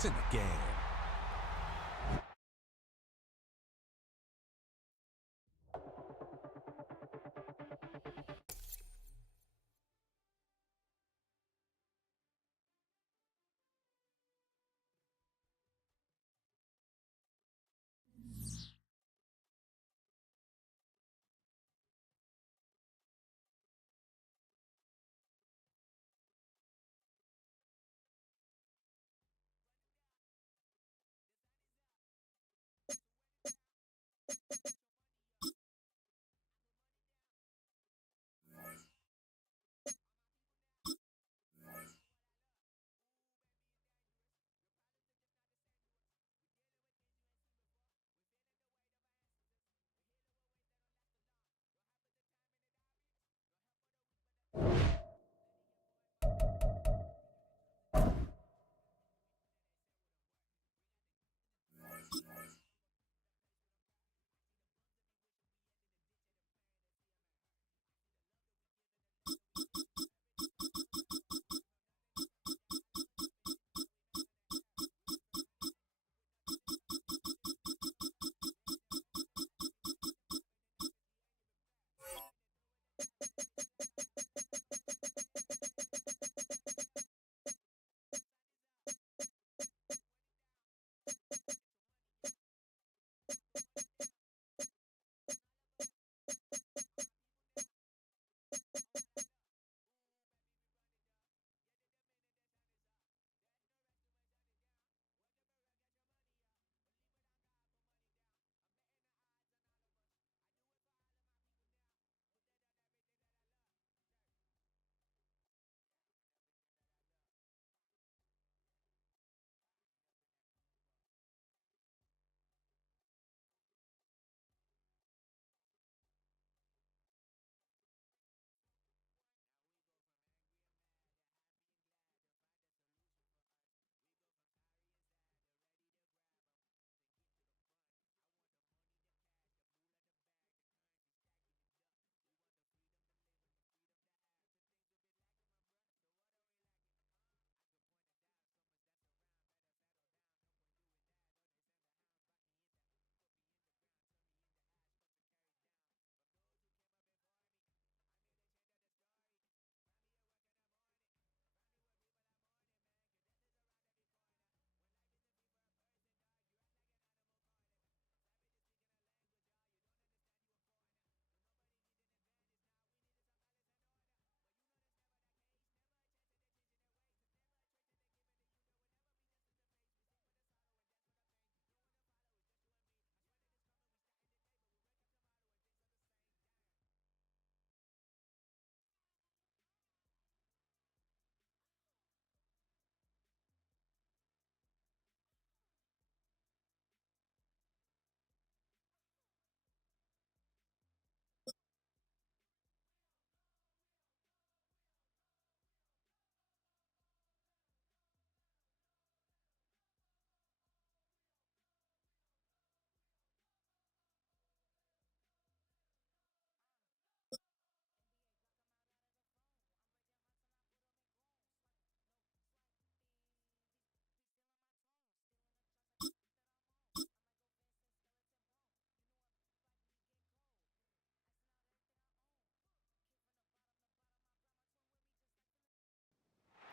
It's in the game.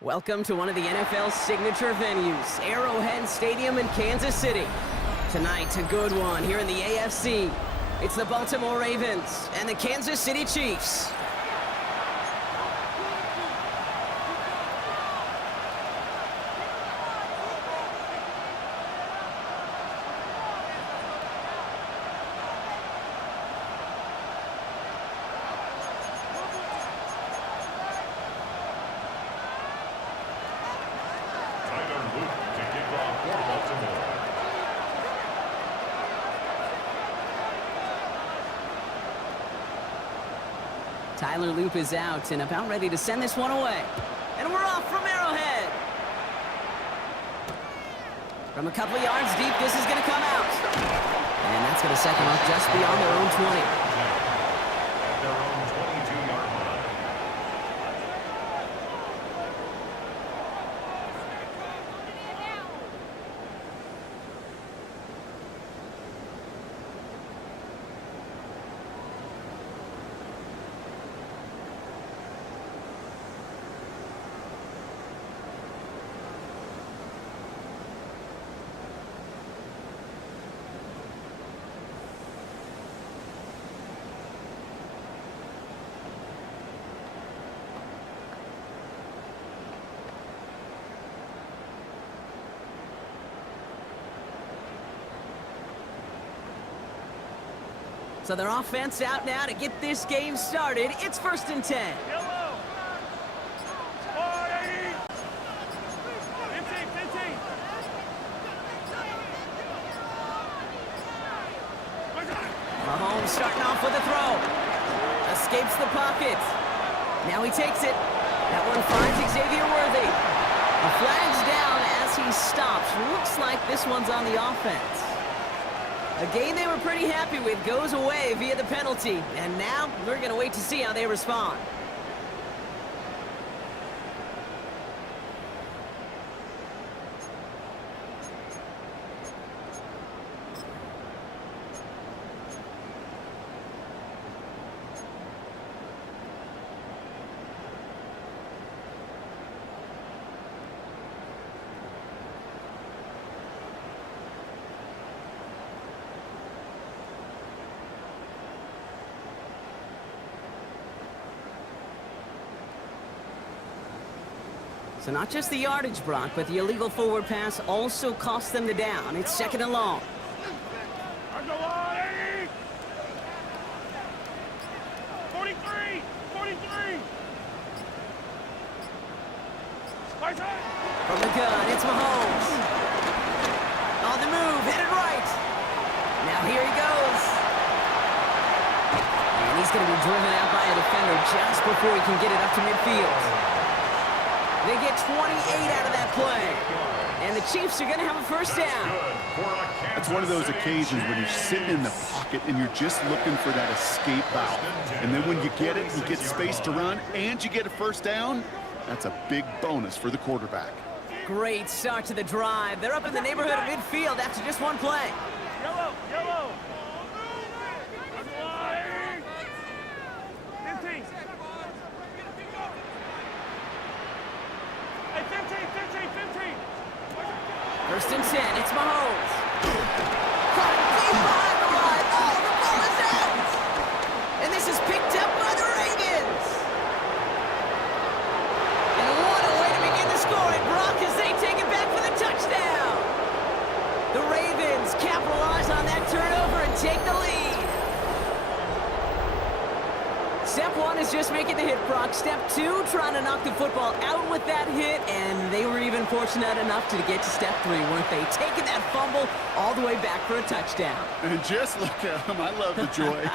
Welcome to one of the NFL's signature venues, Arrowhead Stadium in Kansas City. Tonight, a good one here in the AFC. It's the Baltimore Ravens and the Kansas City Chiefs. Tyler Loop is out and about ready to send this one away. And we're off from Arrowhead. From a couple yards deep, this is going to come out. And that's going to set them up just beyond their own 20. At their own 22-yard line. So their offense out now to get this game started. It's 1st and 10. Yellow. 480. 15, 15. Mahomes starting off with a throw. Escapes the pocket. Now he takes it. That one finds Xavier Worthy. The flag's down as he stops. Looks like this one's on the offense. A game they were pretty happy with goes away via the penalty. And now we're going to wait to see how they respond. So not just the yardage, Brock, but the illegal forward pass also cost them the down. It's 2nd and long. Go on, 80. 43. 43. From the gun, it's Mahomes. On the move, headed right. Now here he goes. And he's going to be driven out by a defender just before he can get it up to midfield. They get 28 out of that play. And the Chiefs are going to have a first down. It's one of those occasions when you're sitting in the pocket and you're just looking for that escape valve. And then when you get it, you get space to run, and you get a first down. That's a big bonus for the quarterback. Great start to the drive. They're up in the neighborhood of midfield after just one play. Yellow, yellow. 15. Hey, 15, 15, 15. 1st and 10, it's Mahomes. Caught it deep behind the line. Oh, the ball is out! And this is picked up by the Ravens. And what a way to begin the scoring, Brock, as they take it back for the touchdown. The Ravens capitalize on that turnover and take the lead. Step 1 is just making the hit, Brock. Step 2, trying to knock the football out with that hit, and they were even fortunate enough to get to step 3, weren't they? Taking that fumble all the way back for a touchdown. And just look at him. I love the joy.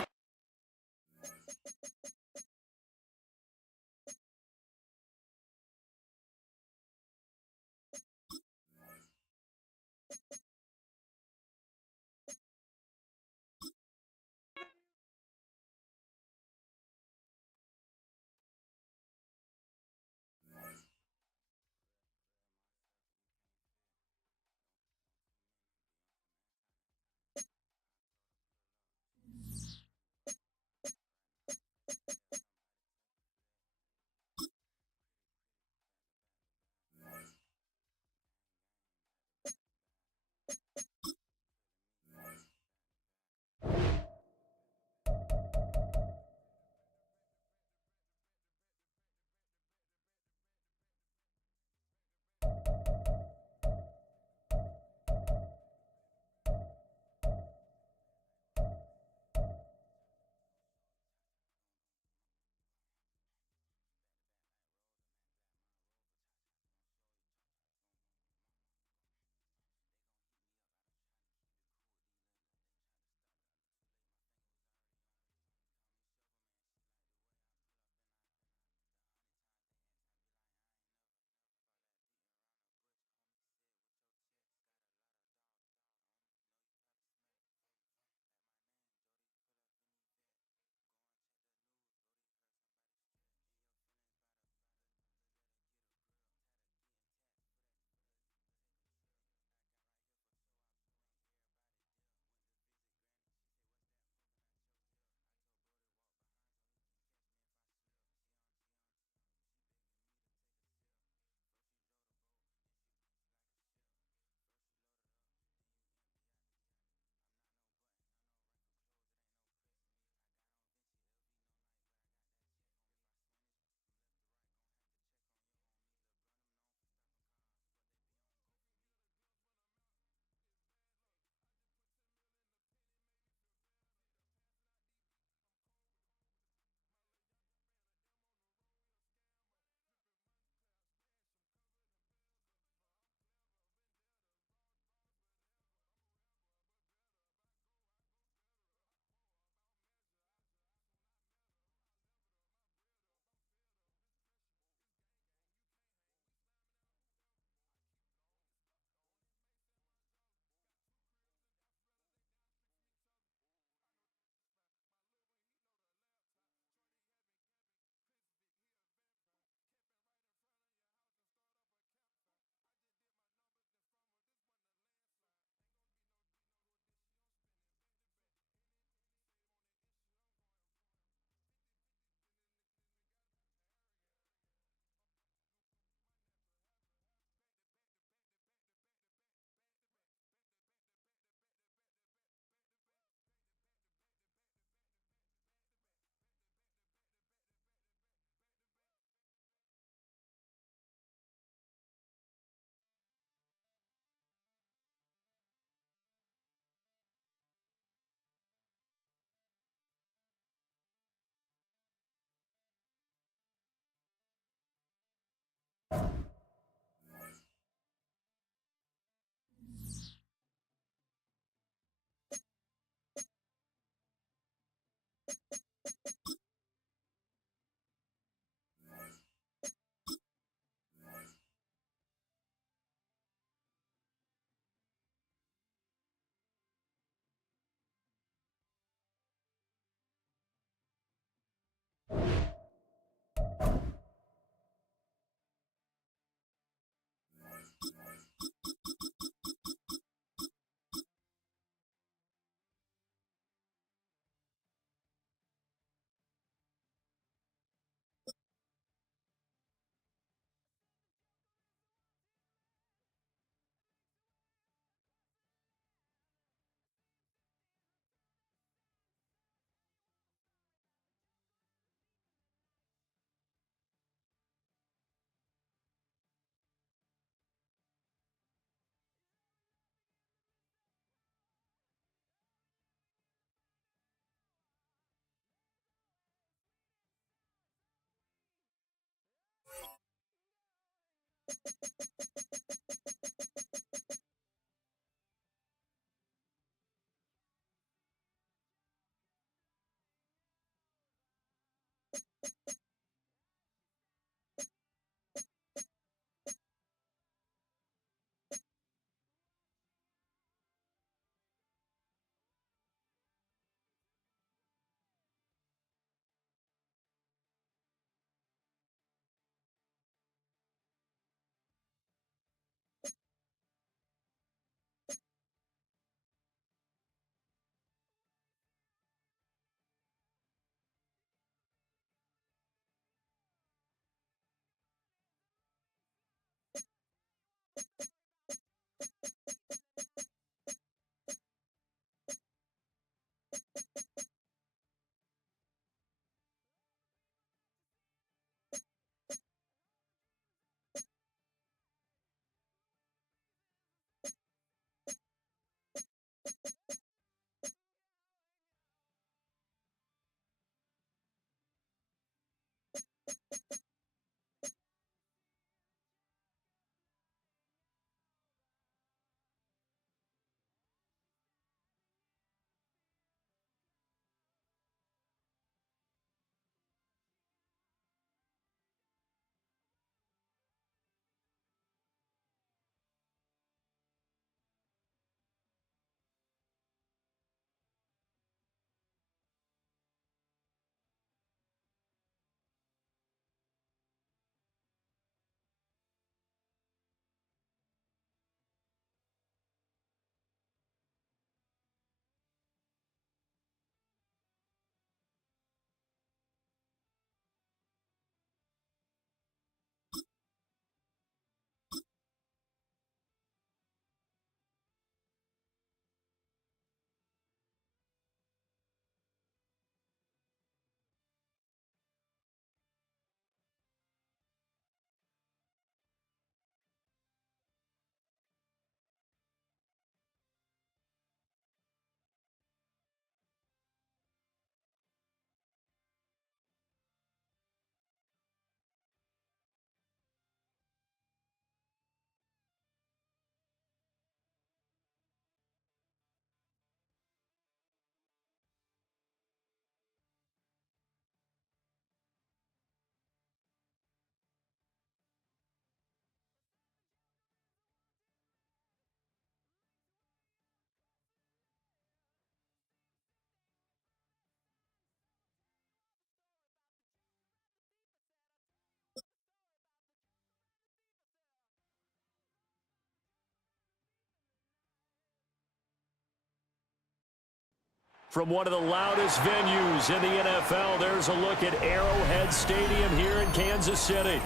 From one of the loudest venues in the NFL, there's a look at Arrowhead Stadium here in Kansas City.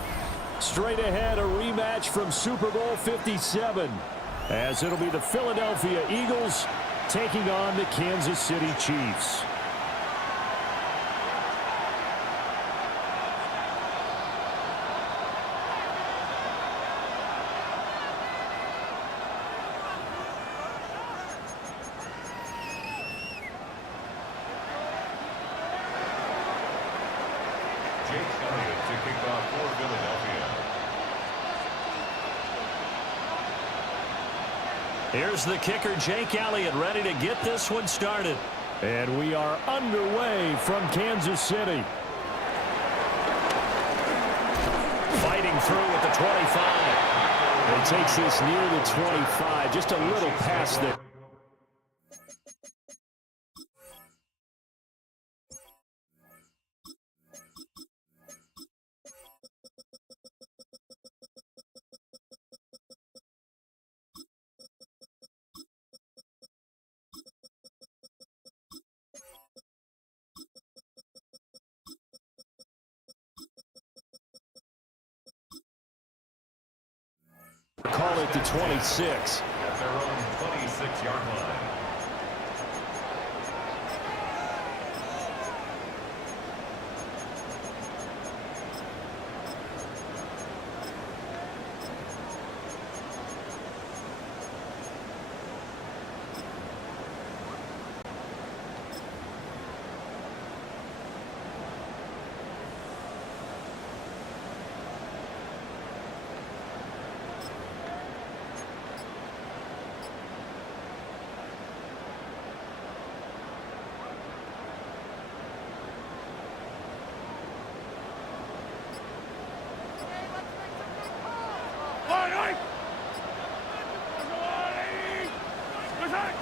Straight ahead, a rematch from Super Bowl 57, as it'll be the Philadelphia Eagles taking on the Kansas City Chiefs. Here's the kicker, Jake Elliott, ready to get this one started. And we are underway from Kansas City. Fighting through at the 25. And takes this near the 25, just a little past there. Call it the 26. At their own 26-yard line.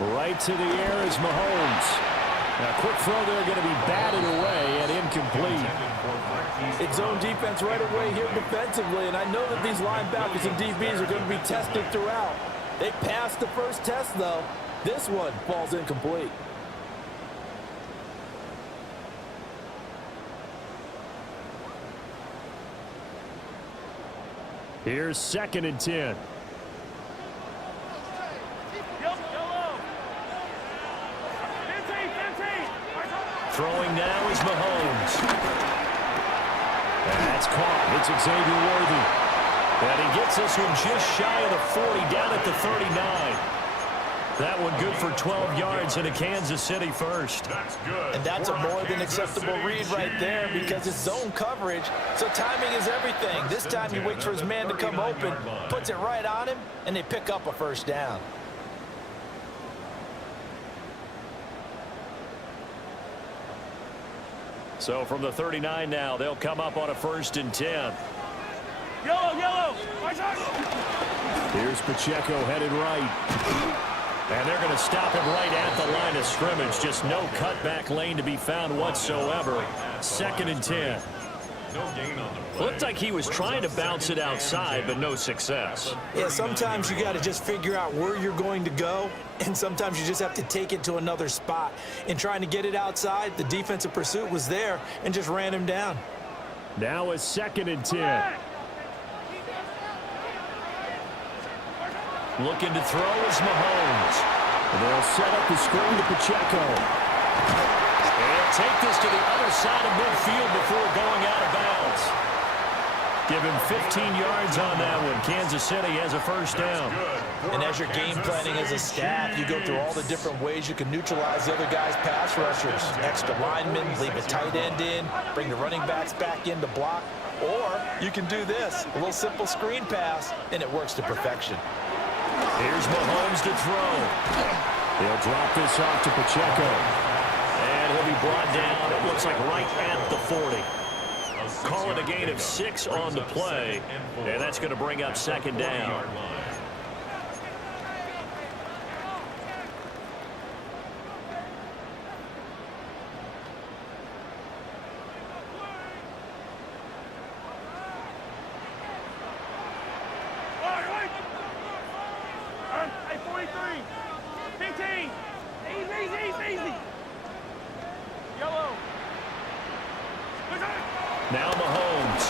Right to the air is Mahomes. Now, quick throw there, going to be batted away and incomplete. It's zone defense right away here defensively, and I know that these linebackers and DBs are going to be tested throughout. They passed the first test, though. This one falls incomplete. Here's 2nd and 10. Throwing now is Mahomes. That's caught. It's Xavier Worthy. And he gets this one just shy of the 40, down at the 39. That one good for 12 yards and a Kansas City first. That's good. And that's a more than acceptable read right there because it's zone coverage, so timing is everything. This time he waits for his man to come open, puts it right on him, and they pick up a first down. So from the 39 now, they'll come up on a 1st and 10. Yellow. Here's Pacheco headed right. And they're going to stop him right at the line of scrimmage. Just no cutback lane to be found whatsoever. 2nd and 10. No gain on the play. Looked like he was trying to bounce it outside, but no success. Yeah, sometimes you got to just figure out where you're going to go, and sometimes you just have to take it to another spot. In trying to get it outside, the defensive pursuit was there and just ran him down. Now it's 2nd and 10. Looking to throw is Mahomes. They'll set up the screen to Pacheco. And take this to the other side of midfield before going out of bounds. Give him 15 yards on that one. Kansas City has a first down. And as you're game planning as a staff, you go through all the different ways you can neutralize the other guy's pass rushers. Extra linemen, leave a tight end in, bring the running backs back in to block. Or you can do this, a little simple screen pass, and it works to perfection. Here's Mahomes to throw. He'll drop this off to Pacheco. And he'll be brought down, it looks like right at the 40. Call it a gain of 6 on the play. And that's going to bring up 2nd down. Hey, 43. 15. Easy. Yellow. Now Mahomes.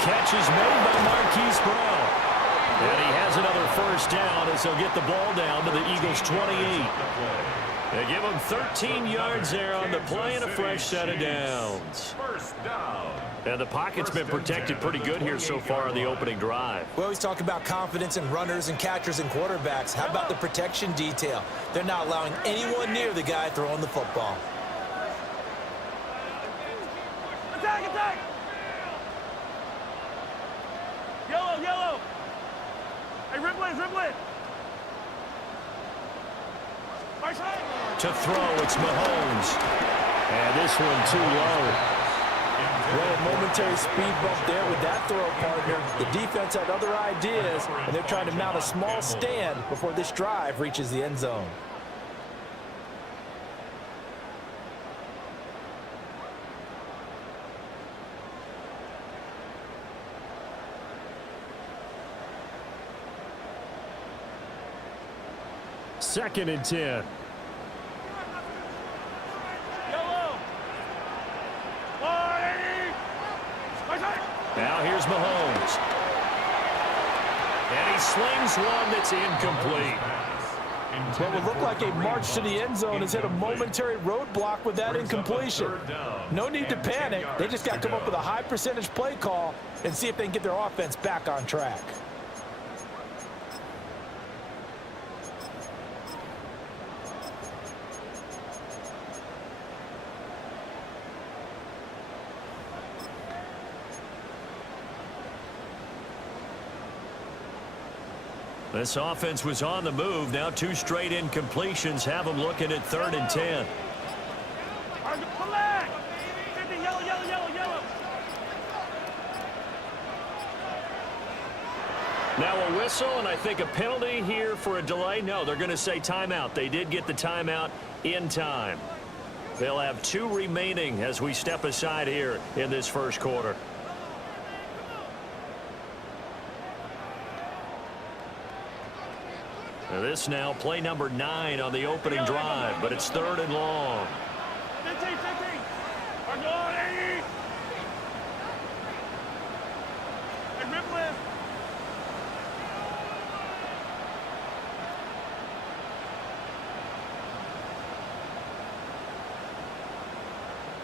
Catch is made by Marquise Brown. And he has another first down as they'll get the ball down to the Eagles' 28. They give him 13 yards there on the play and a fresh set of downs. First down. And the pocket's been protected pretty good here so far on the opening drive. We always talk about confidence in runners and catchers and quarterbacks. How about the protection detail? They're not allowing anyone near the guy throwing the football. Attack. Yellow. Hey, Riblet. To throw, it's Mahomes. And this one too low. Well, a momentary speed bump there with that throw, partner. The defense had other ideas, and they're trying to mount a small stand before this drive reaches the end zone. Second and 10. Now here's Mahomes. And he slings one that's incomplete. What would look like a march to the end zone has hit a momentary roadblock with that incompletion. No need to panic. They just got to come up with a high percentage play call and see if they can get their offense back on track. This offense was on the move. Now 2 straight incompletions have them looking at 3rd and 10. Now a whistle, and I think a penalty here for a delay. No, they're going to say timeout. They did get the timeout in time. They'll have 2 remaining as we step aside here in this first quarter. Now this now play number 9 on the opening drive, but it's 3rd and long. 15. We're going, 80. Hey, rip left.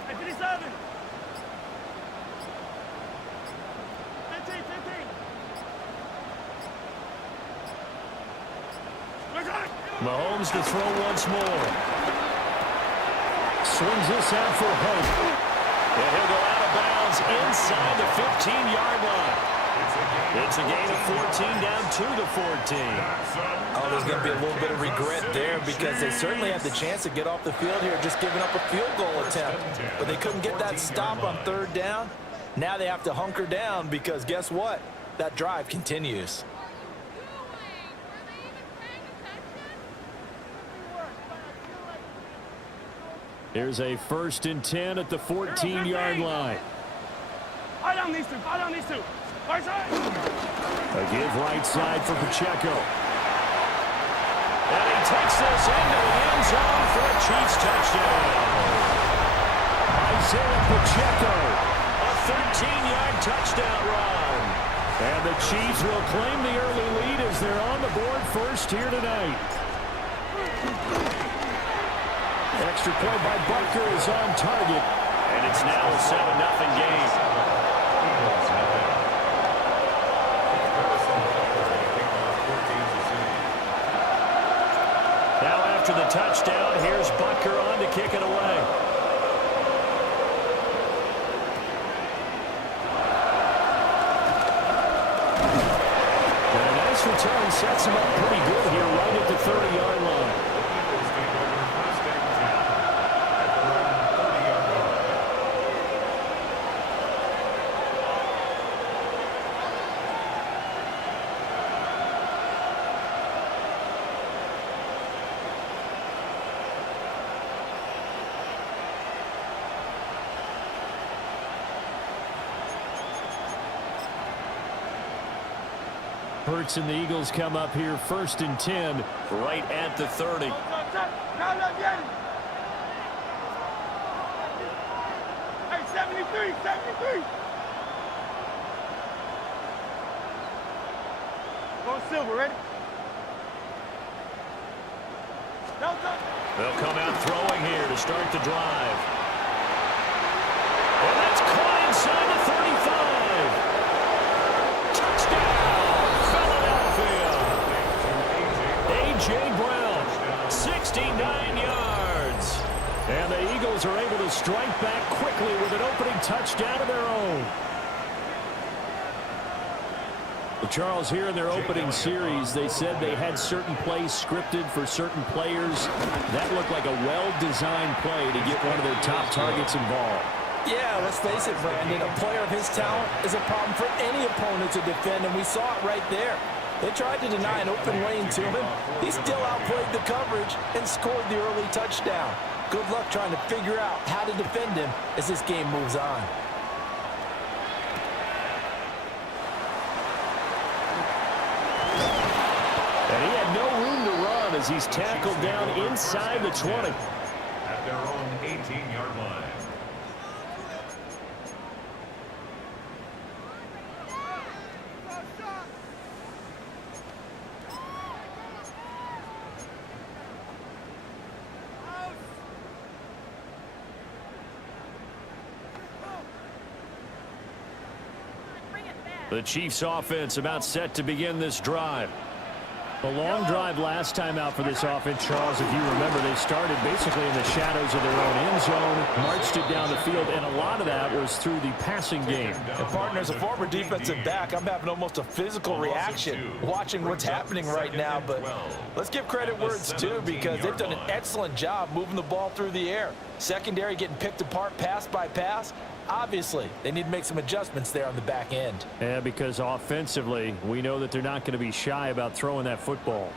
Hey, 57. 15. Mahomes to throw once more. Swings this out for Hope. And he'll go out of bounds inside the 15-yard line. It's a gain of 14 down to the 14. Oh, there's going to be a little bit of regret there because they certainly had the chance to get off the field here, just giving up a field goal attempt. But they couldn't get that stop on 3rd down. Now they have to hunker down because guess what? That drive continues. Here's a 1st and 10 at the 14-yard line. I don't need to. Right side. A give right side for Pacheco. And he takes this into the end zone for a Chiefs touchdown. Isaiah Pacheco, a 13-yard touchdown run. And the Chiefs will claim the early lead as they're on the board first here tonight. Extra play by Butker is on target. And it's now a 7-0 game. Now after the touchdown, here's Butker on to kick it away. And a nice return sets him up pretty good here right at the 30-yard line. Hurts and the Eagles come up here 1st and 10 right at the 30. Hey, 73. Go Silver, ready? They'll come out throwing here to start the drive. And that's caught inside the 35. A.J. Brown, 69 yards. And the Eagles are able to strike back quickly with an opening touchdown of their own. Well, Charles, here in their opening series, they said they had certain plays scripted for certain players. That looked like a well-designed play to get one of their top targets involved. Yeah, let's face it, Brandon. A player of his talent is a problem for any opponent to defend, and we saw it right there. They tried to deny an open lane to him. He still outplayed the coverage and scored the early touchdown. Good luck trying to figure out how to defend him as this game moves on. And he had no room to run as he's tackled down inside the 20. At their own 18-yard line. The Chiefs offense about set to begin this drive. A long drive last time out for this offense, Charles. If you remember, they started basically in the shadows of their own end zone, marched it down the field, and a lot of that was through the passing game. And partner, as a former defensive back, I'm having almost a physical reaction watching what's happening right now. But let's give credit where it's due because they've done an excellent job moving the ball through the air. Secondary getting picked apart pass by pass. Obviously, they need to make some adjustments there on the back end. Yeah, because offensively, we know that they're not going to be shy about throwing that football.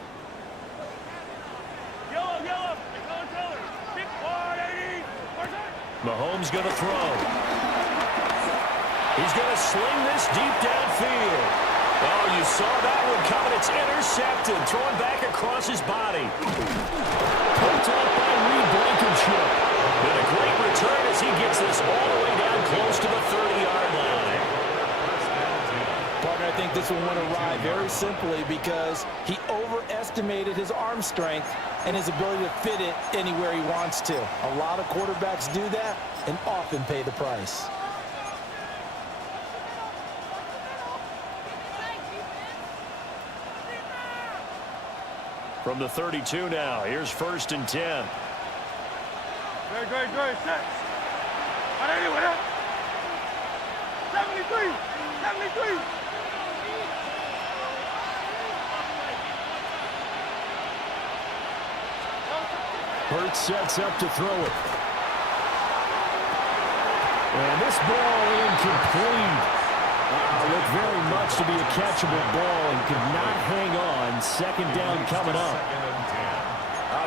Yellow, yellow. Taylor. Kick 180. Mahomes going to throw. He's going to sling this deep downfield. Oh, you saw that one coming. It's intercepted. Throwing back across his body. Poked up by Reed Blankenship. And a great return as he gets this all the way down close to the 30-yard line. Partner, I think this one went awry very simply because he overestimated his arm strength and his ability to fit it anywhere he wants to. A lot of quarterbacks do that and often pay the price. From the 32 now, here's 1st and 10. Great, great, great. Set. 180 with it. 73. 73. Hurts sets up to throw it. And this ball incomplete. Looked very much to be a catchable ball and could not hang on. 2nd down coming up.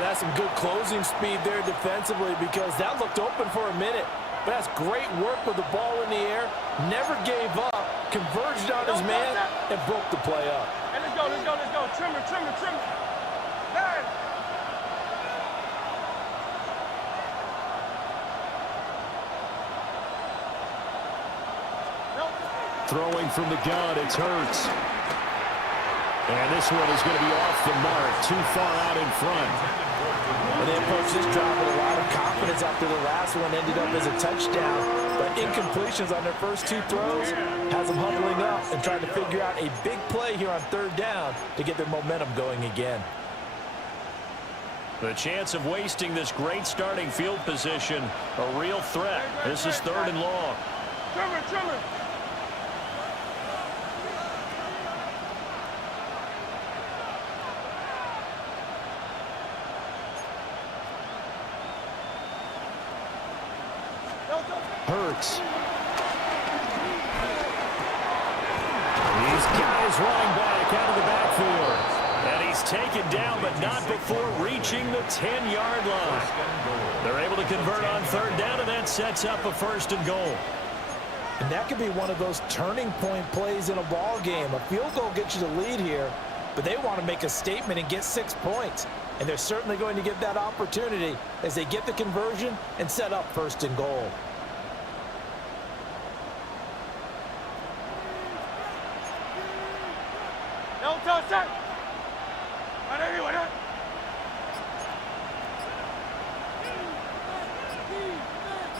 That's some good closing speed there defensively because that looked open for a minute. But that's great work with the ball in the air. Never gave up, converged on his man, and broke the play up. Hey, let's go, let's go, let's go. Trimmer, trimmer, trimmer. Hey. Throwing from the gun, it's Hurts. And this one is going to be off the mark, too far out in front. And they approached this drive with a lot of confidence after the last one ended up as a touchdown. But incompletions on their first 2 throws has them huddling up and trying to figure out a big play here on 3rd down to get their momentum going again. The chance of wasting this great starting field position, a real threat. This is 3rd and long. Trimmer, trimmer. Hurts. These guys running back out of the backfield. And he's taken down, but not before reaching the 10-yard line. They're able to convert on 3rd down, and that sets up a 1st and goal. And that could be one of those turning point plays in a ball game. A field goal gets you the lead here, but they want to make a statement and get 6 points. And they're certainly going to get that opportunity as they get the conversion and set up 1st and goal. No touch that. 180 with it.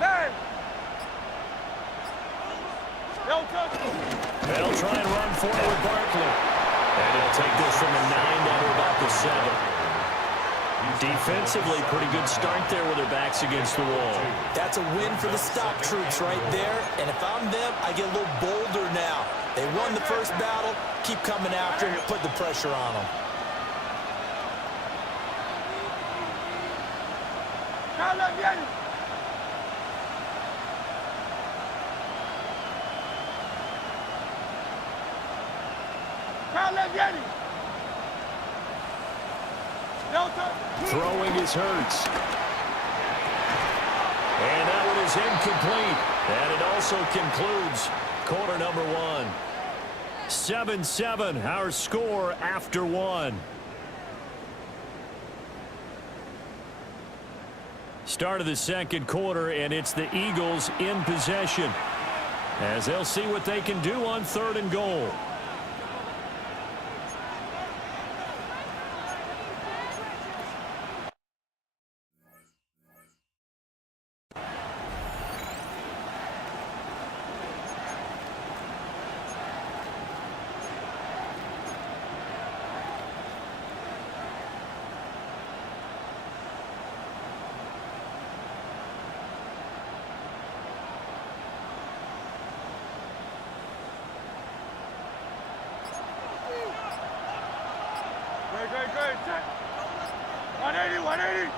Hey. No touch. They'll try and run forward with Barkley. And he'll take this from the 9 down to about the 7. Defensively, pretty good start there with their backs against the wall. That's a win for the stop troops right there. And if I'm them, I get a little bolder now. They won the first battle, keep coming after them, put the pressure on them. Throwing is Hurts. And that one is incomplete. And it also concludes quarter number 1. 7-7, our score after 1. Start of the 2nd quarter, and it's the Eagles in possession, as they'll see what they can do on 3rd and goal. Great. 180, 180.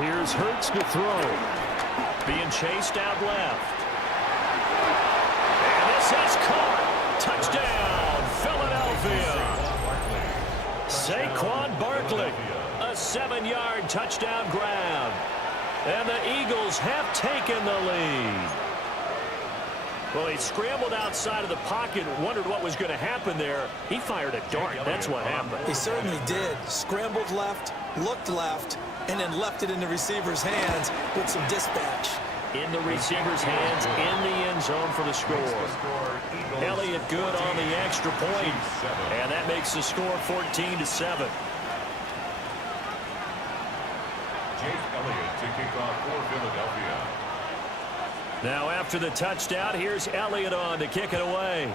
Here's Hurts to throw. Being chased out left. And this is caught. Touchdown, Philadelphia. Saquon Barkley, a 7-yard touchdown grab. And the Eagles have taken the lead. Well, he scrambled outside of the pocket, wondered what was going to happen there. He fired a dart. That's what happened. He certainly did. Scrambled left, looked left, and then left it in the receiver's hands with some dispatch. In the receiver's hands, in the end zone for the score. Elliott good on the extra point, and that makes the score 14-7. Jake Elliott to kick off for Philadelphia. Now after the touchdown, here's Elliott on to kick it away.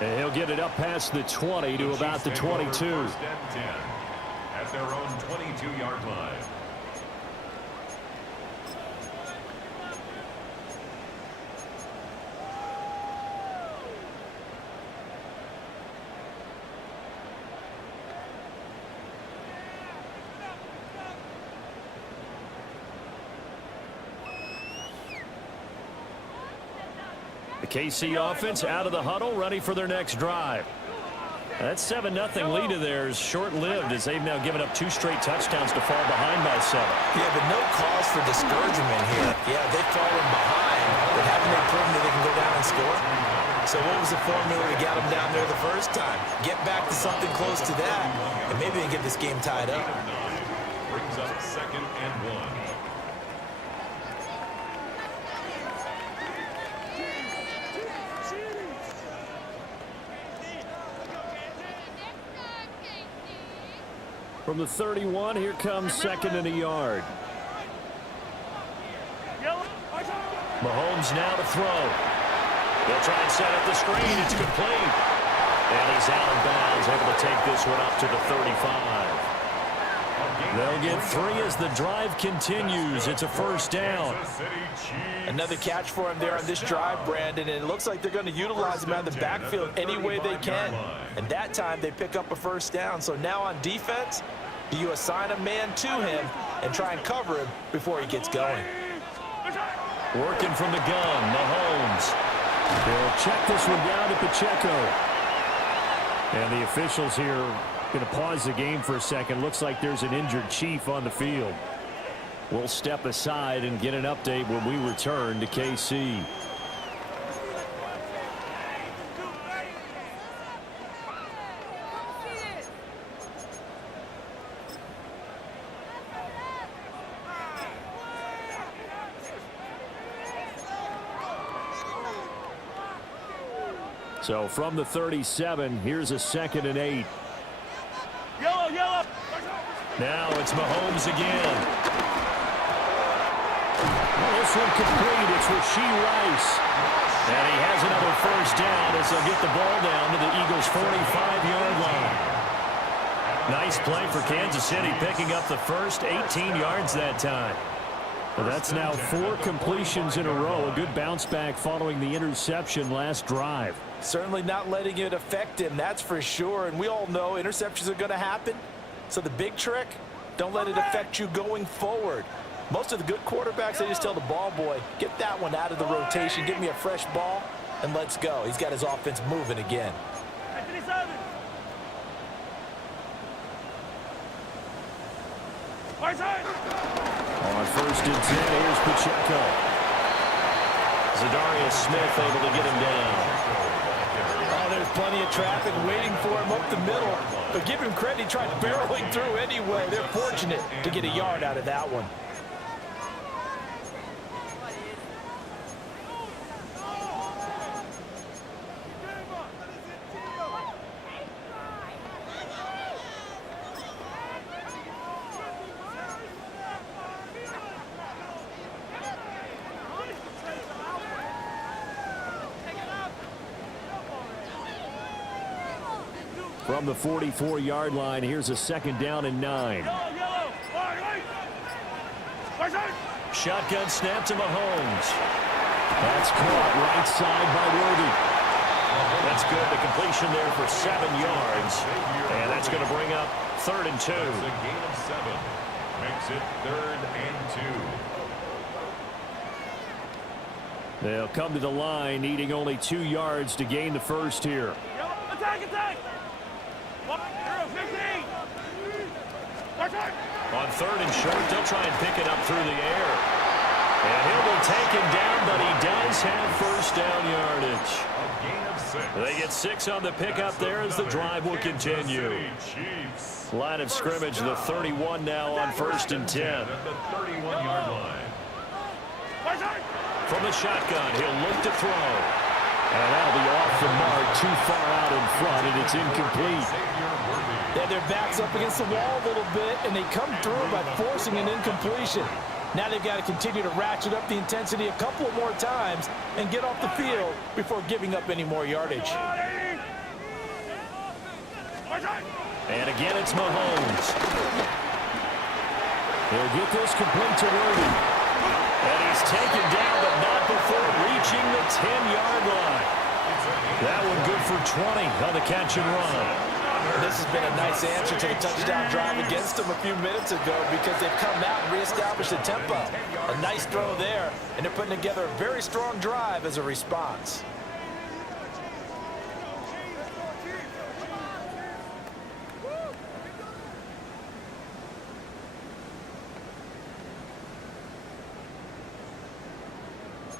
And he'll get it up past the 20 to about the 22. First and 10 at their own 22-yard line. The KC offense out of the huddle, ready for their next drive. That 7-0 lead of theirs short-lived as they've now given up 2 straight touchdowns to fall behind by 7. Yeah, but no cause for discouragement here. Yeah, they've fallen behind, but haven't they proven that they can go down and score? So what was the formula that got them down there the first time? Get back to something close to that, and maybe they get this game tied up. Brings up 2nd and 1. From the 31, here comes 2nd and a yard. Mahomes now to throw. They'll try and set up the screen. It's complete. And he's out of bounds, able to take this one up to the 35. They'll get 3 as the drive continues. It's a first down. Another catch for him there on this drive, Brandon, and it looks like they're going to utilize him out of the backfield any way they can. And that time they pick up a first down. So now on defense, do you assign a man to him and try and cover him before he gets going? Working from the gun, Mahomes. They'll check this one down to Pacheco. And the officials here going to pause the game for a second. Looks like there's an injured Chief on the field. We'll step aside and get an update when we return to KC. So from the 37, here's a 2nd and 8. Yellow. Now it's Mahomes again. This one complete. It's Rashee Rice. And he has another first down as they'll get the ball down to the Eagles' 45-yard line. Nice play for Kansas City, picking up the first 18 yards that time. Well, that's now 4 completions in a row. A good bounce back following the interception last drive. Certainly not letting it affect him, that's for sure. And we all know interceptions are going to happen. So the big trick, don't let it affect you going forward. Most of the good quarterbacks, they just tell the ball boy, get that one out of the rotation, give me a fresh ball, and let's go. He's got his offense moving again. On 1st and 10, here's Pacheco. Zadarius Smith able to get him down. Oh, there's plenty of traffic waiting for him up the middle. But give him credit, he tried barreling through anyway. They're fortunate to get a yard out of that one. From the 44-yard line, here's a 2nd down and 9. Shotgun snap to Mahomes. That's caught right side by Worthy. That's good. The completion there for 7 yards. And that's going to bring up 3rd and 2. That's a gain of 7. Makes it 3rd and 2. They'll come to the line, needing only 2 yards to gain the first here. Attack, attack! 15! On 3rd and short, they'll try and pick it up through the air. And he'll be taken down, but he does have first down yardage. A gain of 6. They get 6 on the pickup there as the drive will continue. Line of scrimmage, the 31 now on 1st and 10. At the 31-yard line. From the shotgun, he'll look to throw. And that'll be off the mark, too far out in front, and it's incomplete. Yeah, their back's up against the wall a little bit, and they come through by forcing an incompletion. Now they've got to continue to ratchet up the intensity a couple of more times and get off the field before giving up any more yardage. And again, it's Mahomes. He'll get this complete to Worthy. And he's taken down, but not before reaching the 10-yard line. That one good for 20 on the catch and run. This has been a nice answer to the touchdown drive against them a few minutes ago because they've come out and reestablished the tempo. A nice throw there, and they're putting together a very strong drive as a response.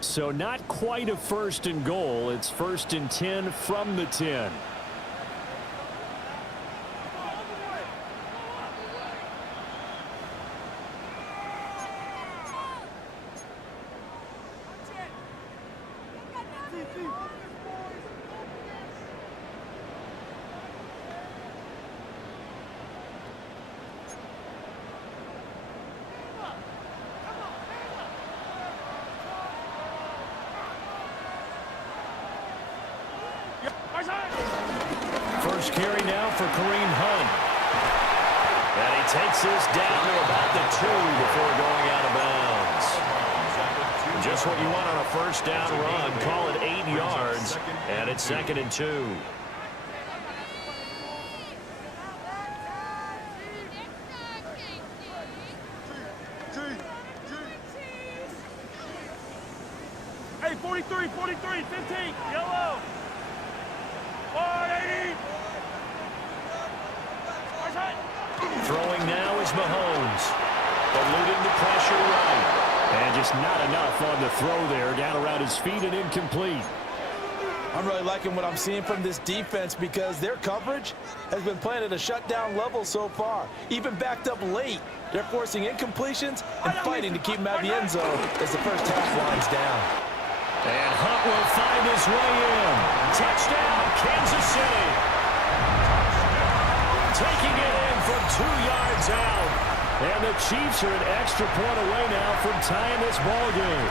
So not quite a 1st and goal. It's 1st and 10 from the 10. First carry now for Kareem Hunt. And he takes this down to about the 2 before going out of bounds. Just what you want on a first down run. Call it 8 yards, and it's 2nd and 2. Hey, 43, 43, 15, yellow. 180. Throwing now is Mahomes. Eluding the pressure right. And just not enough on the throw there. Down around his feet and incomplete. I'm really liking what I'm seeing from this defense because their coverage has been playing at a shutdown level so far. Even backed up late, they're forcing incompletions and fighting to keep them out of the end zone as the first half winds down. And Hunt will find his way in. Touchdown, Kansas City. Taking it in from 2 yards out. And the Chiefs are an extra point away now from tying this ball game.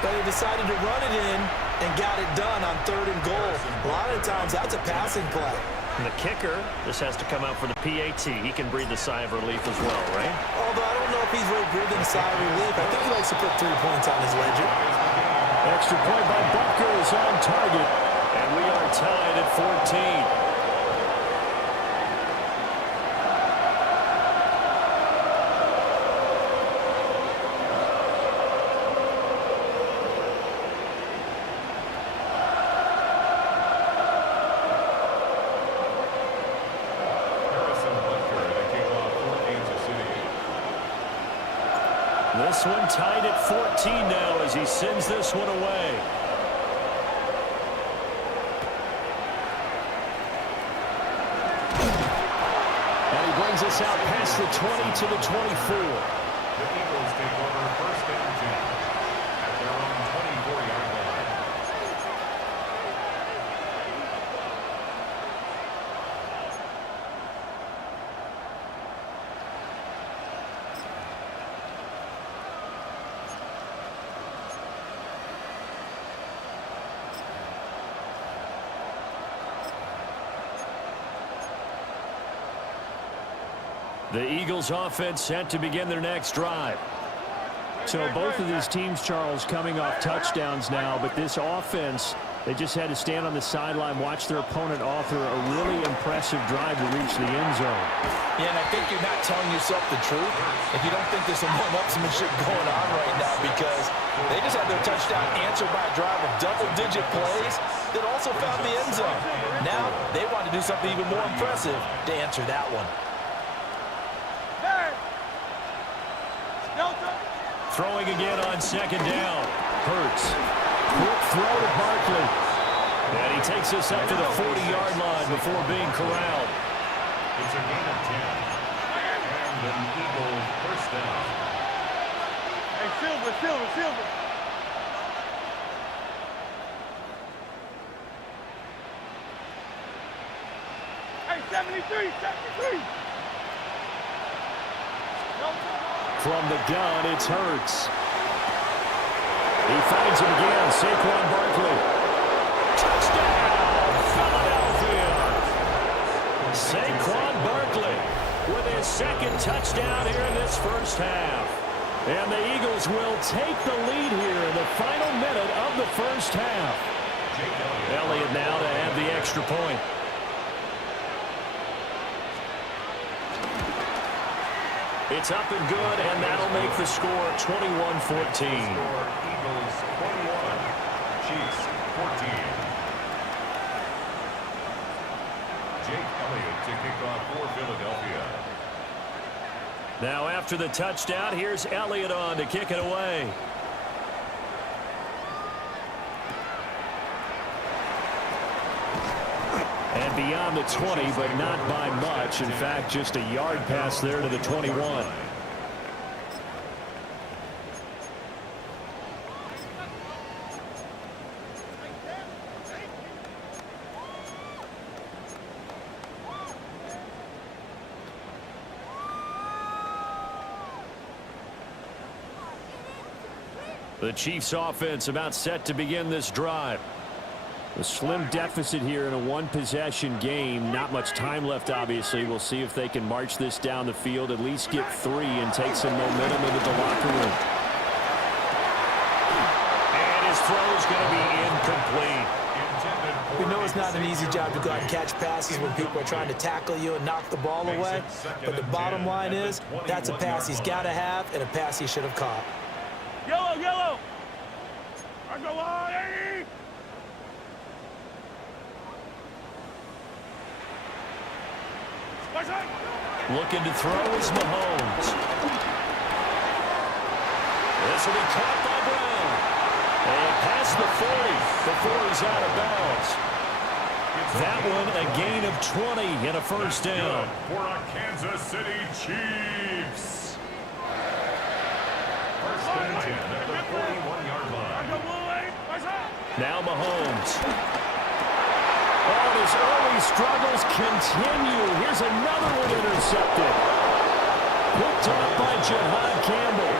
But they decided to run it in and got it done on 3rd and goal. A lot of times, that's a passing play. And the kicker, this has to come out for the PAT. He can breathe a sigh of relief as well, right? Although I don't know if he's really breathing a sigh of relief. I think he likes to put 3 points on his ledger. Extra point by Butker is on target. And we are tied at 14. This one tied at 14 now as he sends this one away. And he brings us out past the 20 to the 24. The Eagles take over 1st and 10 at their own 24-yard line. The Eagles offense set to begin their next drive. So both of these teams, Charles, coming off touchdowns now, but this offense They just had to stand on the sideline, watch their opponent author a really impressive drive to reach the end zone. Yeah, and I think you're not telling yourself the truth if you don't think there's some one-upsmanship going on right now, because they just had their touchdown answered by a drive of double-digit plays that also found the end zone. Now they want to do something even more impressive to answer that one. Throwing again on second down. Hurts. Quick throw to Barkley. And he takes us up to the 40-yard line before being corralled. It's a gain of 10. And an Eagles first down. Hey, Silver. Hey, 73. From the gun, it's Hurts. He finds him again. Saquon Barkley. Touchdown, Philadelphia. Saquon Barkley with his second touchdown here in this first half. And the Eagles will take the lead here in the final minute of the first half. Elliott now to add the extra point. It's up and good, and that'll make the score 21-14. Eagles 21, Chiefs 14. Jake Elliott to kick off for Philadelphia. Now after the touchdown, here's Elliott on to kick it away. And beyond the 20, but not by much. In fact, just a yard pass there to the 21. The Chiefs offense about set to begin this drive. A slim deficit here in a one-possession game. Not much time left, obviously. We'll see if they can march this down the field, at least get 3 and take some momentum into the locker room. And his throw's going to be incomplete. We know it's not an easy job to go out and catch passes when people are trying to tackle you and knock the ball away. But the bottom line is, that's a pass he's got to have and a pass he should have caught. Yellow. I go on, Eddie. Looking to throw is Mahomes. This will be caught by Brown. And past the 40 before he's out of bounds. That one a gain of 20 and a first down. For a Kansas City Chiefs. First and 10 at the 41-yard line. Now Mahomes. Oh, his early struggles continue. Here's another one intercepted. Picked off by Jahad Campbell.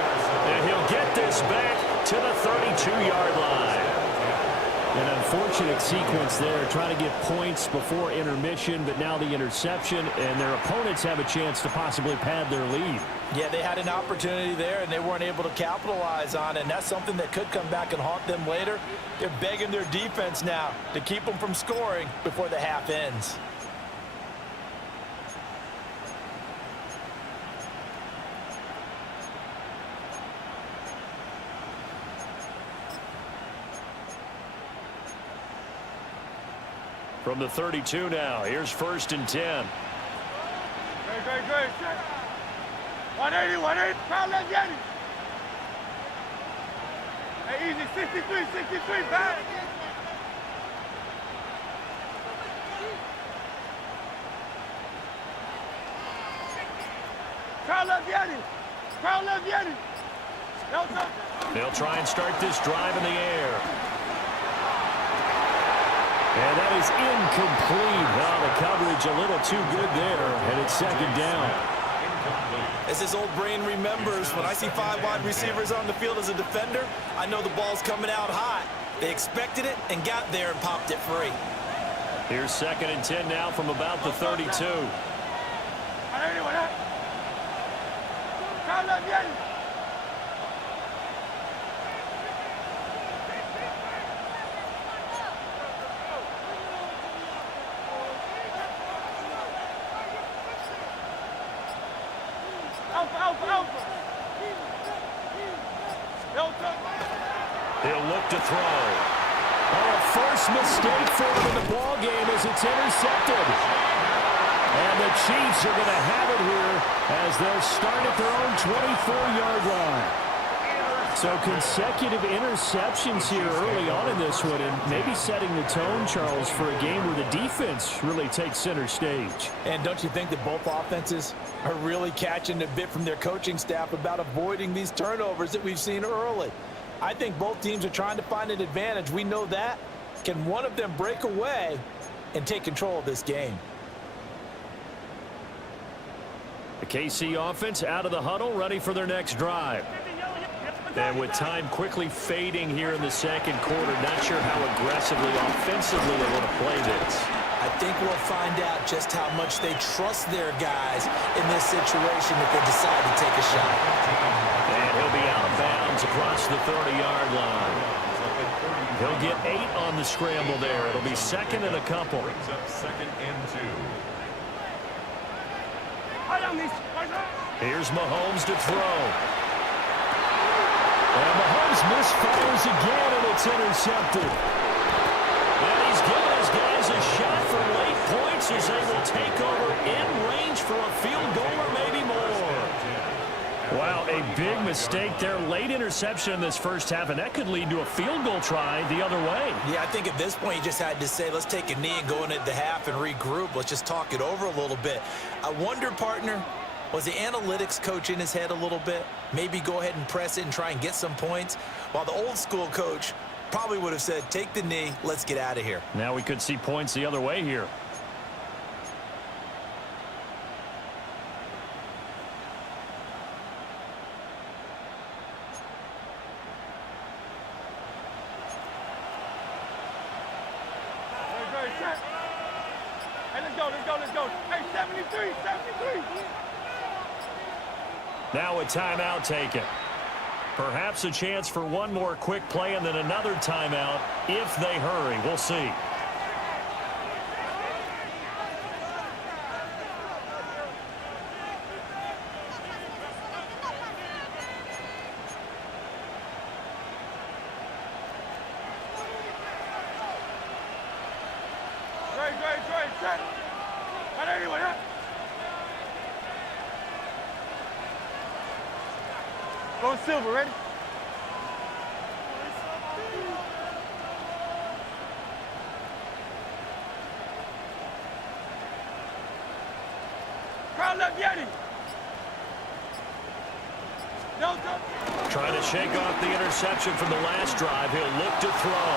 And he'll get this back to the 32-yard line. An unfortunate sequence there, trying to get points before intermission, but now the interception, and their opponents have a chance to possibly pad their lead. Yeah, they had an opportunity there, and they weren't able to capitalize on it, and that's something that could come back and haunt them later. They're begging their defense now to keep them from scoring before the half ends. From the 32 now, here's first and 10. Great. 180. Foul left, Yanni. Hey, easy. 63, back. Foul left, Yanni. They'll try and start this drive in the air. And that is incomplete. Oh, the coverage a little too good there, and it's second down. As his old brain remembers, when I see 5 wide receivers on the field as a defender, I know the ball's coming out hot. They expected it and got there and popped it free. Here's second and 10 now from about the 32. He'll look to throw. Oh, a first mistake for him in the ball game as it's intercepted. And the Chiefs are going to have it here as they'll start at their own 24-yard line. So consecutive interceptions here early on in this one, and maybe setting the tone, Charles, for a game where the defense really takes center stage. And don't you think that both offenses are really catching a bit from their coaching staff about avoiding these turnovers that we've seen early? I think both teams are trying to find an advantage. We know that. Can one of them break away and take control of this game? The KC offense out of the huddle, ready for their next drive. And with time quickly fading here in the second quarter, not sure how aggressively, offensively they want to play this. I think we'll find out just how much they trust their guys in this situation if they decide to take a shot. And he'll be out of bounds across the 30-yard line. He'll get 8 on the scramble there. It'll be second and a couple. Brings up 2nd and 2. Here's Mahomes to throw. And Mahomes misfires again, and it's intercepted. And he's giving his guys a shot for late points as they will take over in range for a field goal or maybe more. Wow, a big mistake there. Late interception in this first half, and that could lead to a field goal try the other way. Yeah, I think at this point you just had to say, let's take a knee and go into the half and regroup. Let's just talk it over a little bit. I wonder, partner, was the analytics coach in his head a little bit? Maybe go ahead and press it and try and get some points? While the old school coach probably would have said, take the knee, let's get out of here. Now we could see points the other way here. Hey, let's go. Hey, 73. Now a timeout taken. Perhaps a chance for one more quick play and then another timeout if they hurry. We'll see. Great, set. Not anyone, huh? Go silver, ready? Crowd left Yeti. No, Trying to shake off the interception from the last drive. He'll look to throw.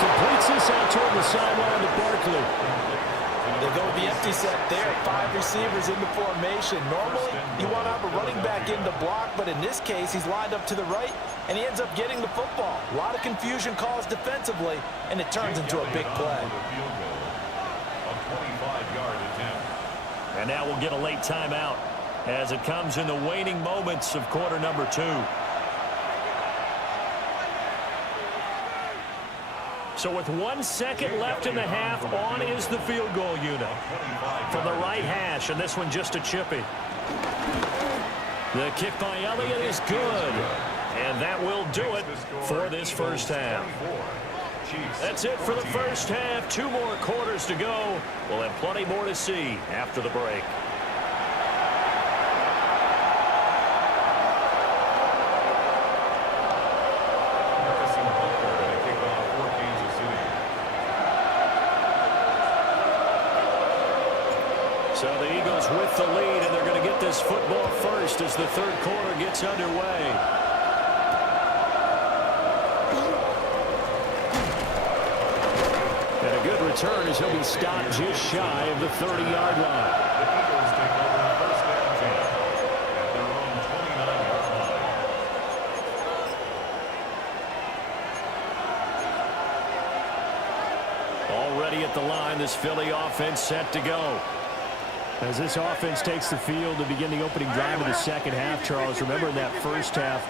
Completes this out toward the sideline to Barkley. They go with the empty set there. 5 receivers in the formation. Normally, you want to have a running back in the block, but in this case, he's lined up to the right, and he ends up getting the football. A lot of confusion caused defensively, and it turns into a big play. A 25-yard attempt. And now we'll get a late timeout as it comes in the waning moments of quarter number 2. So with 1 second left in the half, on is the field goal unit from the right hash, and this one just a chippy. The kick by Elliott is good, and that will do it for this first half. That's it for the first half. 2 more quarters to go. We'll have plenty more to see after the break. So the Eagles with the lead, and they're going to get this football first as the third quarter gets underway. And a good return as he'll be stopped just shy of the 30-yard line. The Eagles take over first down 10 at their own 29-yard line. Already at the line, this Philly offense set to go. As this offense takes the field to begin the opening drive of the second half, Charles, remember in that first half,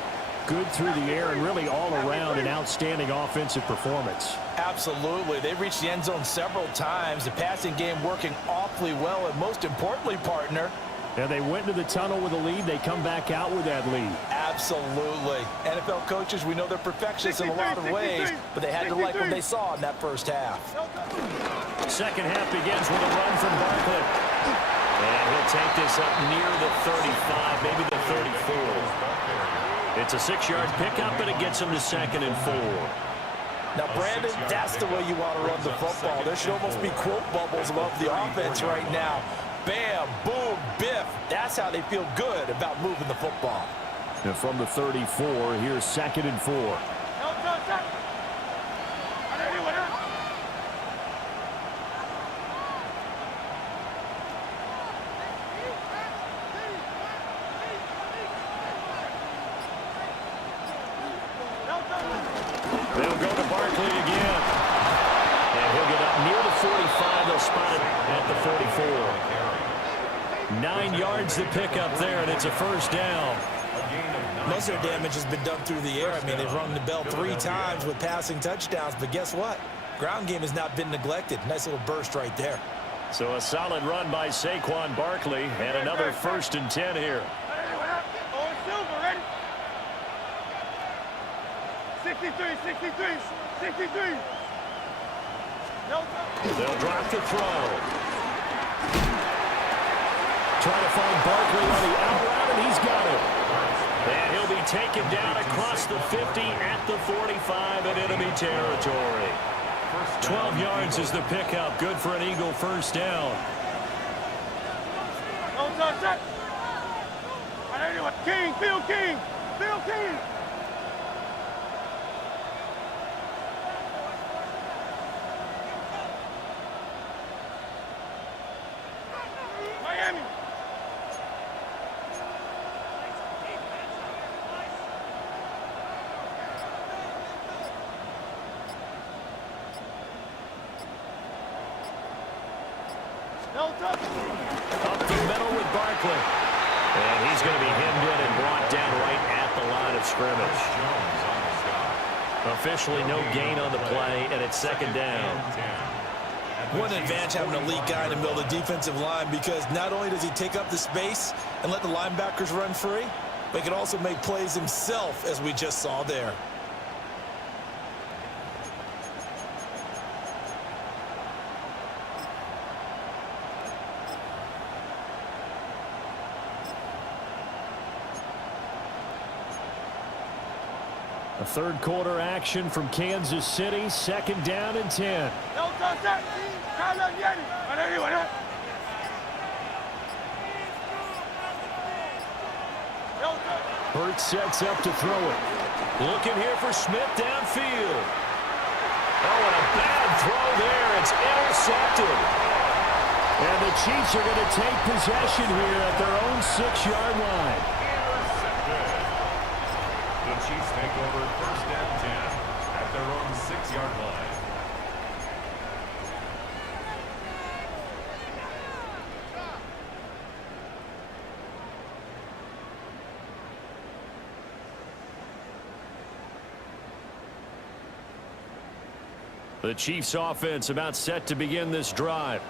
good through the air and really all around an outstanding offensive performance. Absolutely. They reached the end zone several times. The passing game working awfully well, and most importantly, partner, And they went to the tunnel with a lead. They come back out with that lead. Absolutely. NFL coaches, we know they're perfectionists in a lot of ways, but they had to like what they saw in that first half. Second half begins with a run from Barkley. And he'll take this up near the 35, maybe the 34. It's a 6-yard pickup, and it gets him to 2nd and 4. Now, Brandon, that's the way you want to run the football. There should almost be quote bubbles above the offense right now. Bam, boom, biff. That's how they feel good about moving the football. And from the 34, here's 2nd and 4. They'll go to Barkley again. And he'll get up near the 45. They'll spot it at the 44. 9 yards to pick up there, and it's a first down. Most of their damage has been done through the air. I mean, they've rung the bell 3 times with passing touchdowns, but guess what? Ground game has not been neglected. Nice little burst right there. So a solid run by Saquon Barkley, and another 1st and 10 here. 63. They'll drop the throw. Try to find Barkley on the out route, and he's got it. And he'll be taken down across the 50 at the 45 in enemy territory. 12 yards is the pickup. Good for an Eagle first down. King, Phil King. Miami. Up the middle with Barkley. And he's going to be hemmed in and brought down right at the line of scrimmage. Officially no gain on the play, and it's 2nd down. One advantage having a lead guy in the middle of the defensive line, because not only does he take up the space and let the linebackers run free, but he can also make plays himself, as we just saw there. A 3rd quarter action from Kansas City. 2nd down and 10. Hurts sets up to throw it. Looking here for Smith downfield. Oh, and a bad throw there. It's intercepted. And the Chiefs are going to take possession here at their own 6-yard line. The Chiefs take over 1st and 10 at their own 6-yard line. The Chiefs offense about set to begin this drive.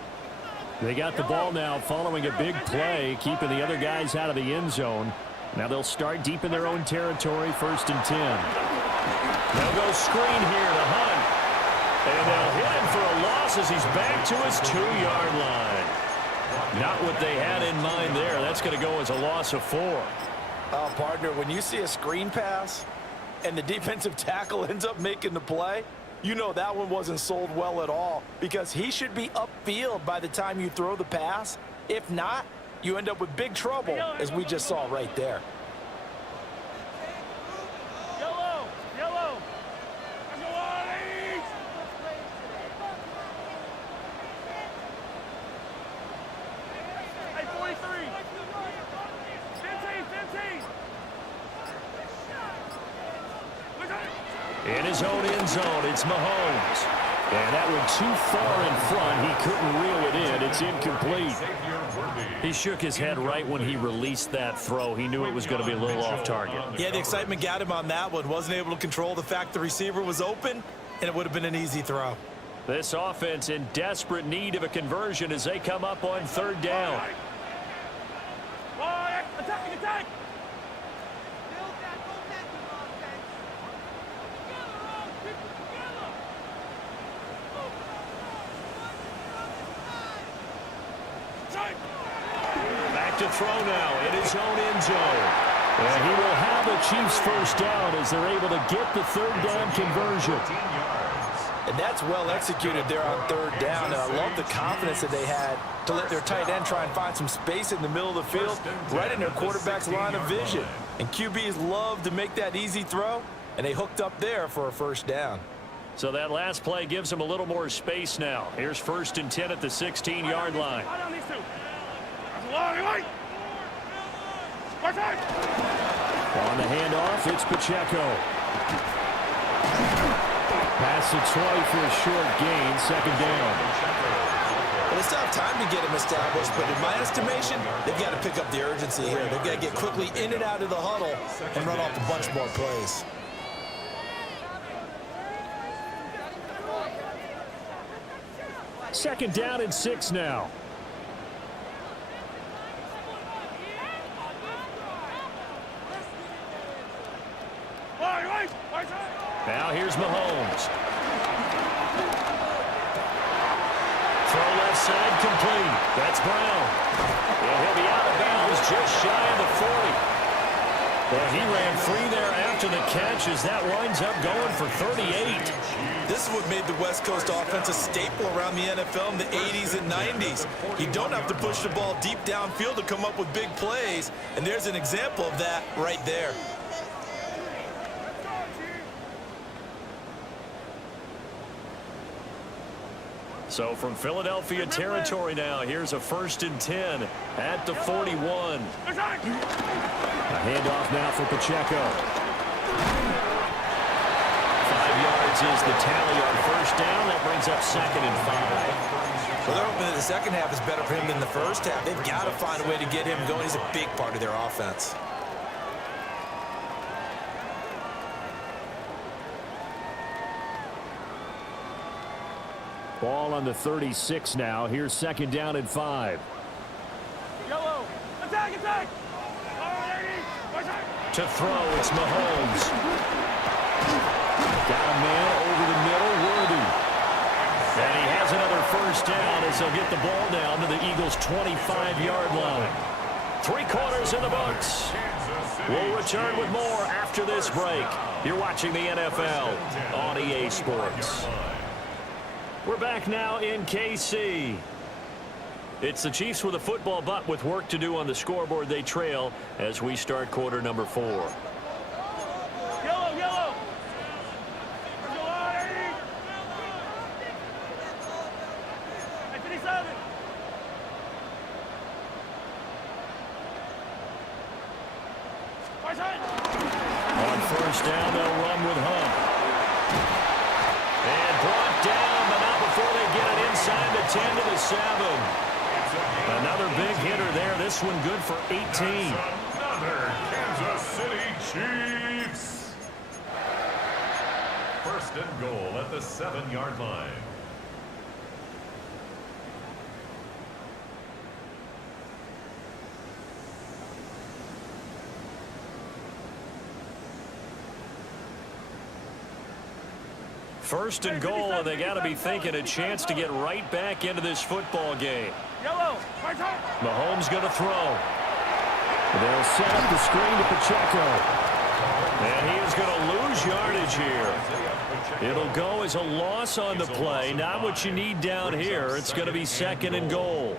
They got the ball now following a big play, keeping the other guys out of the end zone. Now they'll start deep in their own territory, 1st and 10. They'll go screen here to Hunt. And they'll hit him for a loss as he's back to his 2-yard line. Not what they had in mind there. That's going to go as a loss of 4. Partner, when you see a screen pass and the defensive tackle ends up making the play, you know that one wasn't sold well at all, because he should be upfield by the time you throw the pass. If not, you end up with big trouble, as we just saw right there. Yellow. Hey, 43. 15. In his own end zone, it's Mahomes. And that one too far in front. He couldn't reel it in. It's incomplete. He shook his head right when he released that throw. He knew it was going to be a little off target. Yeah, the excitement got him on that one. Wasn't able to control the fact the receiver was open, and it would have been an easy throw. This offense in desperate need of a conversion as they come up on 3rd down. to throw now in his own end zone. And he will have a Chiefs first down as they're able to get the third down conversion. And that's well executed there on third down. And I love the confidence that they had to let their tight end try and find some space in the middle of the field, right in their quarterback's line of vision. And QBs love to make that easy throw, and they hooked up there for a first down. So that last play gives them a little more space now. Here's 1st and 10 at the 16-yard line. On the handoff, it's Pacheco. Pass its way for a short gain, 2nd down. Well, they still have time to get him established, but in my estimation, they've got to pick up the urgency here. They've got to get quickly in and out of the huddle and run off a bunch more plays. Second down and 6 now. Now here's Mahomes. Throw left side complete. That's Brown. And he'll be out of bounds just shy of the 40. Well, he ran free there after the catch as that winds up going for 38. This is what made the West Coast offense a staple around the NFL in the 80s and 90s. You don't have to push the ball deep downfield to come up with big plays, and there's an example of that right there. So from Philadelphia territory now, here's a 1st and 10 at the 41. A handoff now for Pacheco. 5 yards is the tally on 1st down. That brings up 2nd and 5. Well, they're hoping that the second half is better for him than the first half. They've got to find a way to get him going. He's a big part of their offense. Ball on the 36 now. Here's 2nd down and 5. Yellow. Attack, attack. To throw, it's Mahomes. Got a man over the middle, Worthy. And he has another 1st down as they'll get the ball down to the Eagles' 25-yard line. 3 quarters in the books. We'll return with more after this break. You're watching the NFL on EA Sports. We're back now in KC. It's the Chiefs with a football, but with work to do on the scoreboard. They trail as we start quarter number 4. Yellow, yellow. On 1st down, they'll run with Hunt. And brought down, but not before they get it inside the 10 to the 7. Another big hitter there. This one good for 18. Another Kansas City Chiefs. 1st and goal at the 7-yard line. First and goal, and they got to be thinking a chance to get right back into this football game. Yellow. Mahomes going to throw. They'll set up the screen to Pacheco. And he is going to lose yardage here. It'll go as a loss on the play. Not what you need down here. It's going to be 2nd and goal.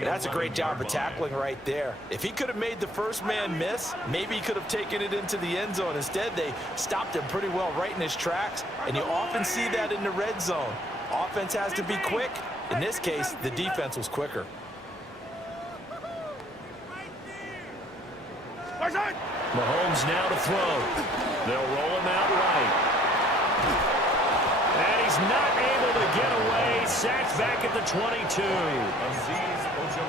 That's a great job of tackling right there. If he could have made the first man miss, maybe he could have taken it into the end zone. Instead, they stopped him pretty well right in his tracks, and you often see that in the red zone. Offense has to be quick. In this case, the defense was quicker. Mahomes now to throw. They'll roll him out right. And he's not able to get away. Sacked back at the 22.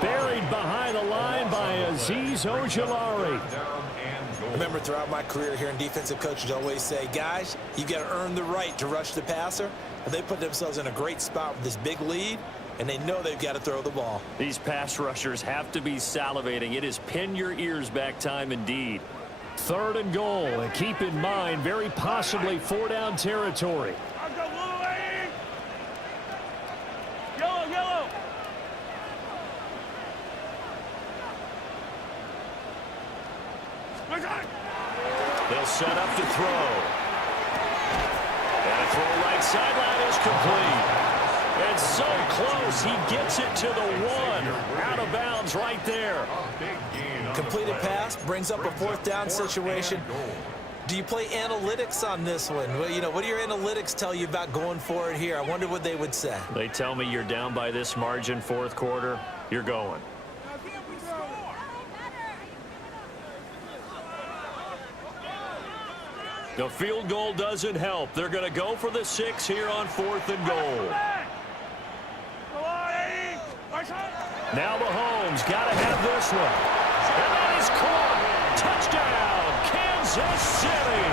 Buried behind the line by Azeez Ojulari. Remember, throughout my career here in defensive coaches always say, guys, you've got to earn the right to rush the passer. And they put themselves in a great spot with this big lead, and they know they've got to throw the ball. These pass rushers have to be salivating. It is pin your ears back time indeed. 3rd and goal, and keep in mind, very possibly 4-down territory. Yellow, yellow. They'll set up to throw. And a throw right sideline is complete. And so close, he gets it to the 1. Out of bounds right there. Completed pass brings up a 4th down situation. Do you play analytics on this one? Well, you know, what do your analytics tell you about going for it here? I wonder what they would say. They tell me you're down by this margin 4th quarter. You're going. The field goal doesn't help. They're going to go for the 6 here on 4th and goal. Now Mahomes got to have this one. And that is caught. Touchdown, Kansas City.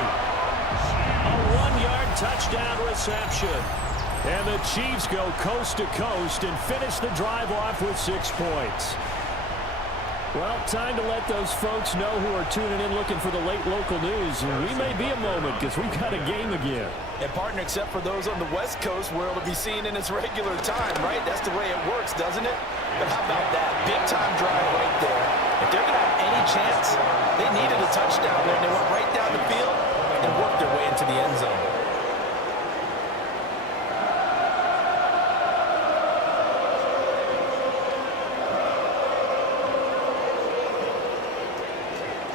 A 1-yard touchdown reception. And the Chiefs go coast to coast and finish the drive off with 6 points. Well, time to let those folks know who are tuning in looking for the late local news. We may be a moment because we've got a game again. And partner, except for those on the West Coast where it'll be seen in its regular time, right? That's the way it works, doesn't it? But how about that big-time drive right there? If they're going to have any chance, they needed a touchdown there, and they went right down the field and worked their way into the end zone.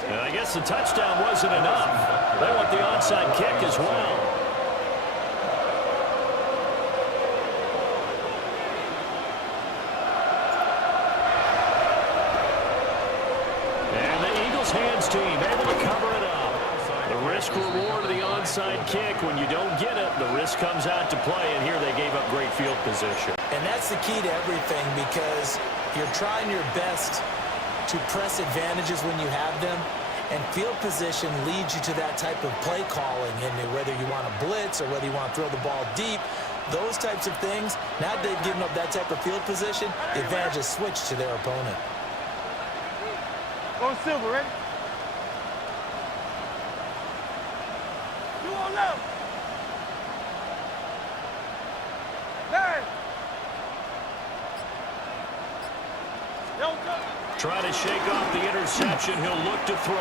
And I guess the touchdown wasn't enough. They want the onside kick as well. Hands team able to cover it up. The risk reward of the onside kick. When you don't get it, the risk comes out to play, and here they gave up great field position. And that's the key to everything, because you're trying your best to press advantages when you have them, and field position leads you to that type of play calling, and whether you want to blitz or whether you want to throw the ball deep, those types of things. Now that they've given up that type of field position, the advantage is switched to their opponent. Go Silver, ready? You on left. Hey. Try to shake off the interception. He'll look to throw.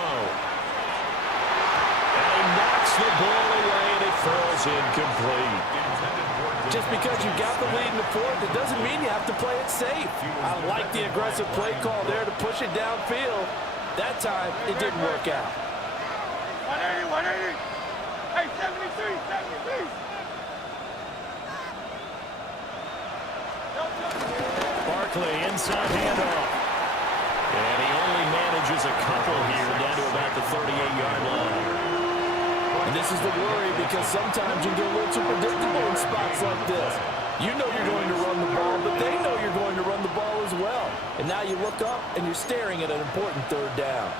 And he knocks the ball away, and it falls incomplete. Just because you got the lead in the 4th, it doesn't mean you have to play it safe. I like the aggressive play call there to push it downfield. That time, it didn't work out. 180, 180. Hey, 73, 73. Barkley, inside handoff. And he only manages a couple here down to about the 38-yard line. And this is the worry, because sometimes you get a little too predictable in spots like this. You know you're going to run the ball, but they know you're going to run the ball as well. And now you look up, and you're staring at an important 3rd down.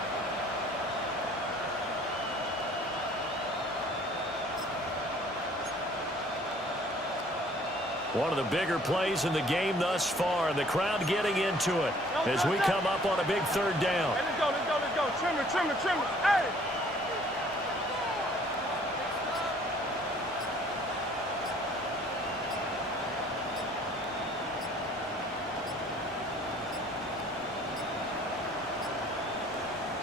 One of the bigger plays in the game thus far, and the crowd getting into it as we come up on a big 3rd down. Hey, let's go, let's go, let's go. Trim it, trim it, trim it. Hey!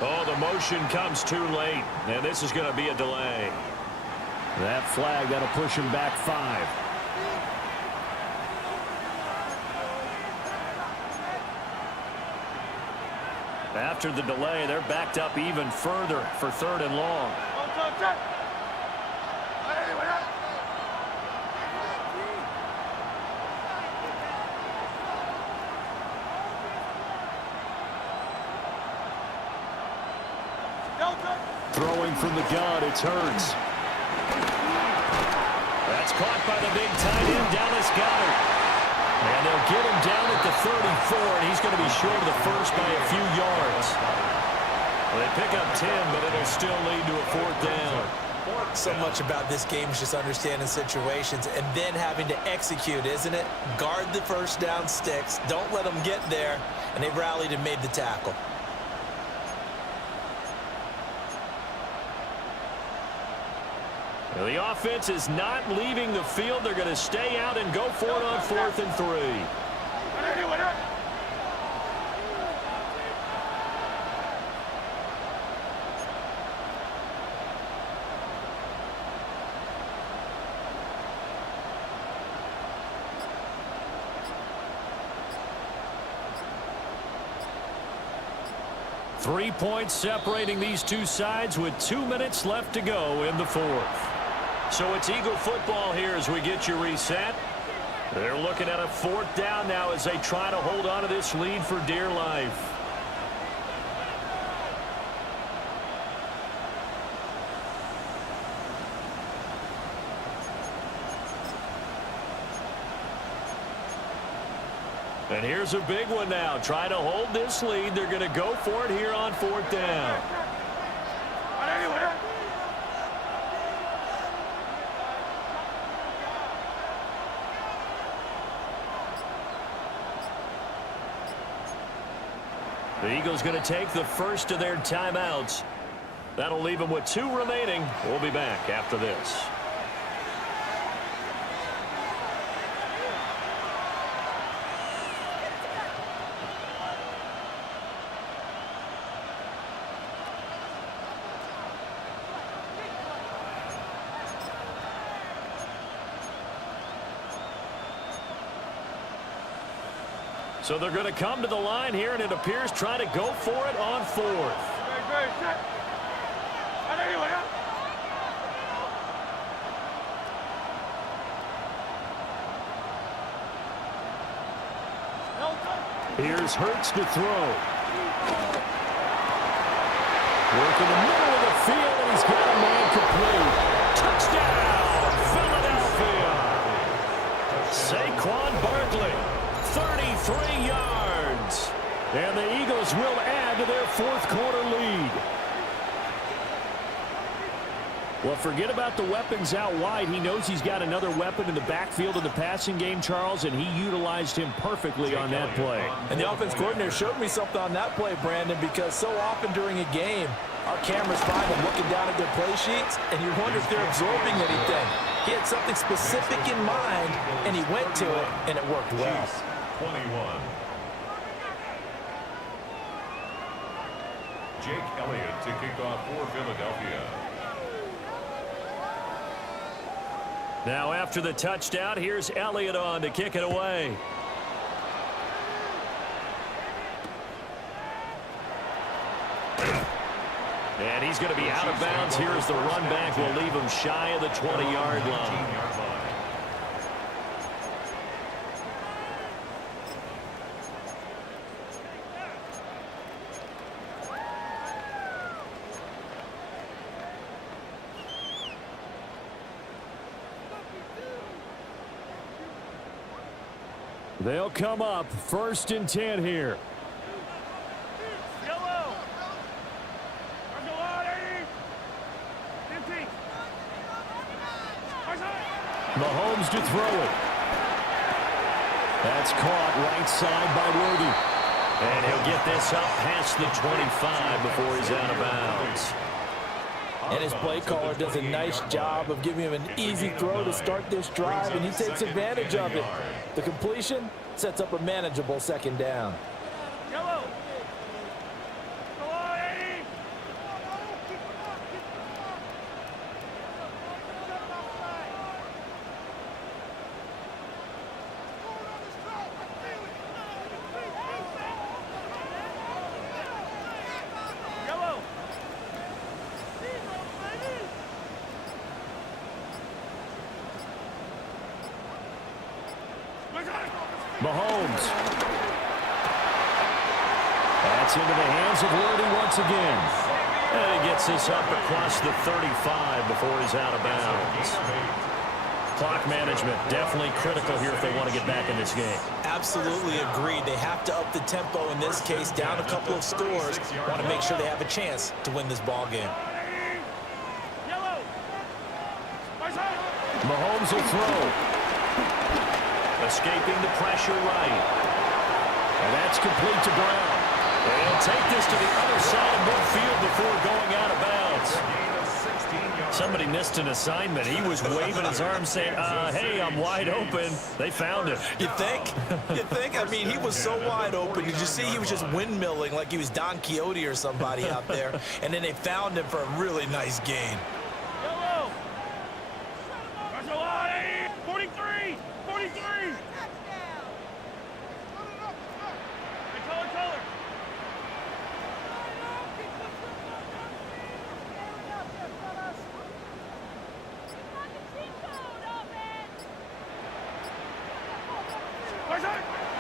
Oh, the motion comes too late, and this is going to be a delay. That flag, that'll push him back 5. After the delay, they're backed up even further for 3rd and long. Throwing from the gun, it's Hurts. That's caught by the big tight end, Dallas Goedert. And they'll get him down at the 34, and he's going to be short of the first by a few yards. Well, they pick up 10, but it'll still lead to a 4th down. So much about this game is just understanding situations and then having to execute, isn't it? Guard the 1st down sticks. Don't let them get there. And they rallied and made the tackle. Well, the offense is not leaving the field. They're going to stay out and go for it on 4th and 3. 3 points separating these two sides with 2 minutes left to go in the fourth. So it's Eagle football here as we get you reset. They're looking at a 4th down now as they try to hold on to this lead for dear life. And here's a big one now. Trying to hold this lead. They're going to go for it here on 4th down. The Eagles going to take the first of their timeouts. That'll leave them with 2 remaining. We'll be back after this. So they're going to come to the line here, and it appears trying to go for it on 4th. Here's Hurts to throw. Work in the middle of the field, and he's got a man complete. Touchdown, Philadelphia. Saquon Barkley. 33 yards. And the Eagles will add to their 4th quarter lead. Well, forget about the weapons out wide. He knows he's got another weapon in the backfield of the passing game, Charles, and he utilized him perfectly on that play. And the offense coordinator showed me something on that play, Brandon, because so often during a game, our cameras find them looking down at their play sheets, and you wonder if they're absorbing anything. He had something specific in mind, and he went to it, and it worked well. 21. Jake Elliott to kick off for Philadelphia. Now after the touchdown, here's Elliott on to kick it away. And he's going to be out of bounds here as the run back will leave him shy of the 20-yard line. They'll come up 1st and 10 here. Mahomes to throw it. That's caught right side by Worthy. And he'll get this up past the 25 before he's out of bounds. And his play caller does a nice job of giving him an easy throw to start this drive, and he takes advantage of it. The completion sets up a manageable 2nd down. Mahomes. That's into the hands of Worthy once again. And he gets this up across the 35 before he's out of bounds. Clock management definitely critical here if they want to get back in this game. Absolutely agreed. They have to up the tempo in this case, down a couple of scores. Want to make sure they have a chance to win this ball game. Mahomes will throw. Escaping the pressure right. And that's complete to Brown. And he'll take this to the other side of midfield before going out of bounds. Somebody missed an assignment. He was waving his arms saying, hey, I'm wide open. They found him. You think? You think? I mean, he was so wide open. Did you see he was just windmilling like he was Don Quixote or somebody out there? And then they found him for a really nice gain. 43! 43!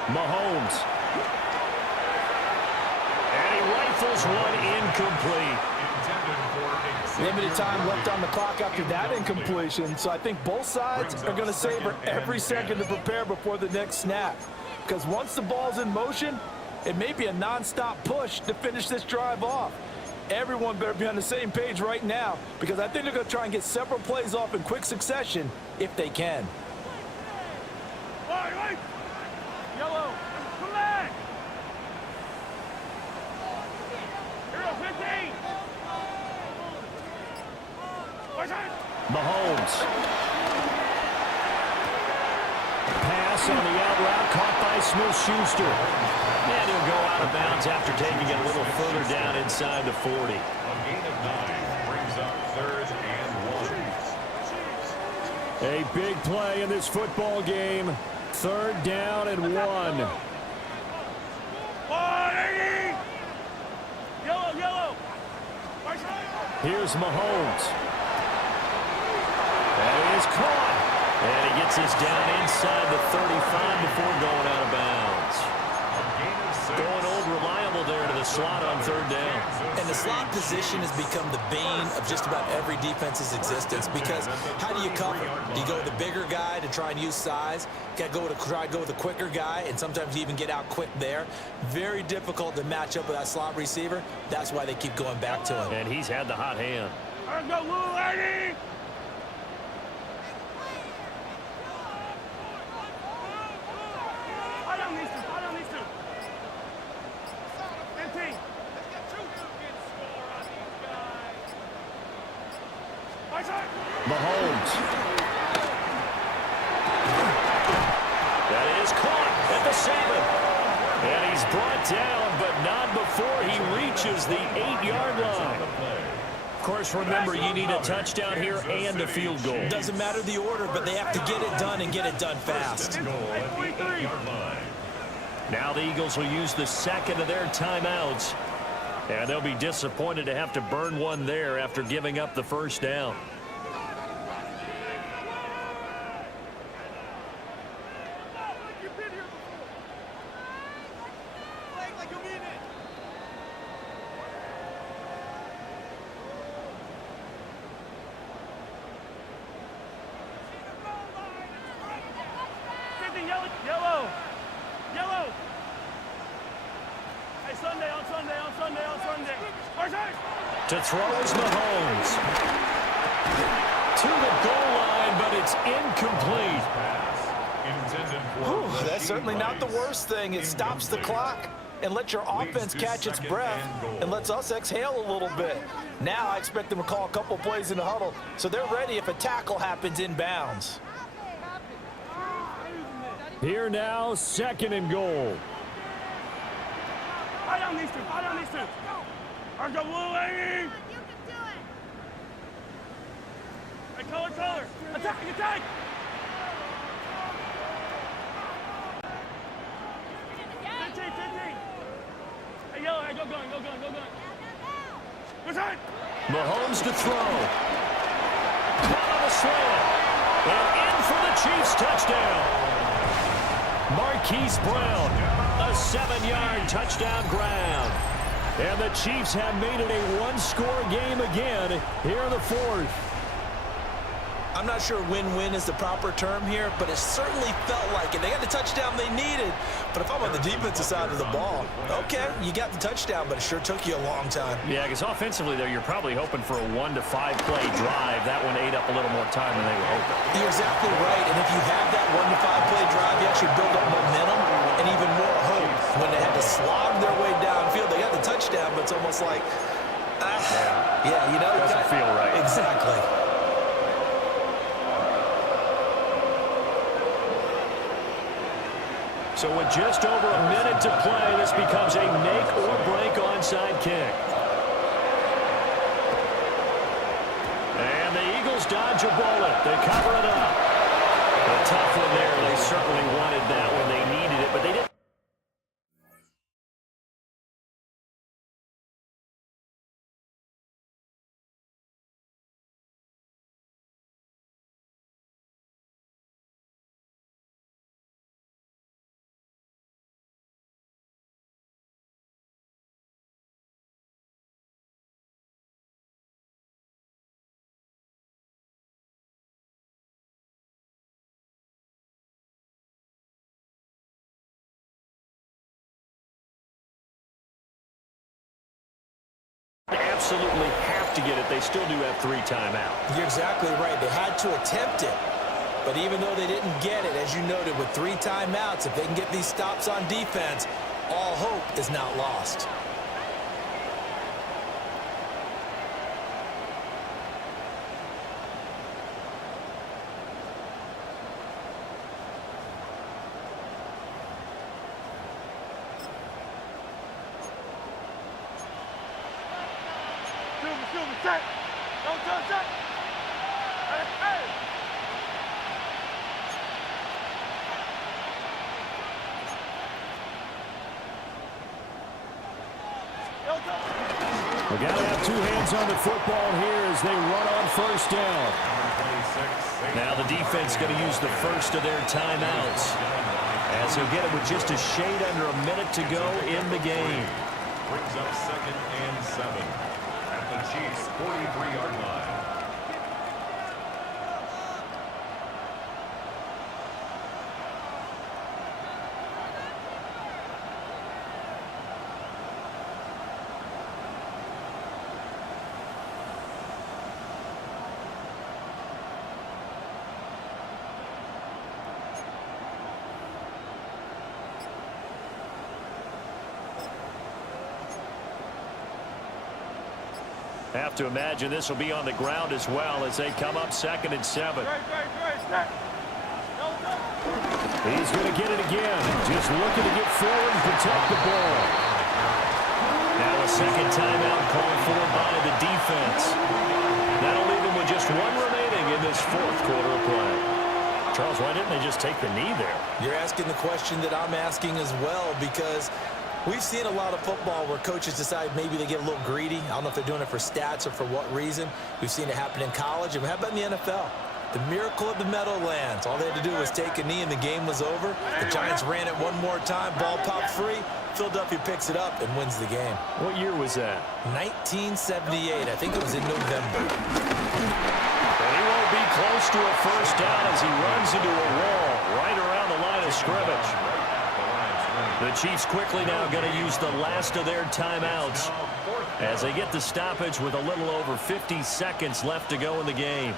Mahomes. And he rifles one incomplete. Limited time left on the clock after that incompletion, so I think both sides are going to savor every second to prepare before the next snap. Because once the ball's in motion, it may be a non-stop push to finish this drive off. Everyone better be on the same page right now, because I think they're going to try and get several plays off in quick succession if they can. Right. Yellow, come back. Hero 15. Mahomes. Pass on the out route caught by Smith-Schuster. And he'll go out of bounds after taking it a little further down inside the 40. A gain of 9 brings up 3rd and 1. A big play in this football game. 3rd down and 1. 180. Yellow. Here's Mahomes. That is caught. And he gets this down inside the 35 before going out of bounds. Going old reliable there to the slot on 3rd down. And the slot position has become the bane of just about every defense's existence, because how do you cover? Do you go with the bigger guy to try and use size? You got to try to go with the quicker guy, and sometimes you even get out quick there. Very difficult to match up with that slot receiver. That's why they keep going back to him. And he's had the hot hand. Let's go, little lady. I don't need to. 15. Mahomes. That is caught at the 7. And he's brought down, but not before he reaches the 8-yard line. Of course, remember, you need a touchdown here and a field goal. Doesn't matter the order, but they have to get it done and get it done fast. Now the Eagles will use the 2nd of their timeouts. And they'll be disappointed to have to burn one there after giving up the 1st down. Yellow. Hey, Sunday. To throw is Mahomes. To the goal line, but it's incomplete. That's certainly not the worst thing. It stops the clock and lets your offense catch its breath and lets us exhale a little bit. Now I expect them to call a couple plays in the huddle so they're ready if a tackle happens inbounds. Here now, 2nd and goal. I don't need to. Let's go, little lady. Hey, color. Attack. 15. Hey, yellow, go gun. Good side. Mahomes to throw. Caught on the slant. And in for the Chiefs touchdown. Marquise Brown, a 7-yard touchdown grab. And the Chiefs have made it a one-score game again here in the 4th. I'm not sure win-win is the proper term here, but it certainly felt like it. They got the touchdown they needed, but if I'm on the defensive side of the ball, okay, you got the touchdown, but it sure took you a long time. Yeah, because offensively, though, you're probably hoping for a 1 to 5 play drive. That one ate up a little more time than they were hoping. You're exactly right, and if you have that 1 to 5 play drive, you actually build up momentum and even more hope. When they had to slog their way downfield, they got the touchdown, but it's almost like, yeah, you know. Doesn't feel right. Exactly. So with just over a minute to play, this becomes a make-or-break onside kick. And the Eagles dodge a bullet. They cover it up. A tough one there. They certainly wanted that when they needed it, but they didn't. absolutely have to get it, they still do have 3 timeouts. You're exactly right. They had to attempt it. But even though they didn't get it, as you noted, with 3 timeouts, if they can get these stops on defense, all hope is not lost. Shoot me, set. Don't touch it. Hey. We got to have 2 hands on the football here as they run on first down. Now the defense going to use the first of their timeouts, as he'll get it with just a shade under a minute to go in the game. Brings up 2nd and 7 at the Chiefs' 43-yard line. Have to imagine this will be on the ground as well as they come up 2nd and 7. He's going to get it again. Just looking to get forward and protect the ball. Now a 2nd timeout called for by the defense. That'll leave them with just 1 remaining in this 4th quarter of play. Charles, why didn't they just take the knee there? You're asking the question that I'm asking as well, because we've seen a lot of football where coaches decide maybe they get a little greedy. I don't know if they're doing it for stats or for what reason. We've seen it happen in college. And how about in the NFL? The miracle of the Meadowlands. All they had to do was take a knee and the game was over. The Giants ran it one more time. Ball popped free. Philadelphia picks it up and wins the game. What year was that? 1978. I think it was in November. And he won't be close to a first down as he runs into a wall right around the line of scrimmage. The Chiefs quickly now going to use the last of their timeouts as they get the stoppage with a little over 50 seconds left to go in the game.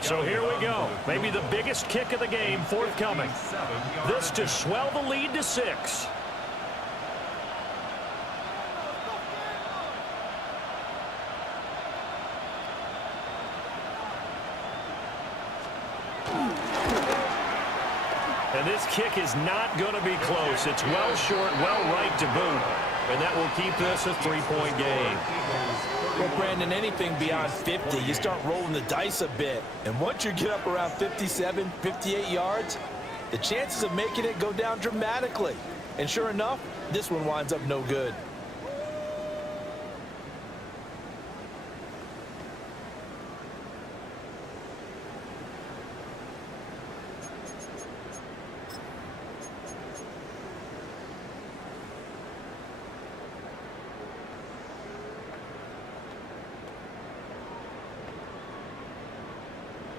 So here we go. Maybe the biggest kick of the game forthcoming. This to swell the lead to 6. And this kick is not going to be close. It's well short, well right to boot. And that will keep this a 3-point game. Well, Brandon, anything beyond 50, you start rolling the dice a bit. And once you get up around 57, 58 yards, the chances of making it go down dramatically. And sure enough, this one winds up no good.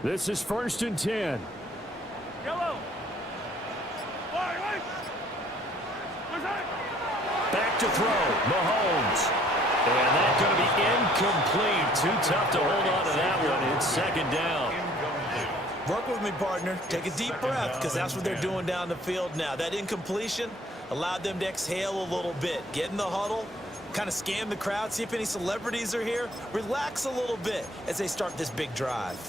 This is 1st and 10. Yellow. Back to throw, Mahomes. And that's going to be incomplete. Too tough to hold on to that one. It's 2nd down. Work with me, partner. Take a deep breath, because that's what they're doing down the field now. That incompletion allowed them to exhale a little bit. Get in the huddle, kind of scan the crowd, see if any celebrities are here. Relax a little bit as they start this big drive.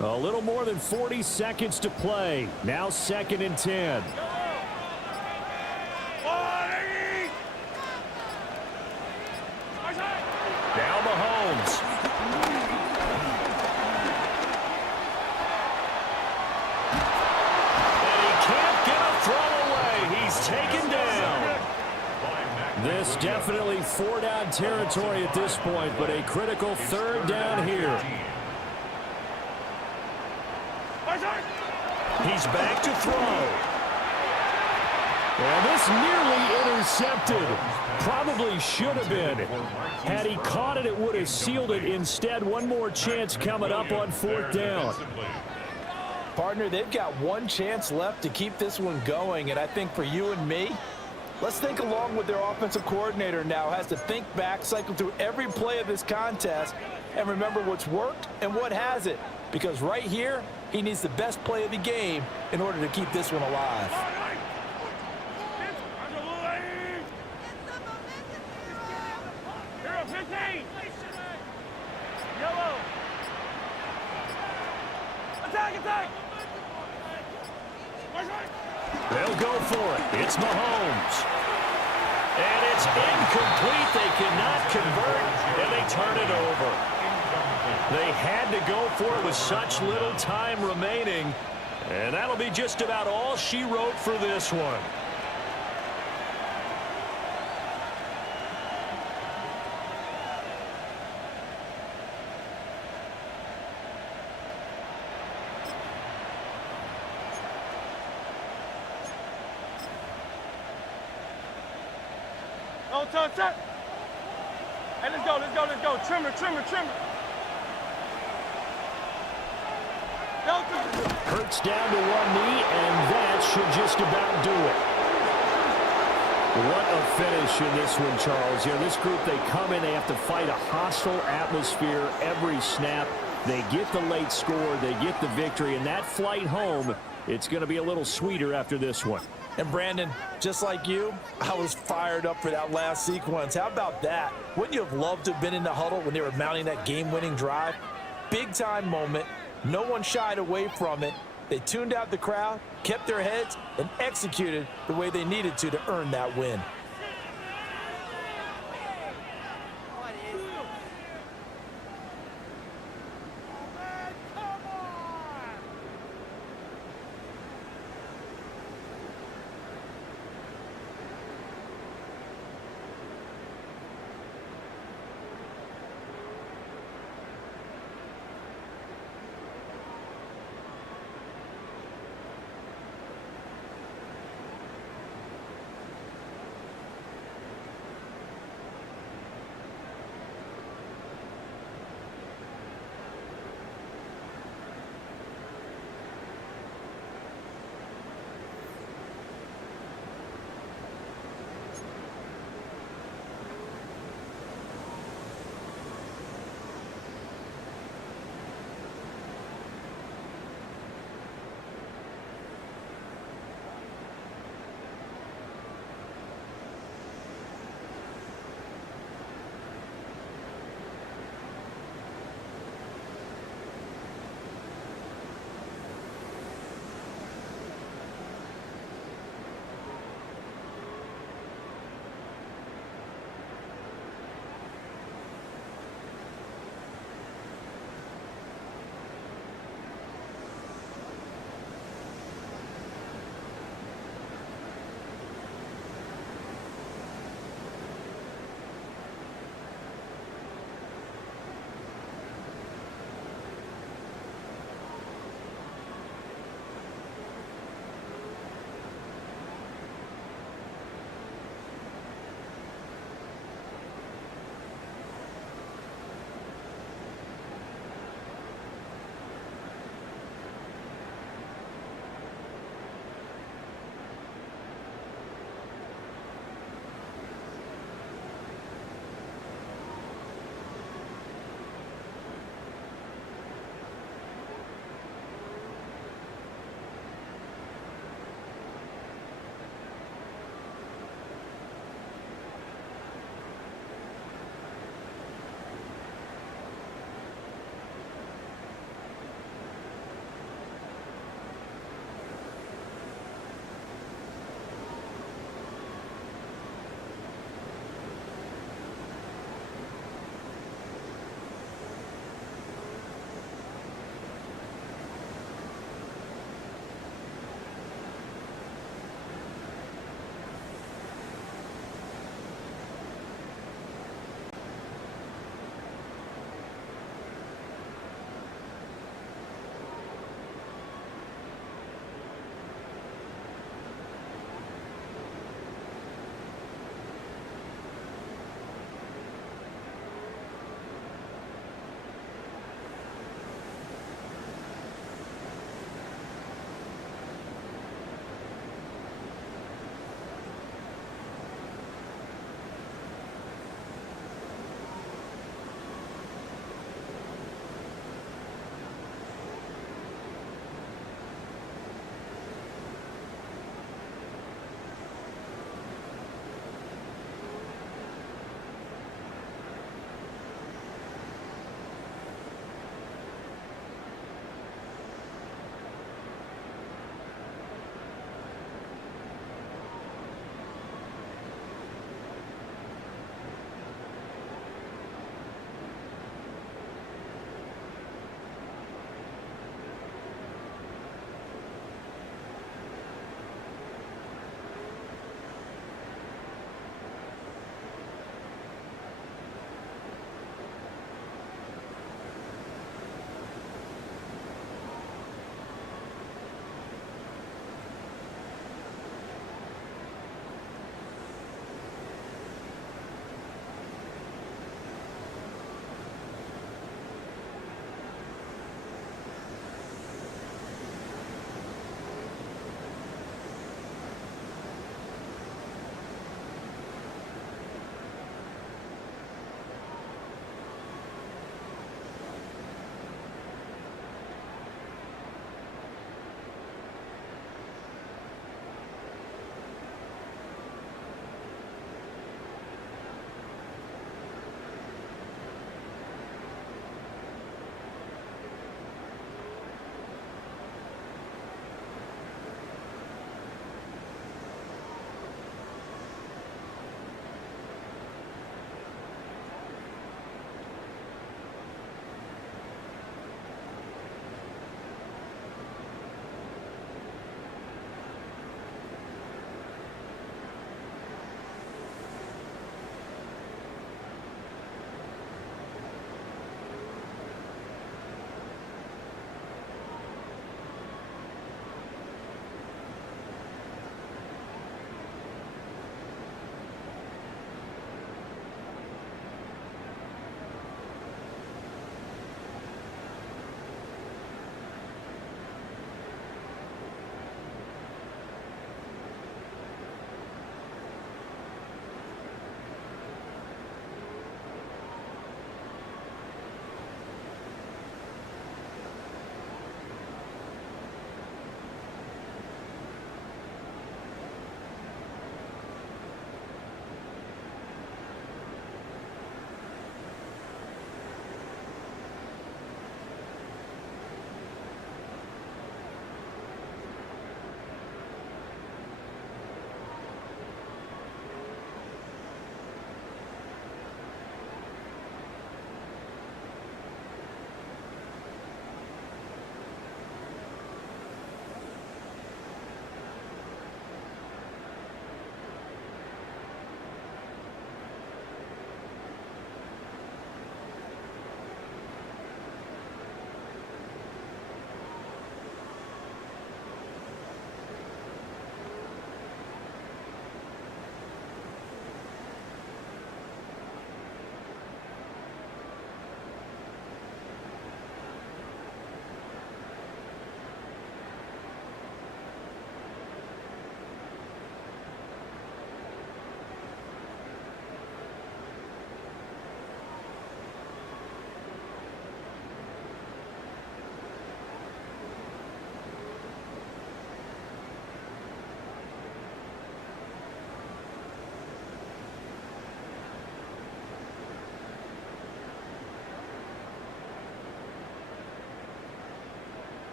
A little more than 40 seconds to play. Now 2nd and 10. Now Mahomes. And he can't get a throw away. He's taken down. This definitely 4-down territory at this point, but a critical 3rd down here. He's back to throw. And this nearly intercepted. Probably should have been. Had he caught it, it would have sealed it. Instead, one more chance coming up on 4th down. Partner, they've got one chance left to keep this one going, and I think for you and me, let's think along with their offensive coordinator now. Has to think back, cycle through every play of this contest, and remember what's worked and what hasn't. Because right here, he needs the best play of the game in order to keep this one alive. They'll go for it. It's Mahomes. And it's incomplete. They cannot convert, and they turn it over. They had to go for it with such little time remaining, and that'll be just about all she wrote for this one. Turn. Hey, let's go. Trimmer. Hurts down to one knee, and that should just about do it. What a finish in this one, Charles. Yeah, this group, they come in, they have to fight a hostile atmosphere every snap. They get the late score, they get the victory, and that flight home, it's going to be a little sweeter after this one. And Brandon, just like you, I was fired up for that last sequence. How about that? Wouldn't you have loved to have been in the huddle when they were mounting that game-winning drive? Big-time moment. No one shied away from it. They tuned out the crowd, kept their heads, and executed the way they needed to earn that win.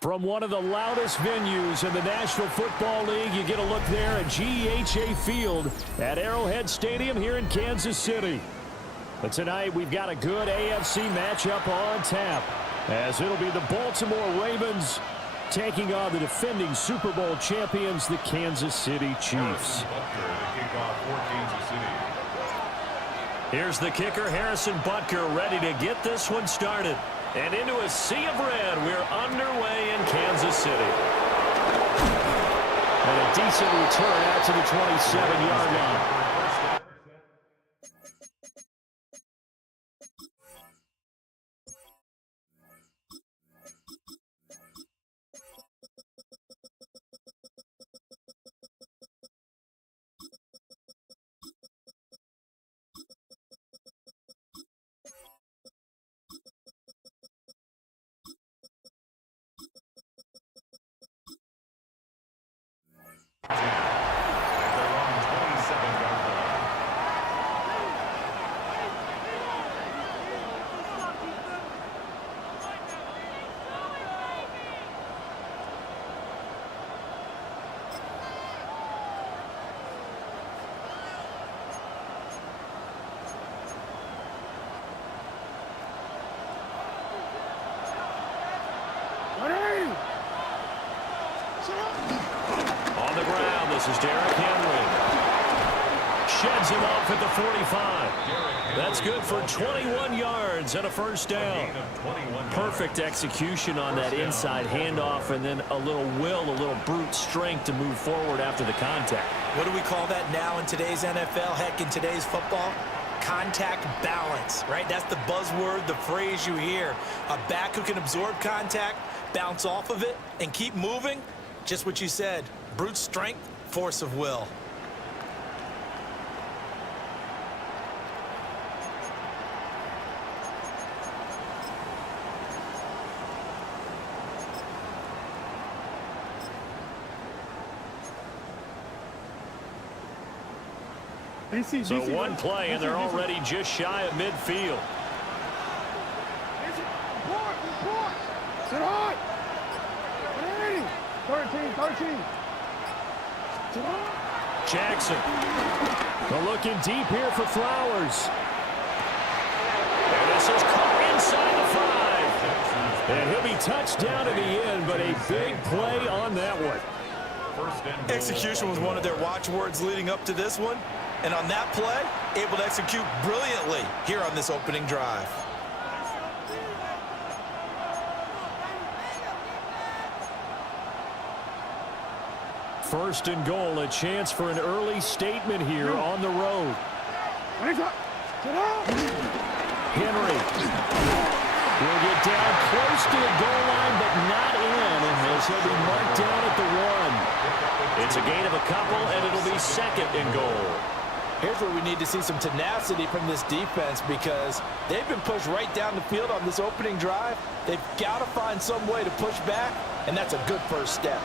From one of the loudest venues in the National Football League, you get a look there at GEHA Field at Arrowhead Stadium here in Kansas City. But tonight we've got a good AFC matchup on tap, as it'll be the Baltimore Ravens taking on the defending Super Bowl champions, the Kansas City Chiefs. Here's the kicker, Harrison Butker, ready to get this one started. And into a sea of red, we're underway in Kansas City. And a decent return out to the 27-yard line. On the ground, this is Derrick Henry. Sheds him off at the 45. That's good for 21 yards and a first down. Perfect execution on that inside handoff, and then a little will, a little brute strength to move forward after the contact. What do we call that now in today's NFL? Heck, in today's football? Contact balance, right? That's the buzzword, the phrase you hear. A back who can absorb contact, bounce off of it, and keep moving. Just what you said, brute strength, force of will. So one play, and they're already just shy of midfield. Sit hard. 13. Jackson. They're looking deep here for Flowers. And this is caught inside the 5. And he'll be touched down in the end, but a big play on that one. Execution was one of their watchwords leading up to this one. And on that play, able to execute brilliantly here on this opening drive. First and goal, a chance for an early statement here on the road. Henry will get down close to the goal line, but not in, as he'll be marked down at the 1. It's a gain of a couple, and it'll be second and goal. Here's where we need to see some tenacity from this defense, because they've been pushed right down the field on this opening drive. They've got to find some way to push back, and that's a good first step.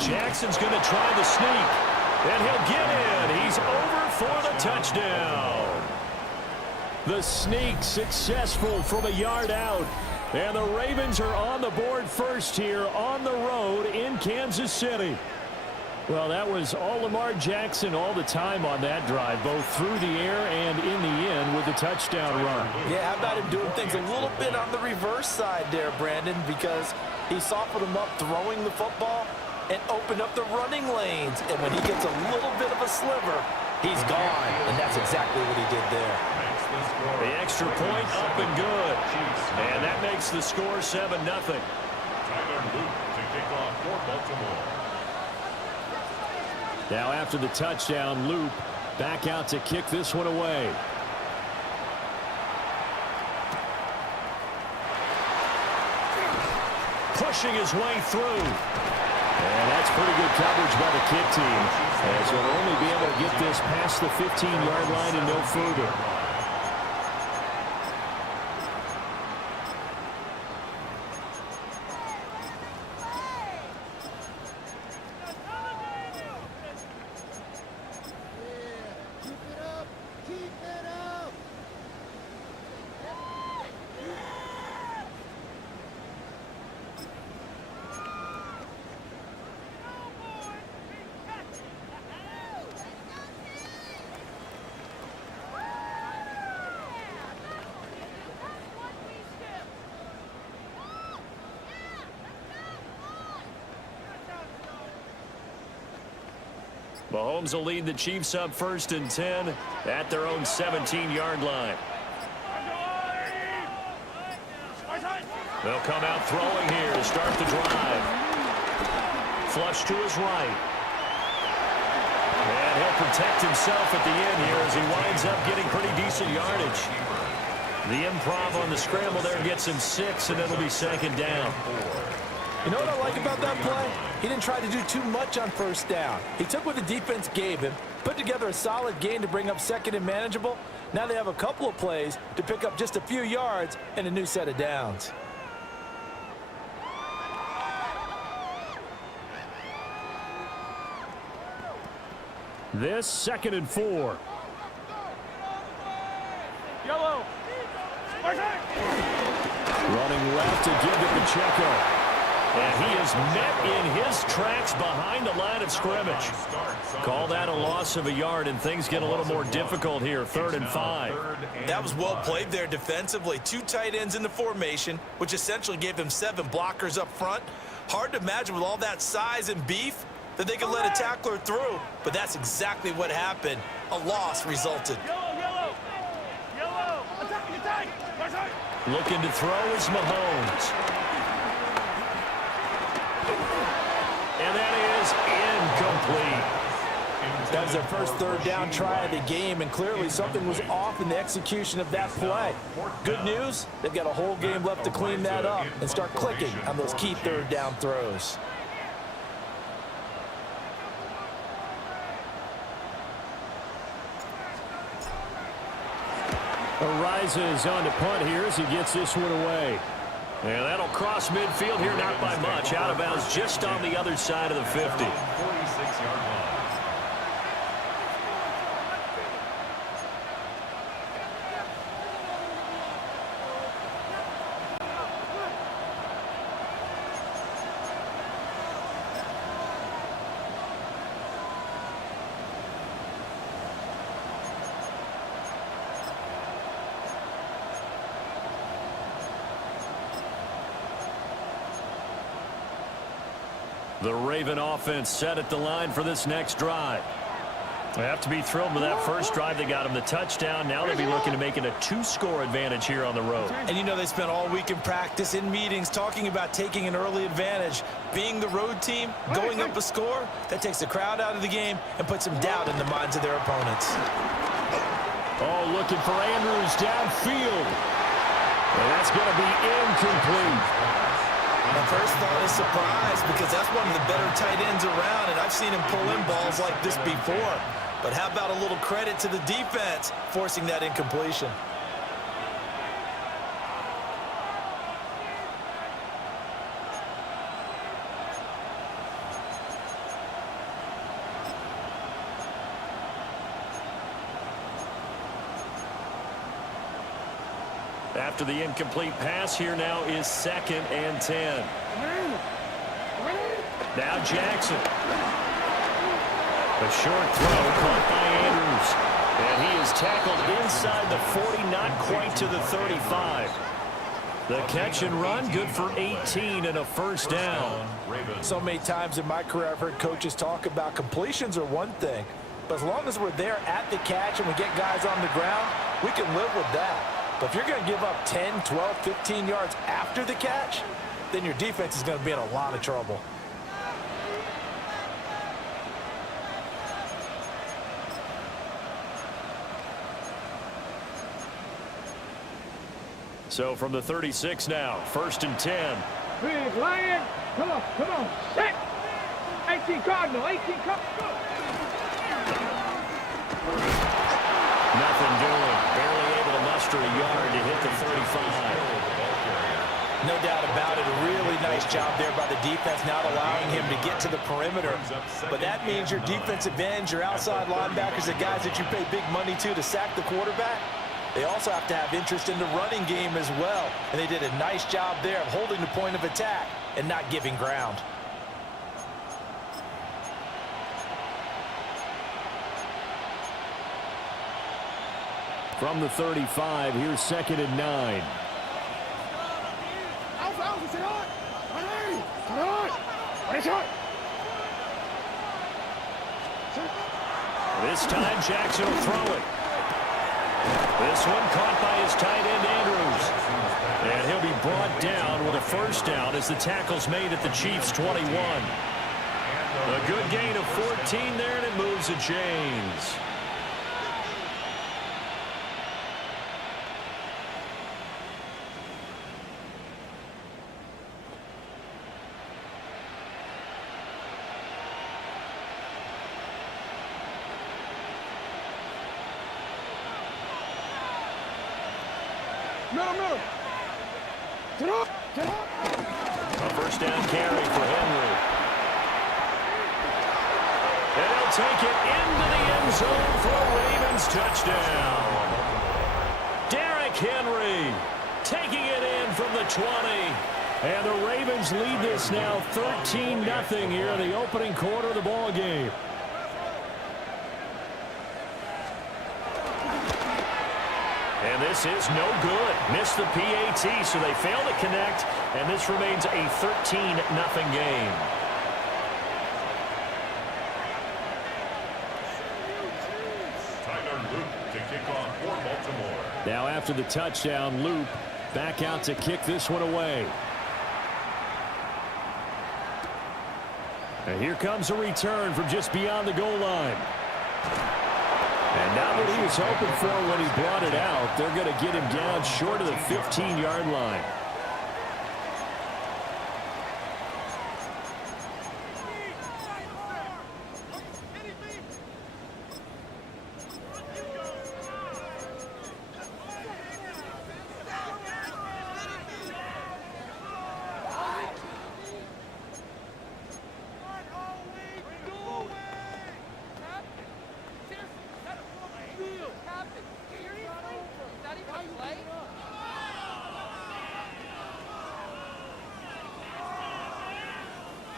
Jackson's going to try the sneak, and he'll get in. He's over for the touchdown. The sneak successful from a yard out, and the Ravens are on the board first here on the road in Kansas City. Well, that was all Lamar Jackson all the time on that drive, both through the air and in the end with a touchdown run. Yeah, how about him doing things a little bit on the reverse side there, Brandon, because he softened him up throwing the football and opened up the running lanes. And when he gets a little bit of a sliver, he's gone. And that's exactly what he did there. The extra point up and good. And that makes the score 7-0. Tyler Luke to kick off for Baltimore. Now after the touchdown, Loop back out to kick this one away. Pushing his way through. And that's pretty good coverage by the kick team, as he'll only be able to get this past the 15-yard line and no further. Mahomes will lead the Chiefs up 1st and 10 at their own 17-yard line. They'll come out throwing here to start the drive. Flush to his right. And he'll protect himself at the end here as he winds up getting pretty decent yardage. The improv on the scramble there gets him 6, and it'll be 2nd down. You know what I like about that play? He didn't try to do too much on 1st down. He took what the defense gave him, put together a solid gain to bring up 2nd and manageable. Now they have a couple of plays to pick up just a few yards and a new set of downs. This 2nd and 4. Yellow. Running left to give to Pacheco. And he is met in his tracks behind the line of scrimmage. Call that a loss of a yard, and things get a little more difficult here. 3rd and 5. That was well played there defensively. 2 tight ends in the formation, which essentially gave him 7 blockers up front. Hard to imagine with all that size and beef that they could let a tackler through, but that's exactly what happened. A loss resulted. Yellow. Attack. Looking to throw is Mahomes. And that is incomplete. That was their first 3rd down try of the game, and clearly something was off in the execution of that play. Good news, they've got a whole game left to clean that up and start clicking on those key 3rd down throws. Arises on to punt here as he gets this one away. And that'll cross midfield here, not by much. Out of bounds just on the other side of the 50. 46-yard line. The Raven offense set at the line for this next drive. They have to be thrilled with that first drive. They got him the touchdown. Now they'll be looking to make it a 2-score advantage here on the road. And you know they spent all week in practice, in meetings, talking about taking an early advantage. Being the road team, going up a score, that takes the crowd out of the game and puts some doubt in the minds of their opponents. Oh, looking for Andrews downfield. And that's going to be incomplete. My first thought is surprise, because that's one of the better tight ends around, and I've seen him pull in balls like this before. But how about a little credit to the defense forcing that incompletion? After the incomplete pass, here now is 2nd and 10. Now Jackson. A short throw caught by Andrews. And he is tackled inside the 40, not quite to the 35. The catch and run, good for 18 and a 1st down. So many times in my career I've heard coaches talk about completions are one thing, but as long as we're there at the catch and we get guys on the ground, we can live with that. But if you're going to give up 10, 12, 15 yards after the catch, then your defense is going to be in a lot of trouble. So from the 36 now, 1st and 10. Big Lion. Come on. Set. 18 Cardinal. Nothing doing. Barely able to muster a yard to hit the 35. No doubt about it. A really nice job there by the defense, not allowing him to get to the perimeter. But that means your defensive ends, your outside linebackers, the guys that you pay big money to sack the quarterback, they also have to have interest in the running game as well. And they did a nice job there of holding the point of attack and not giving ground. From the 35, here's 2nd and 9. This time, Jackson will throw it. This one caught by his tight end, Andrews. And he'll be brought down with a first down as the tackle's made at the Chiefs' 21. A good gain of 14 there, and it moves the chains. Middle. Get up. A first down carry for Henry. And he'll take it into the end zone for a Ravens touchdown. Derrick Henry taking it in from the 20. And the Ravens lead this now 13-0 here in the opening quarter of the ball game. And this is no good. Missed the PAT, so they fail to connect, and this remains a 13-0 game. Tyler Luke to kick off for Baltimore. Now after the touchdown, Loop back out to kick this one away. And here comes a return from just beyond the goal line. And not what he was hoping for when he brought it out. They're going to get him down short of the 15-yard line.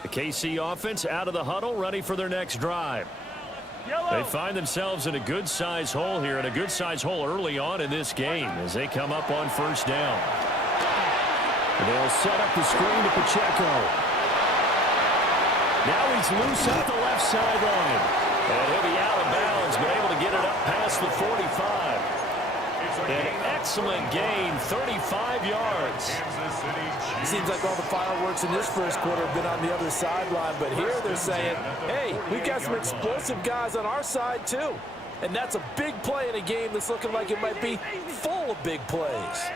The KC offense out of the huddle, ready for their next drive. They find themselves in a good-sized hole here, and a good-sized hole early on in this game as they come up on first down. And they'll set up the screen to Pacheco. Now he's loose at the left sideline. And he'll be out of bounds, but able to get it up past the 45. An excellent gain, 35 yards. It seems like all the fireworks in this first quarter have been on the other sideline, but here they're saying, hey, we've got some explosive guys on our side too. And that's a big play in a game that's looking like it might be full of big plays.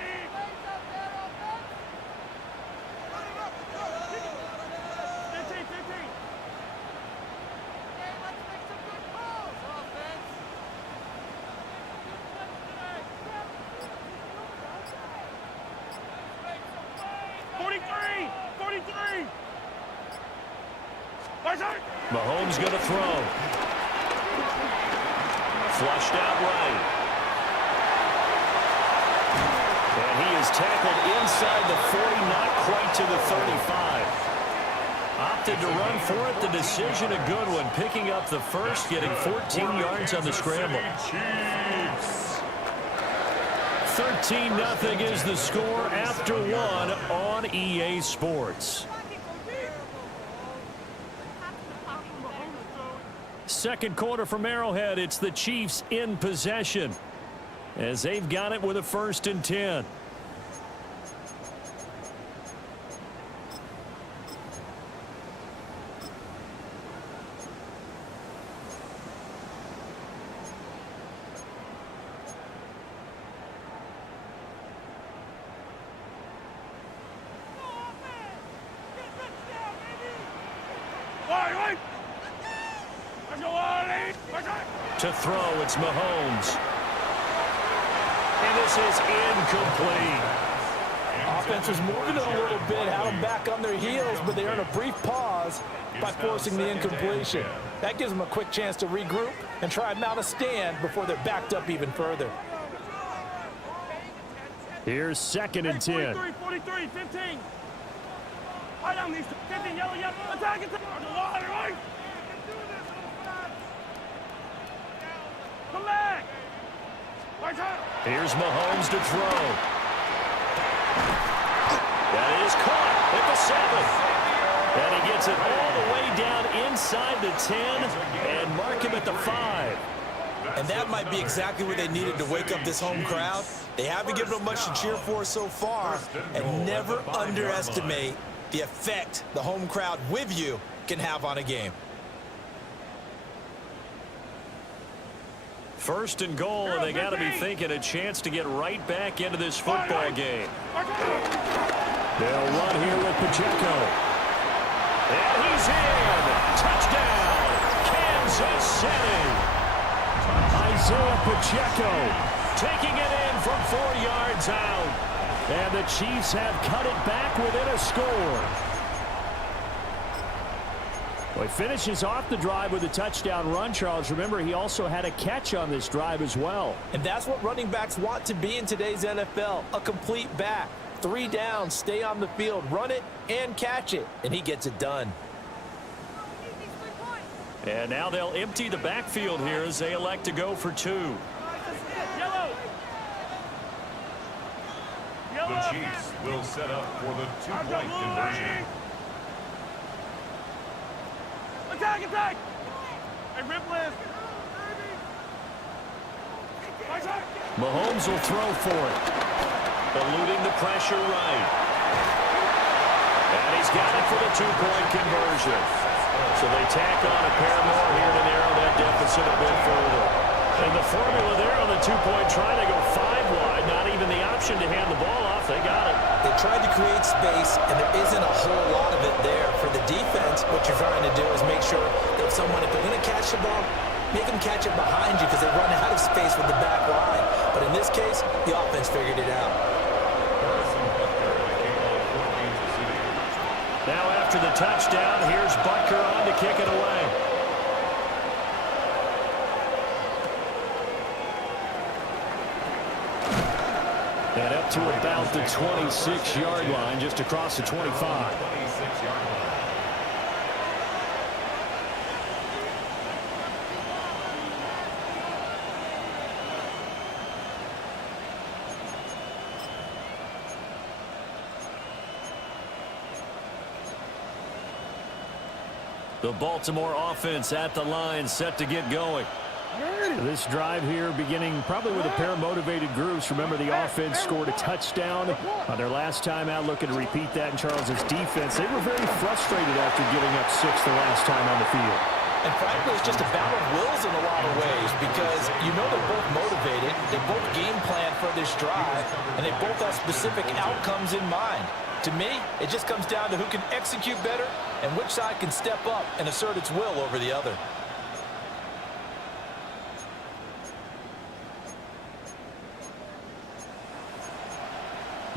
Mahomes going to throw. Flushed out right. And he is tackled inside the 40, not quite to the 35. Opted to run for it. The decision a good one. Picking up the first, getting 14 yards on the scramble. 13-0 is the score after one on EA Sports. Second quarter from Arrowhead. It's the Chiefs in possession as they've got it with a 1st and 10. To throw, it's Mahomes. And this is incomplete. Offense was moving it a little bit, had them back on their heels, but they earn a brief pause by forcing the incompletion. That gives them a quick chance to regroup and try and mount a stand before they're backed up even further. Here's 2nd and 10. 43, 15. Right on these 15, yellow, attack it. Right. Come back. Here's Mahomes to throw. That is caught at the 7. And he gets it all the way down inside the 10 and mark him at the 5. And that might be exactly what they needed to wake up this home crowd. They haven't given them much to cheer for so far, and never underestimate the effect the home crowd with you can have on a game. First and goal, and they got to be thinking a chance to get right back into this football game. They'll run here with Pacheco. And he's in. Touchdown, Kansas City. Isaiah Pacheco taking it in from 4 yards out. And the Chiefs have cut it back within a score. Well, he finishes off the drive with a touchdown run, Charles. Remember, he also had a catch on this drive as well. And that's what running backs want to be in today's NFL, a complete back. 3 downs, stay on the field, run it, and catch it. And he gets it done. And now they'll empty the backfield here as they elect to go for 2. Yellow. The Chiefs will set up for the 2-point conversion. Attack, attack! Hey, Ripley! Mahomes will throw for it. Eluding the pressure right. And he's got it for the 2-point conversion. So they tack on a pair more here to narrow that deficit a bit further. And the formula there on the 2-point try, they go 5 wide. Not even the option to hand the ball off. They got it. They tried to create space, and there isn't a whole lot of it there. For the defense, what you're trying to do is make sure that if they're going to catch the ball, make them catch it behind you because they run out of space with the back line. But in this case, the offense figured it out. Now after the touchdown, here's Butker on to kick it away. And up to about the 26-yard line, just across the 25. The Baltimore offense at the line, set to get going. This drive here beginning probably with a pair of motivated groups. Remember, the offense scored a touchdown on their last time out, looking to repeat that in Charles's defense. They were very frustrated after giving up 6 the last time on the field. And frankly, it's just a battle of wills in a lot of ways because you know they're both motivated, they both game plan for this drive, and they both have specific outcomes in mind. To me, it just comes down to who can execute better and which side can step up and assert its will over the other.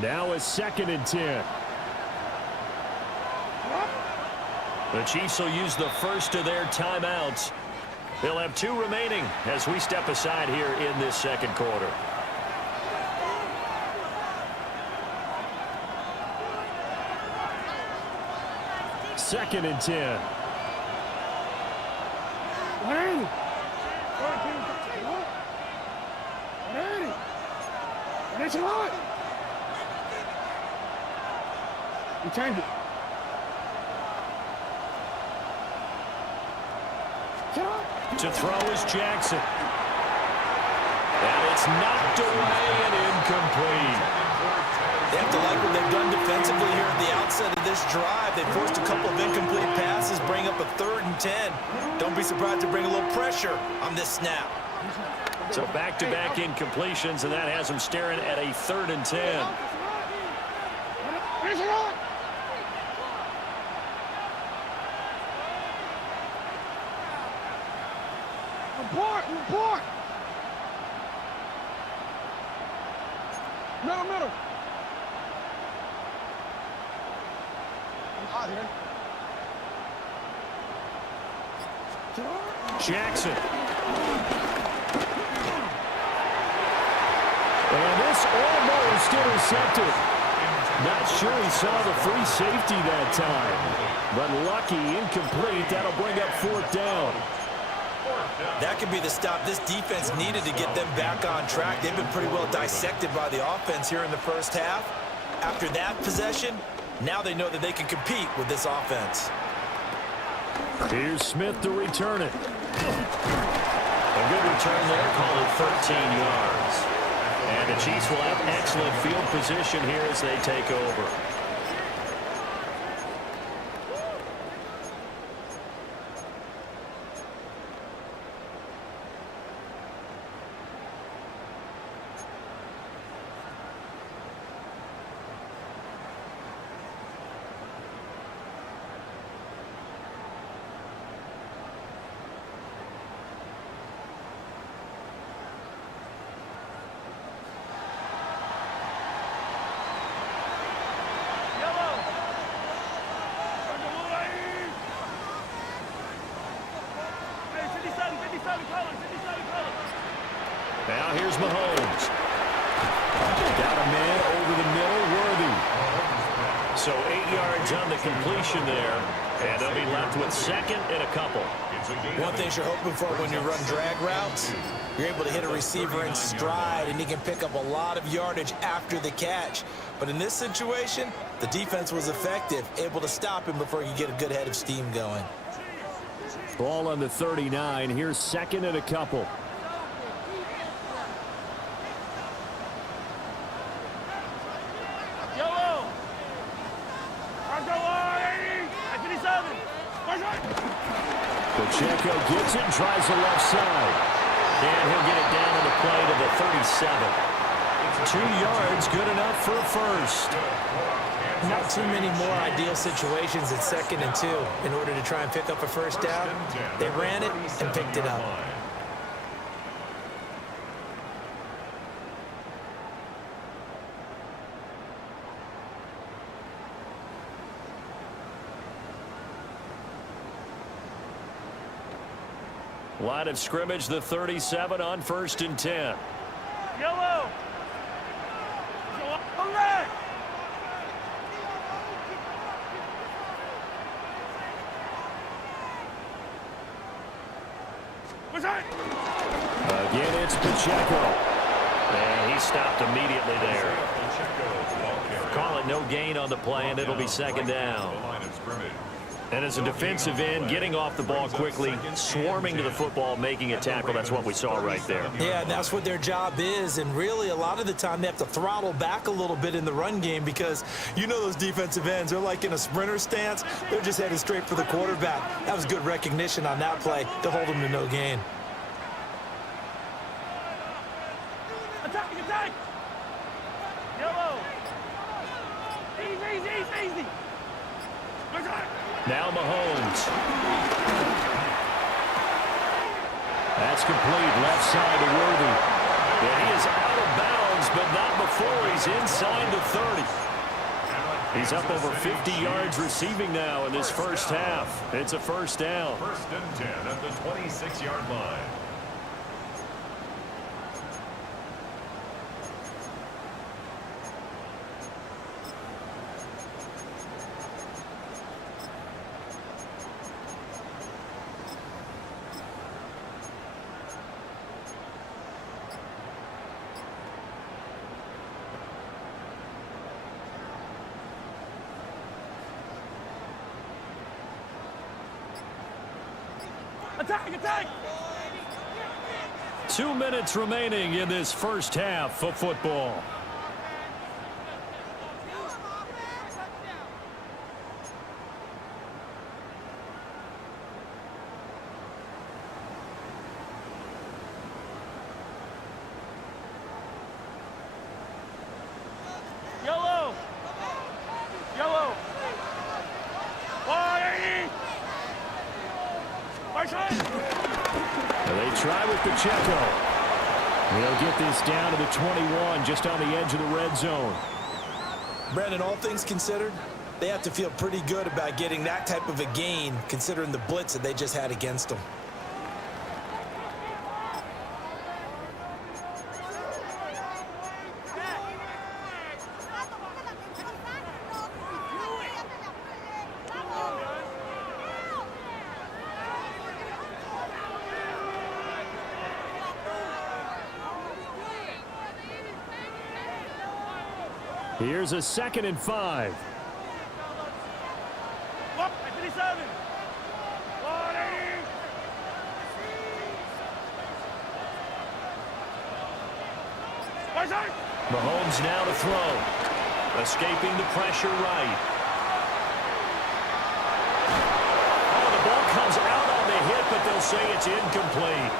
Now a 2nd and 10. The Chiefs will use the first of their timeouts. They'll have 2 remaining as we step aside here in this second quarter. Second and 10. You change it. To throw is Jackson. And it's knocked away and incomplete. They have to like what they've done defensively here at the outset of this drive. They forced a couple of incomplete passes, bring up a 3rd and 10. Don't be surprised to bring a little pressure on this snap. So back-to-back incompletions, and that has them staring at a 3rd and 10. Report! Middle. I'm out here. Jackson. And this almost intercepted. Not sure he saw the free safety that time. But lucky, incomplete. That'll bring up 4th down. That could be the stop this defense needed to get them back on track. They've been pretty well dissected by the offense here in the first half. After that possession, now they know that they can compete with this offense. Here's Smith to return it. A good return there, call it 13 yards. And the Chiefs will have excellent field position here as they take over. Now here's Mahomes. Got a man over the middle, Worthy. So 8 yards on the completion there, and they'll be left with second and a couple. One thing you're hoping for when you run drag routes, you're able to hit a receiver in stride, and he can pick up a lot of yardage after the catch. But in this situation, the defense was effective, able to stop him before he could get a good head of steam going. Ball on the 39. Here's second and a couple. Pacheco gets it and tries the left side. And he'll get it down to the play to the 37. 2 yards, good enough for a first. Not too many more ideal situations at 2nd and 2 in order to try and pick up a first down. They ran it and picked it up. Line of scrimmage, the 37 on 1st and 10. Yellow. Red. Again, it's Pacheco. And he stopped immediately there. Call it no gain on the play, and it'll be second down. And as a defensive end, getting off the ball quickly, swarming to the football, making a tackle, that's what we saw right there. Yeah, and that's what their job is. And really, a lot of the time, they have to throttle back a little bit in the run game because you know those defensive ends, they're like in a sprinter stance. They're just headed straight for the quarterback. That was good recognition on that play to hold them to no gain. Attack, attack. Yellow. Easy. Now Mahomes. That's complete, left side to Worthy. And he is out of bounds, but not before he's inside the 30. He's up over 50 yards receiving now in this first half. It's a first down. 1st and 10 at the 26-yard line. Attack! 2 minutes remaining in this first half of football. Yellow. They try with Pacheco. They'll get this down to the 21, just on the edge of the red zone. Brandon, all things considered, they have to feel pretty good about getting that type of a gain, considering the blitz that they just had against them. Here's a 2nd and 5. Mahomes now to throw. Escaping the pressure right. Oh, the ball comes out on the hit, but they'll say it's incomplete.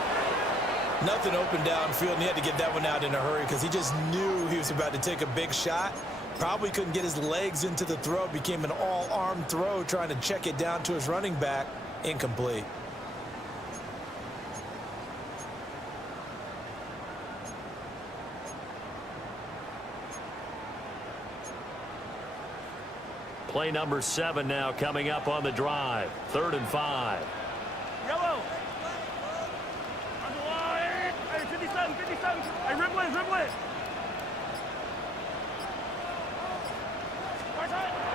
Nothing open downfield, and he had to get that one out in a hurry because he just knew he was about to take a big shot. Probably couldn't get his legs into the throw. Became an all-arm throw trying to check it down to his running back. Incomplete. Play number 7 now coming up on the drive. 3rd and 5. Yellow. On the line. Hey, 57, 57. Hey, dribble it, dribble it.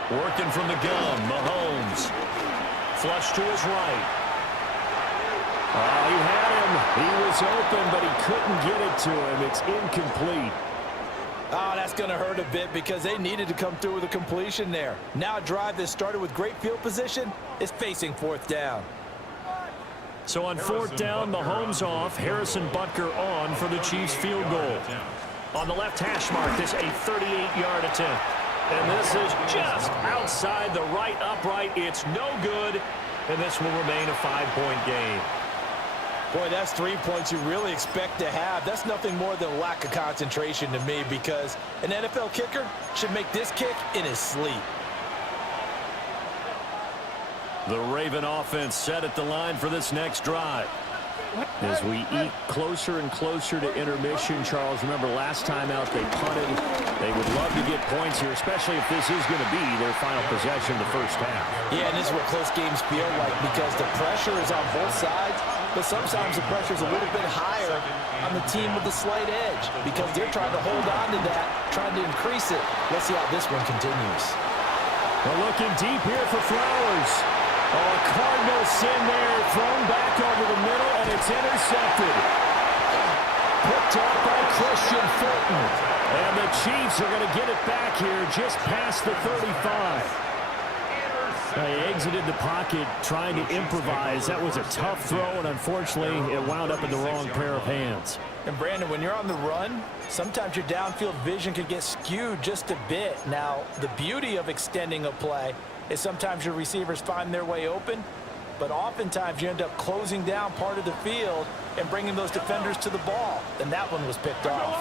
Working from the gun, Mahomes. Flush to his right. He had him. He was open, but he couldn't get it to him. It's incomplete. Oh, that's going to hurt a bit because they needed to come through with a completion there. Now a drive that started with great field position is facing 4th down. So on 4th down, Mahomes off, Harrison Butker on for the Chiefs field goal. On the left hash mark, this a 38-yard attempt. And this is just outside the right upright. It's no good, and this will remain a 5-point game. Boy, that's 3 points you really expect to have. That's nothing more than a lack of concentration to me because an NFL kicker should make this kick in his sleep. The Raven offense set at the line for this next drive. As we eat closer and closer to intermission, Charles, remember last time out they punted. They would love to get points here, especially if this is going to be their final possession the first half. Yeah, and this is what close games feel like because the pressure is on both sides, but sometimes the pressure is a little bit higher on the team with the slight edge because they're trying to hold on to that, trying to increase it. Let's see how this one continues. We're looking deep here for Flowers. Oh, a Cardinal sin there, thrown back over the middle, and it's intercepted. Picked up by Christian Fulton. And the Chiefs are going to get it back here just past the 35. They exited the pocket trying to improvise. That was a tough throw, and unfortunately, it wound up in the wrong pair of hands. And Brandon, when you're on the run, sometimes your downfield vision can get skewed just a bit. Now, the beauty of extending a play is sometimes your receivers find their way open, but oftentimes you end up closing down part of the field and bringing those defenders to the ball. And that one was picked off.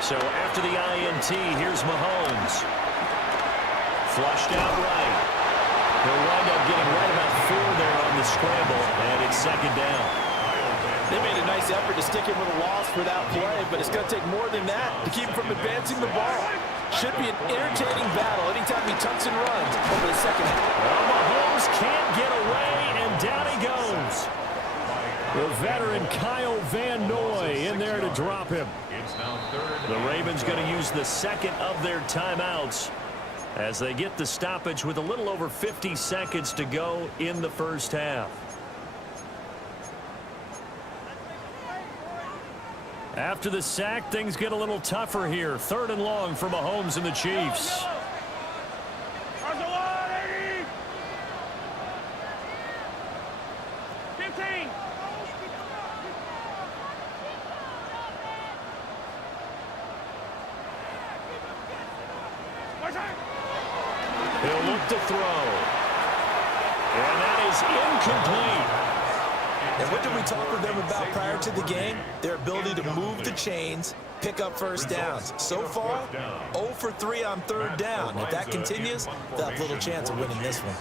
So after the INT, here's Mahomes. Flushed out right. He'll wind up getting right about 4 there on the scramble, and it's 2nd down. They made a nice effort to stick him with a loss for that play, but it's going to take more than that to keep him from advancing the ball. Should be an entertaining battle anytime he tucks and runs over the second half. Well, Mahomes can't get away, and down he goes. The veteran Kyle Van Noy in there to drop him. The Ravens going to use the 2nd of their timeouts as they get the stoppage with a little over 50 seconds to go in the first half. After the sack, things get a little tougher here. 3rd and long for Mahomes and the Chiefs. 15. He'll look to throw. And that is incomplete. And what did we talk with them about prior to the game? Their ability to move the chains, pick up first downs. So far, 0 for 3 on 3rd down. If that continues, they'll have little chance of winning this one.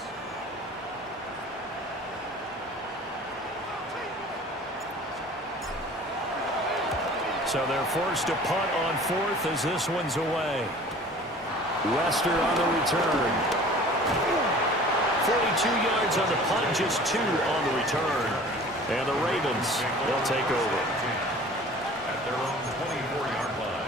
So they're forced to punt on 4th as this one's away. Wester on the return. 42 yards on the punt, just 2 on the return. And the Ravens, they'll take over. At their own 24-yard line.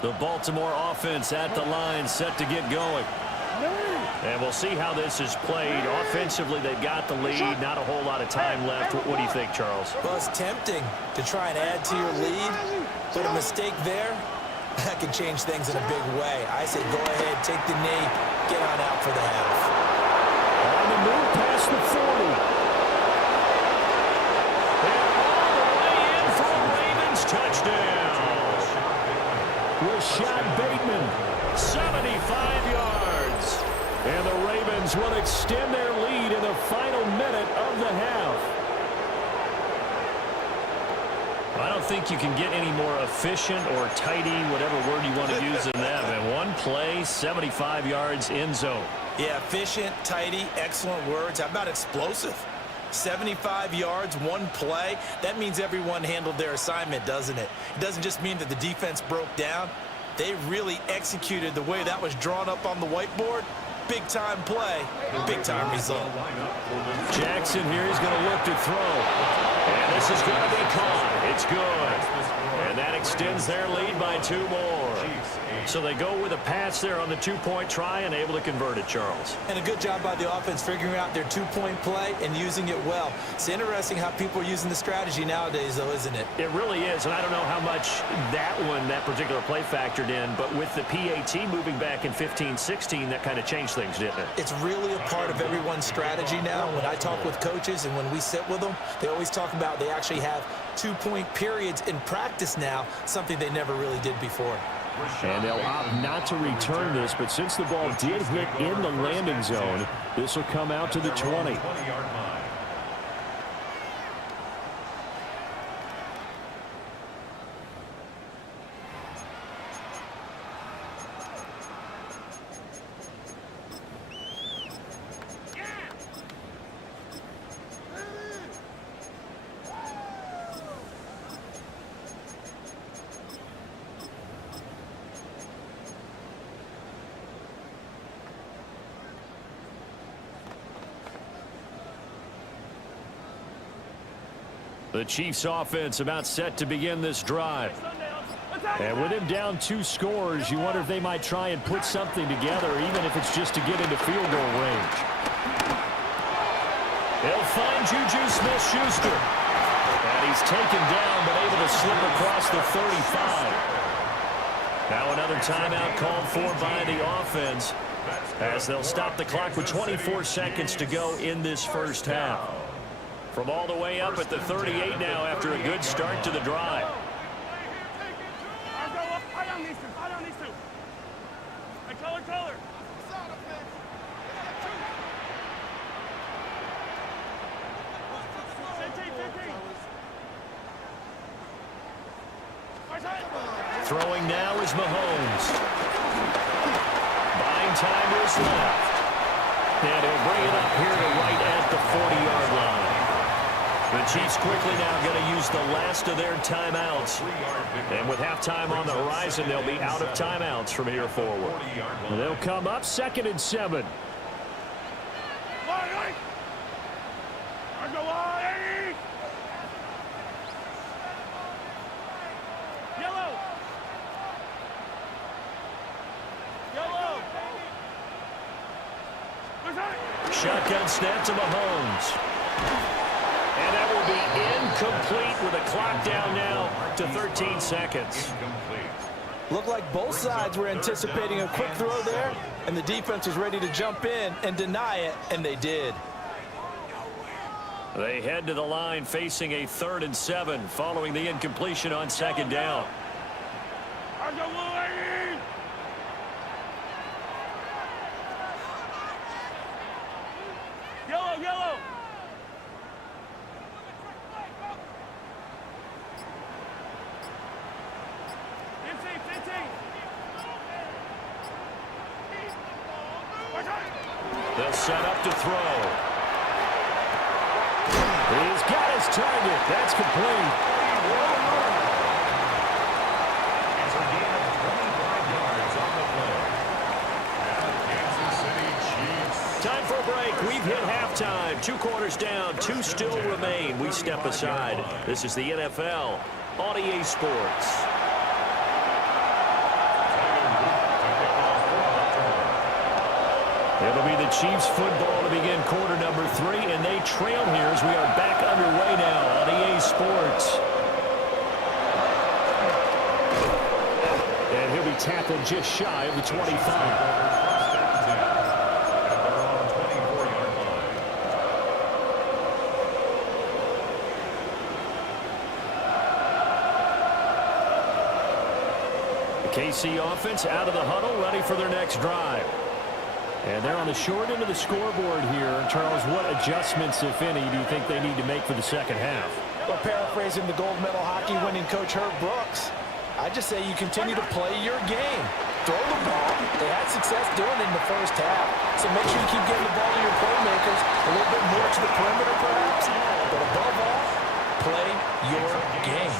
The Baltimore offense at the line, set to get going. And we'll see how this is played. Offensively, they've got the lead. Not a whole lot of time left. What do you think, Charles? Well, it's tempting to try and add to your lead, but a mistake there, that can change things in a big way. I say go ahead, take the knee, get on out for the half. On the move past the 40. And all the way in for a Ravens touchdown. Rashad Bateman, 75 yards. And the Ravens will extend their lead in the final minute of the half. I don't think you can get any more efficient or tidy, whatever word you want to use in that. And one play, 75 yards in zone. Yeah, efficient, tidy, excellent words. How about explosive? 75 yards, one play. That means everyone handled their assignment, doesn't it? It doesn't just mean that the defense broke down. They really executed the way that was drawn up on the whiteboard. Big-time play, big-time result. Jackson here is going to look to throw. And this is going to be caught. It's good. And that extends their lead by 2 more. So they go with a pass there on the 2-point try and able to convert it, Charles. And a good job by the offense figuring out their 2-point play and using it well. It's interesting how people are using the strategy nowadays, though, isn't it? It really is, and I don't know how much that particular play factored in, but with the PAT moving back in 15-16, that kind of changed things, didn't it? It's really a part of everyone's strategy now. When I talk with coaches and when we sit with them, they always talk about they actually have 2-point periods in practice now, something they never really did before. And they'll opt not to return this, but since the ball did hit in the landing zone, this will come out to the 20. The Chiefs offense about set to begin this drive. And with him down 2 scores, you wonder if they might try and put something together, even if it's just to get into field goal range. They'll find Juju Smith-Schuster. And he's taken down, but able to slip across the 35. Now another timeout called for by the offense, as they'll stop the clock with 24 seconds to go in this first half. From all the way up at the 38 now after a good start to the drive. Throwing now is Mahomes. Buying time is left. And he'll bring it up here to right at the 40-yard line. The Chiefs quickly now going to use the last of their timeouts. And with halftime on the horizon, they'll be out of timeouts from here forward. And they'll come up 2nd and 7. Shotgun snap to Mahomes. And that will be incomplete with a clock down now to 13 seconds. Looked like both sides were anticipating a quick throw there, and the defense was ready to jump in and deny it, and they did. They head to the line facing a 3rd and 7 following the incompletion on 2nd down. Yellow. They'll set up to throw. He's got his target. That's complete. Time for a break. We've hit halftime. 2 quarters down. 2 still remain. We step aside. This is the NFL on EA Sports. It'll be the Chiefs football to begin quarter number 3, and they trail here as we are back underway now on EA Sports. And he'll be tackled just shy of the 25. KC offense out of the huddle, ready for their next drive. And they're on the short end of the scoreboard here. Charles, what adjustments, if any, do you think they need to make for the second half? Well, paraphrasing the gold medal hockey winning coach Herb Brooks, I just say you continue to play your game. Throw the ball. They had success doing it in the first half. So make sure you keep getting the ball to your playmakers, a little bit more to the perimeter perhaps. But above all, play your game.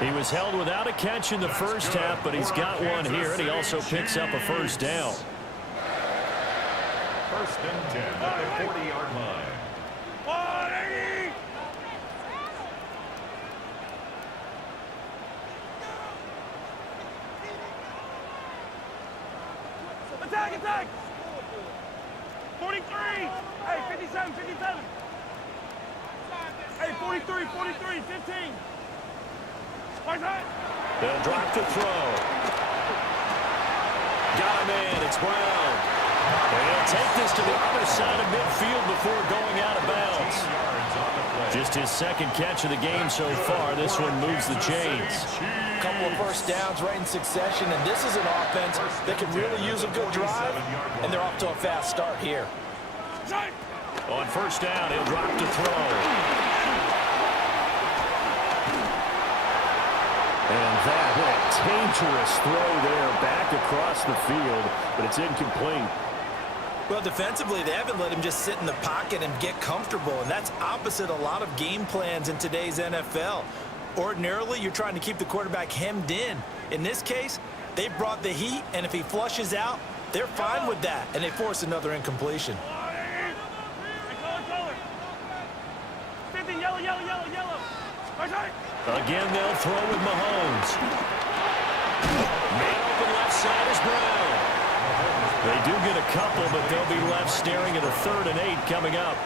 He was held without a catch in the first half, but he's got one here, and he also picks up a first down. First and 10 at the 40-yard line. Attack, attack! 43! Hey, 57, 57! Hey, 43, 43, 15! They'll drop to throw. Got him in. It's Brown. And he'll take this to the other side of midfield before going out of bounds. Just his second catch of the game so far. This one moves the chains. A couple of first downs right in succession, and this is an offense that can really use a good drive, and they're off to a fast start here. On first down, he'll drop to throw. And that, what a dangerous throw there back across the field, but it's incomplete. Well, defensively, they haven't let him just sit in the pocket and get comfortable, and that's opposite a lot of game plans in today's NFL. Ordinarily, you're trying to keep the quarterback hemmed in. In this case, they brought the heat, and if he flushes out, they're fine with that, and they force another incompletion. 50, yellow, yellow, yellow, yellow. Again, they'll throw with Mahomes. Man open left side is Brown. They do get a couple, but they'll be left staring at a 3rd and 8 coming up.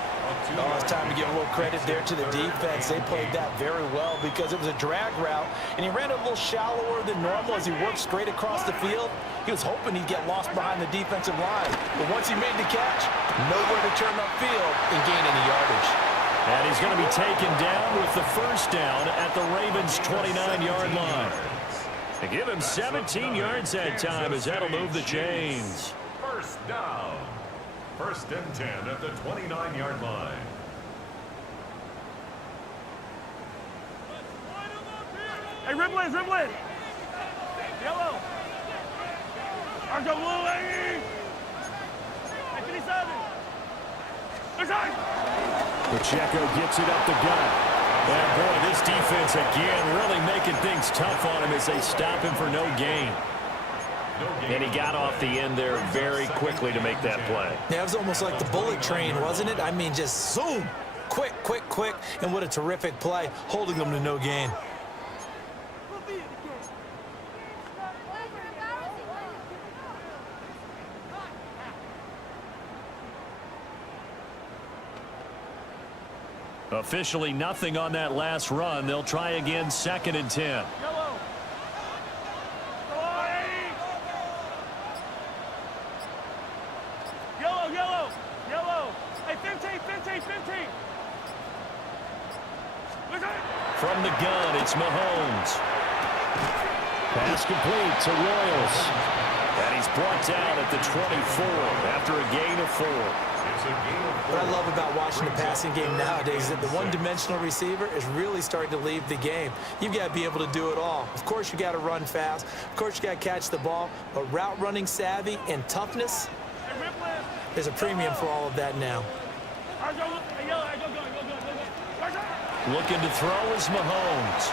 Oh, it's time to give a little credit there to the defense. They played that very well because it was a drag route, and he ran a little shallower than normal as he worked straight across the field. He was hoping he'd get lost behind the defensive line, but once he made the catch, nowhere to turn upfield and gain any yardage. And he's going to be taken down with the first down at the Ravens' 29-yard line. They give him 17 yards that time as that'll move the chains. First down. First and 10 at the 29-yard line. Hey, Riblin, Riblin! Yellow! Argo blue, hey! Hey, 57! There's Pacheco gets it up the gut. And boy, this defense again really making things tough on him as they stop him for no gain. And he got off the end there very quickly to make that play. Yeah, it was almost like the bullet train, wasn't it? I mean, just zoom. Quick, quick, quick. And what a terrific play, holding them to no gain. Officially nothing on that last run. They'll try again, 2nd and 10. Yellow! Yellow, yellow, yellow! Hey, 15, 15, 15! From the gun, it's Mahomes. Pass complete to Royals. And he's brought down at the 24 after a gain of 4. What I love about watching the passing game nowadays is that the one-dimensional receiver is really starting to leave the game. You've got to be able to do it all. Of course, you got to run fast. Of course, you got to catch the ball. But route running savvy and toughness, there's a premium for all of that now. Looking to throw is Mahomes.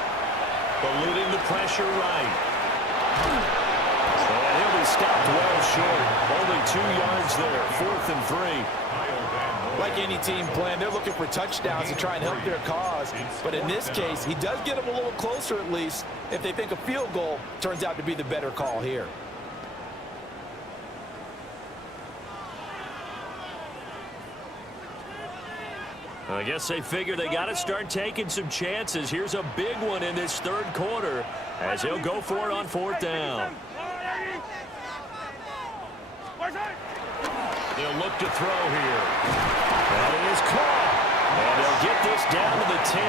Eluding the pressure right. And he'll be stopped well short. Only 2 yards there. 4th and 3. Like any team playing, they're looking for touchdowns to try and help their cause. But in this case, he does get them a little closer at least if they think a field goal turns out to be the better call here. I guess they figure they got to start taking some chances. Here's a big one in this third quarter as he'll go for it on fourth down. They'll look to throw here. That is caught. And they'll get this down to the 10.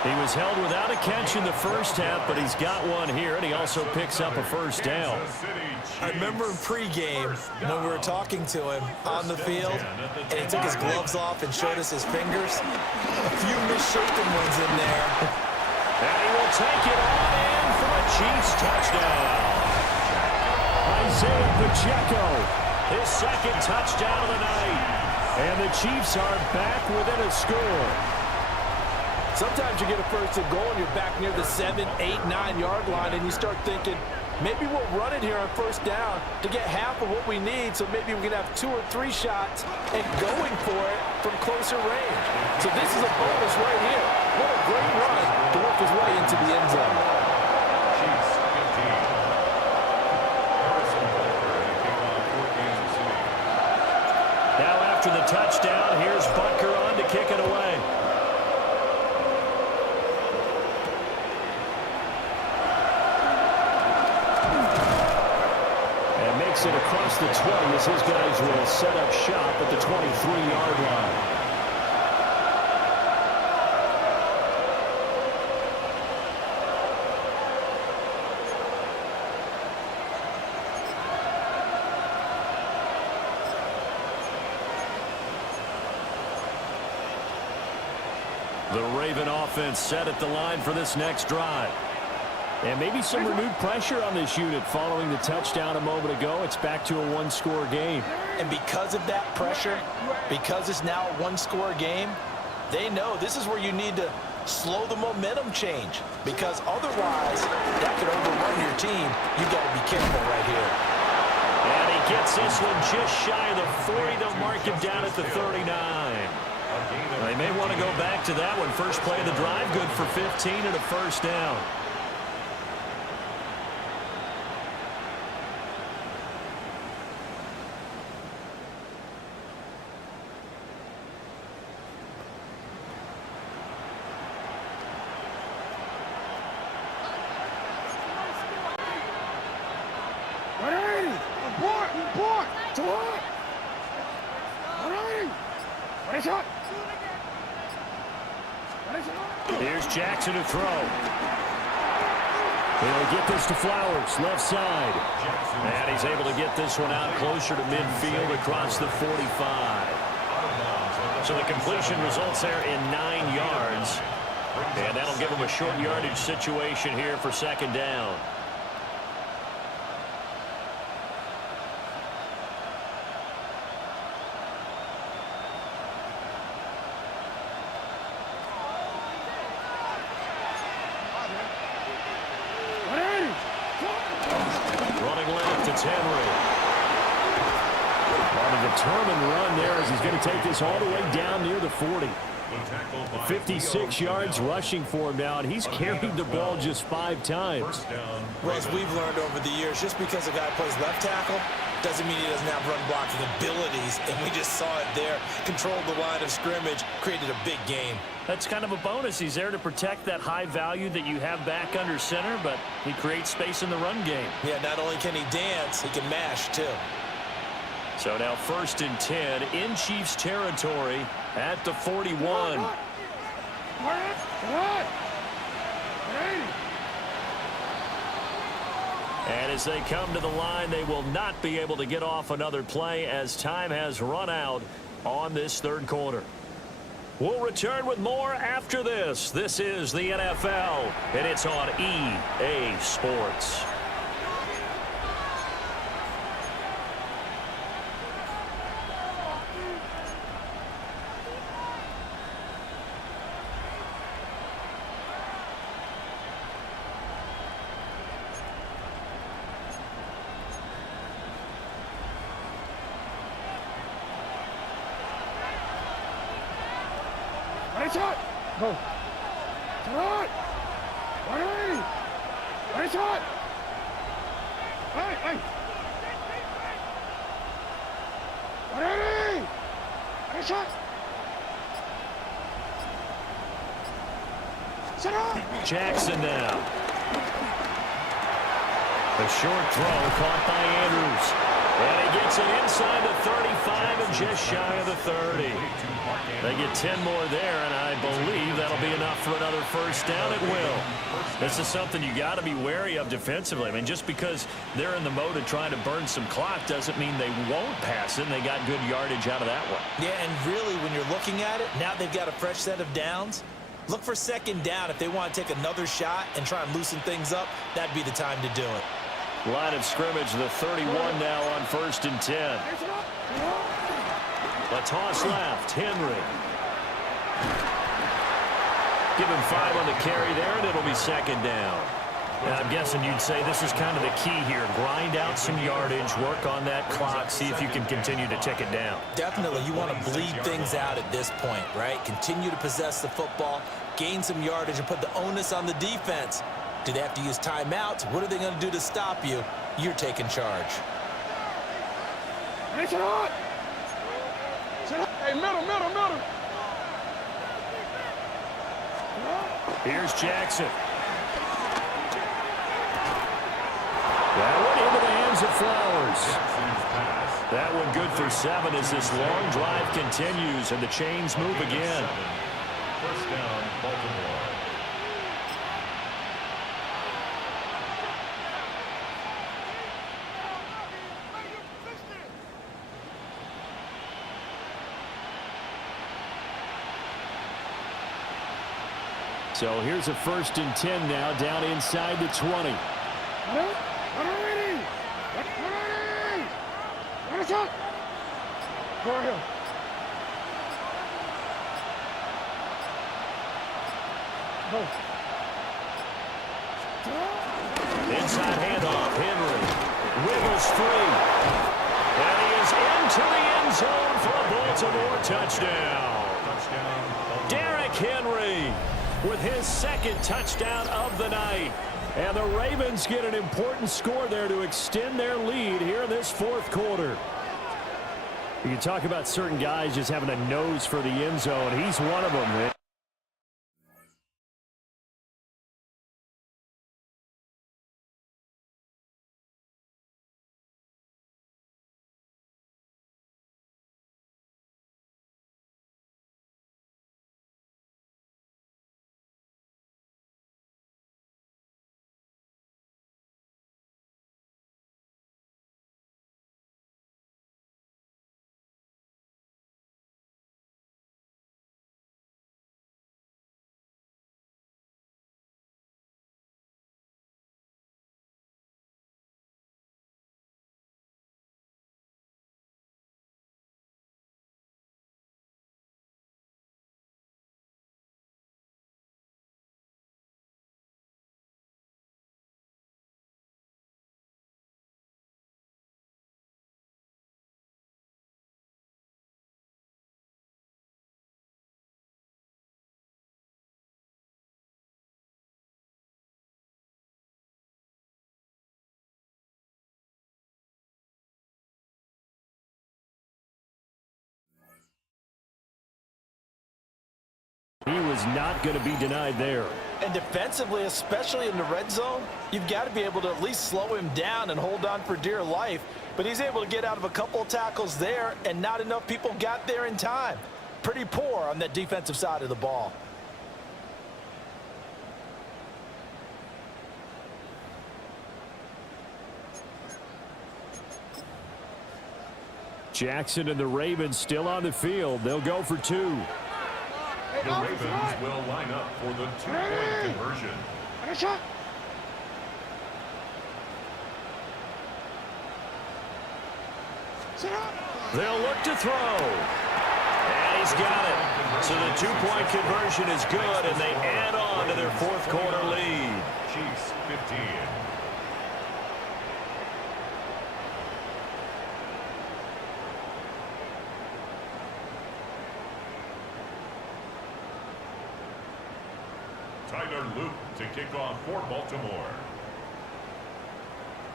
He was held without a catch in the first half, but he's got one here, and he also picks up a first down. I remember in pregame when we were talking to him on the field, and he took his gloves off and showed us his fingers. A few misshapen ones in there. And he will take it on in for a Chiefs touchdown. Isaiah Pacheco, his second touchdown of the night. And the Chiefs are back within a score. Sometimes you get a first and goal and you're back near the 7, 8, 9-yard line, and you start thinking, maybe we'll run it here on first down to get half of what we need, so maybe we can have 2 or 3 shots and going for it from closer range. So this is a bonus right here. What a great run to work his way into the end zone. Chiefs 15. Harrison Butker to kick off for Kansas City. Now after the touchdown, here's Butker on to kick it away. It across the 20 as his guys will set up shop at the 23-yard line. The Raven offense set at the line for this next drive. And maybe some renewed pressure on this unit following the touchdown a moment ago. It's back to a one-score game. And because of that pressure, because it's now a one-score game, they know this is where you need to slow the momentum change. Because otherwise, that could overrun your team. You've got to be careful right here. And he gets this one just shy of the 40. They'll mark him down at the 39. They may want to go back to that one. First play of the drive, good for 15 and a first down. Here's Jackson to throw. He'll get this to Flowers, left side. And he's able to get this one out closer to midfield across the 45. So the completion results there in 9 yards. And that'll give him a short yardage situation here for second down. Determined run there as he's going to take this all the way down near the 40. 56 yards rushing for him now, and he's carried the ball just 5 times. Well, as we've learned over the years, just because a guy plays left tackle doesn't mean he doesn't have run blocking abilities, and we just saw it there. Controlled the line of scrimmage, created a big gain. That's kind of a bonus. He's there to protect that high value that you have back under center, but he creates space in the run game. Yeah, not only can he dance, he can mash, too. So now 1st and 10 in Chiefs territory at the 41. And as they come to the line, they will not be able to get off another play as time has run out on this third quarter. We'll return with more after this. This is the NFL, and it's on EA Sports. Go. Shot. Ready. Ready shot. Hey. Ready. Ready shot. Jackson now. The short throw caught by Andrews. And he gets it inside the 35 and just shy of the 30. They get 10 more there, and I believe that'll be enough for another first down. It will. This is something you got to be wary of defensively. I mean, just because they're in the mode of trying to burn some clock doesn't mean they won't pass it, and they got good yardage out of that one. Yeah, and really, when you're looking at it, now they've got a fresh set of downs. Look for second down. If they want to take another shot and try and loosen things up, that'd be the time to do it. Line of scrimmage, the 31 now on 1st and 10. A toss left, Henry. Give him 5 on the carry there, and it'll be second down. And I'm guessing you'd say this is kind of the key here. Grind out some yardage, work on that clock, see if you can continue to tick it down. Definitely, you want to bleed things out at this point, right? Continue to possess the football, gain some yardage, and put the onus on the defense. Do they have to use timeouts? What are they going to do to stop you? You're taking charge. Hey, middle. Here's Jackson. That one into the hands of Flowers. That one good for 7 as this long drive continues and the chains move again. First down, Baltimore. So here's a 1st and 10 now, down inside the 20. Inside handoff, Henry wiggles free. And he is into the end zone for a Baltimore touchdown. Derrick Henry with his 2nd touchdown of the night. And the Ravens get an important score there to extend their lead here in this 4th quarter. You can talk about certain guys just having a nose for the end zone. He's one of them. He was not going to be denied there. And defensively, especially in the red zone, you've got to be able to at least slow him down and hold on for dear life. But he's able to get out of a couple of tackles there, and not enough people got there in time. Pretty poor on that defensive side of the ball. Jackson and the Ravens still on the field. They'll go for 2. The Ravens will line up for the 2-point conversion. They'll look to throw. And he's got it. So the 2-point conversion is good, and they add on to their 4th quarter lead. Chiefs 15. Tyler Luke to kick off for Baltimore.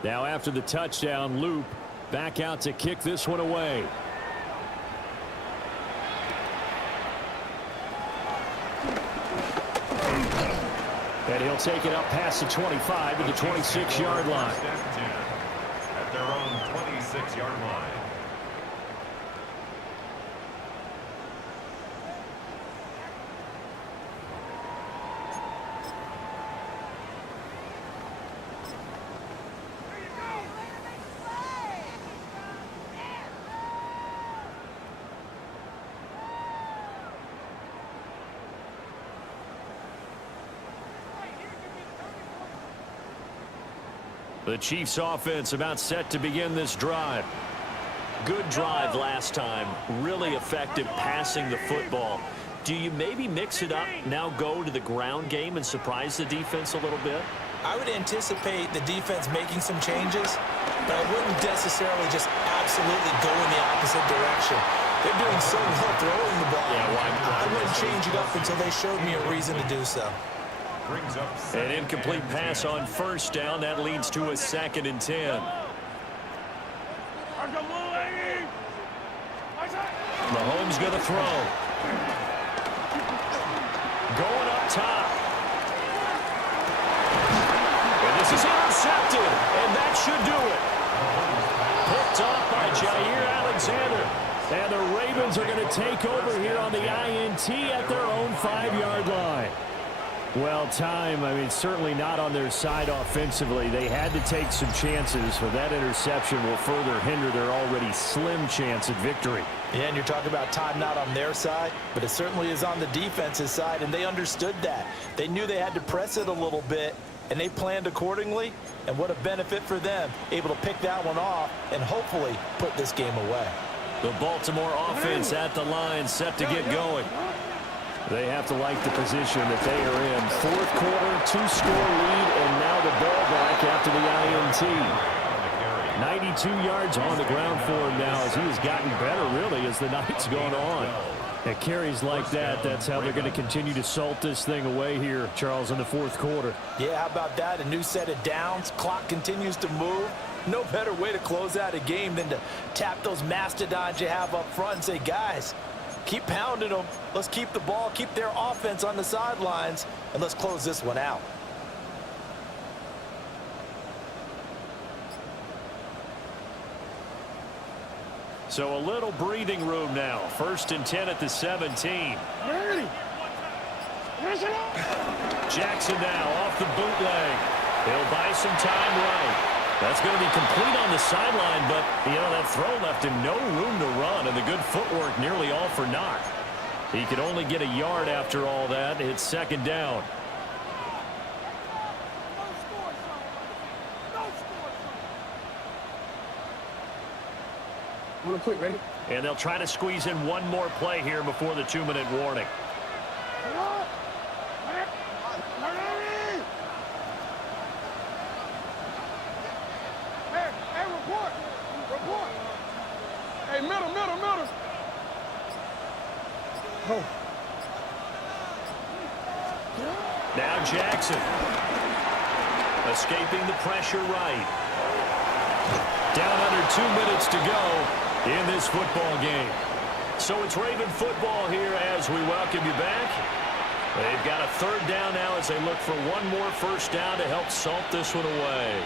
Now after the touchdown, Loop back out to kick this one away. And he'll take it up past the 25 to the 26-yard line. At their own 26-yard line. The Chiefs offense about set to begin this drive. Good drive last time. Really effective passing the football. Do you maybe mix it up, now go to the ground game and surprise the defense a little bit? I would anticipate the defense making some changes, but I wouldn't necessarily just absolutely go in the opposite direction. They're doing so well throwing the ball. Yeah, why not? I wouldn't change it up until they showed me a reason to do so. An incomplete pass on first down. That leads to a 2nd and 10. Mahomes going to throw. Going up top. And this is intercepted. And that should do it. Picked off by Jair Alexander. And the Ravens are going to take over here on the INT at their own 5-yard line. Well, time, I mean, certainly not on their side offensively. They had to take some chances, but that interception will further hinder their already slim chance at victory. Yeah, and you're talking about time not on their side, but it certainly is on the defense's side, and they understood that. They knew they had to press it a little bit, and they planned accordingly, and what a benefit for them, able to pick that one off and hopefully put this game away. The Baltimore offense at the line, set to get going. They have to like the position that they are in. 4th quarter, 2-score lead, and now the ball back after the INT. 92 yards on the ground for him now as he has gotten better, really, as the night's gone on. At carries like that, that's how they're going to continue to salt this thing away here, Charles, in the 4th quarter. Yeah, how about that? A new set of downs. Clock continues to move. No better way to close out a game than to tap those mastodons you have up front and say, guys, keep pounding them. Let's keep the ball, keep their offense on the sidelines, and let's close this one out. So a little breathing room now. 1st and 10 at the 17. Jackson now off the bootleg. He'll buy some time right. That's going to be complete on the sideline, but, you know, that throw left him no room to run, and the good footwork nearly all for naught. He could only get a yard after all that. It's 2nd down. And they'll try to squeeze in one more play here before the 2-minute warning. Hey, middle. Oh. Now Jackson. Escaping the pressure right. Down under 2 minutes to go in this football game. So it's Raven football here as we welcome you back. They've got a 3rd down now as they look for one more first down to help salt this one away.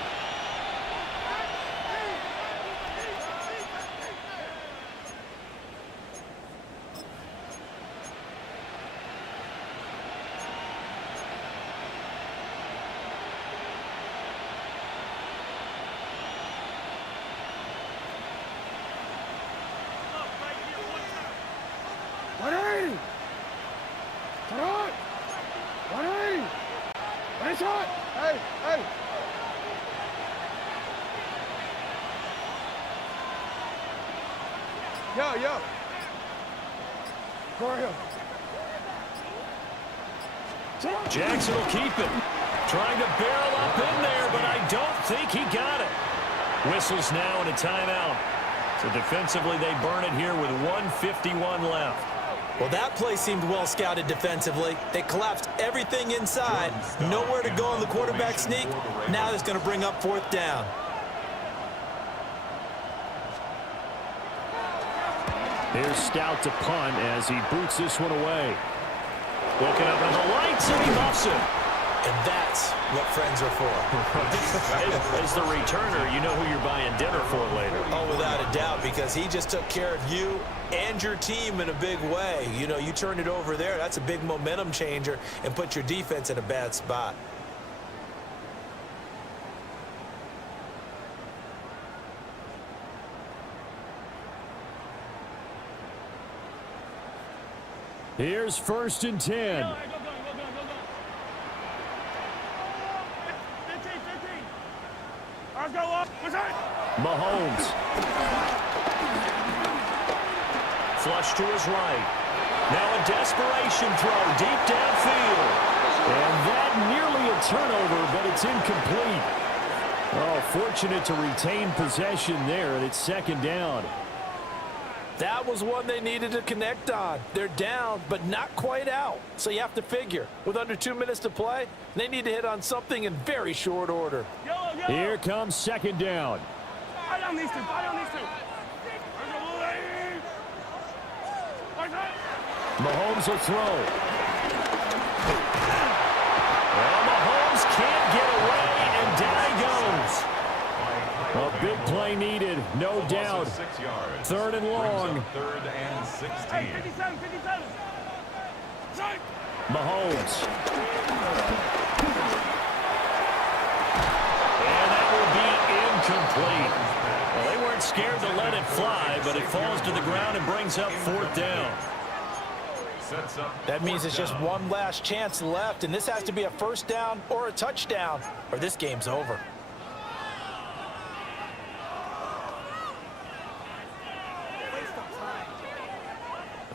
Hey. Yo. Go ahead. Jackson will keep it. Trying to barrel up in there, but I don't think he got it. Whistles now and a timeout. So defensively, they burn it here with 1:51 left. Well, that play seemed well scouted defensively. They collapsed everything inside. Nowhere to go on the quarterback sneak. Now it's going to bring up 4th down. Here's Stout to punt as he boots this one away. Looking up at the lights, and he muffs it. And that's what friends are for. As the returner, you know who you're buying dinner for later. Oh, without a doubt, because he just took care of you and your team in a big way. You know, you turn it over there, that's a big momentum changer and put your defense in a bad spot. Here's 1st and 10. Go, go, go, go, go, go. 15, 15. Let's go up. What's that? Mahomes. Flush to his right. Now a desperation throw deep downfield. And that nearly a turnover, but it's incomplete. Oh, fortunate to retain possession there, and it's 2nd down. That was one they needed to connect on. They're down, but not quite out. So you have to figure, with under 2 minutes to play, they need to hit on something in very short order. Yellow, yellow. Here comes 2nd down. I don't need to. I don't need to. What's that? Mahomes will throw. Well, Mahomes can't get away, and down he goes. A big play needed, no doubt. 6 yards. 3rd and long. 3rd and 16. Hey, 57, 57. Strike. Mahomes. And that will be incomplete. Well, they weren't scared to let it fly, but it falls to the ground and brings up 4th down. That means it's just one last chance left, and this has to be a 1st down or a touchdown, or this game's over.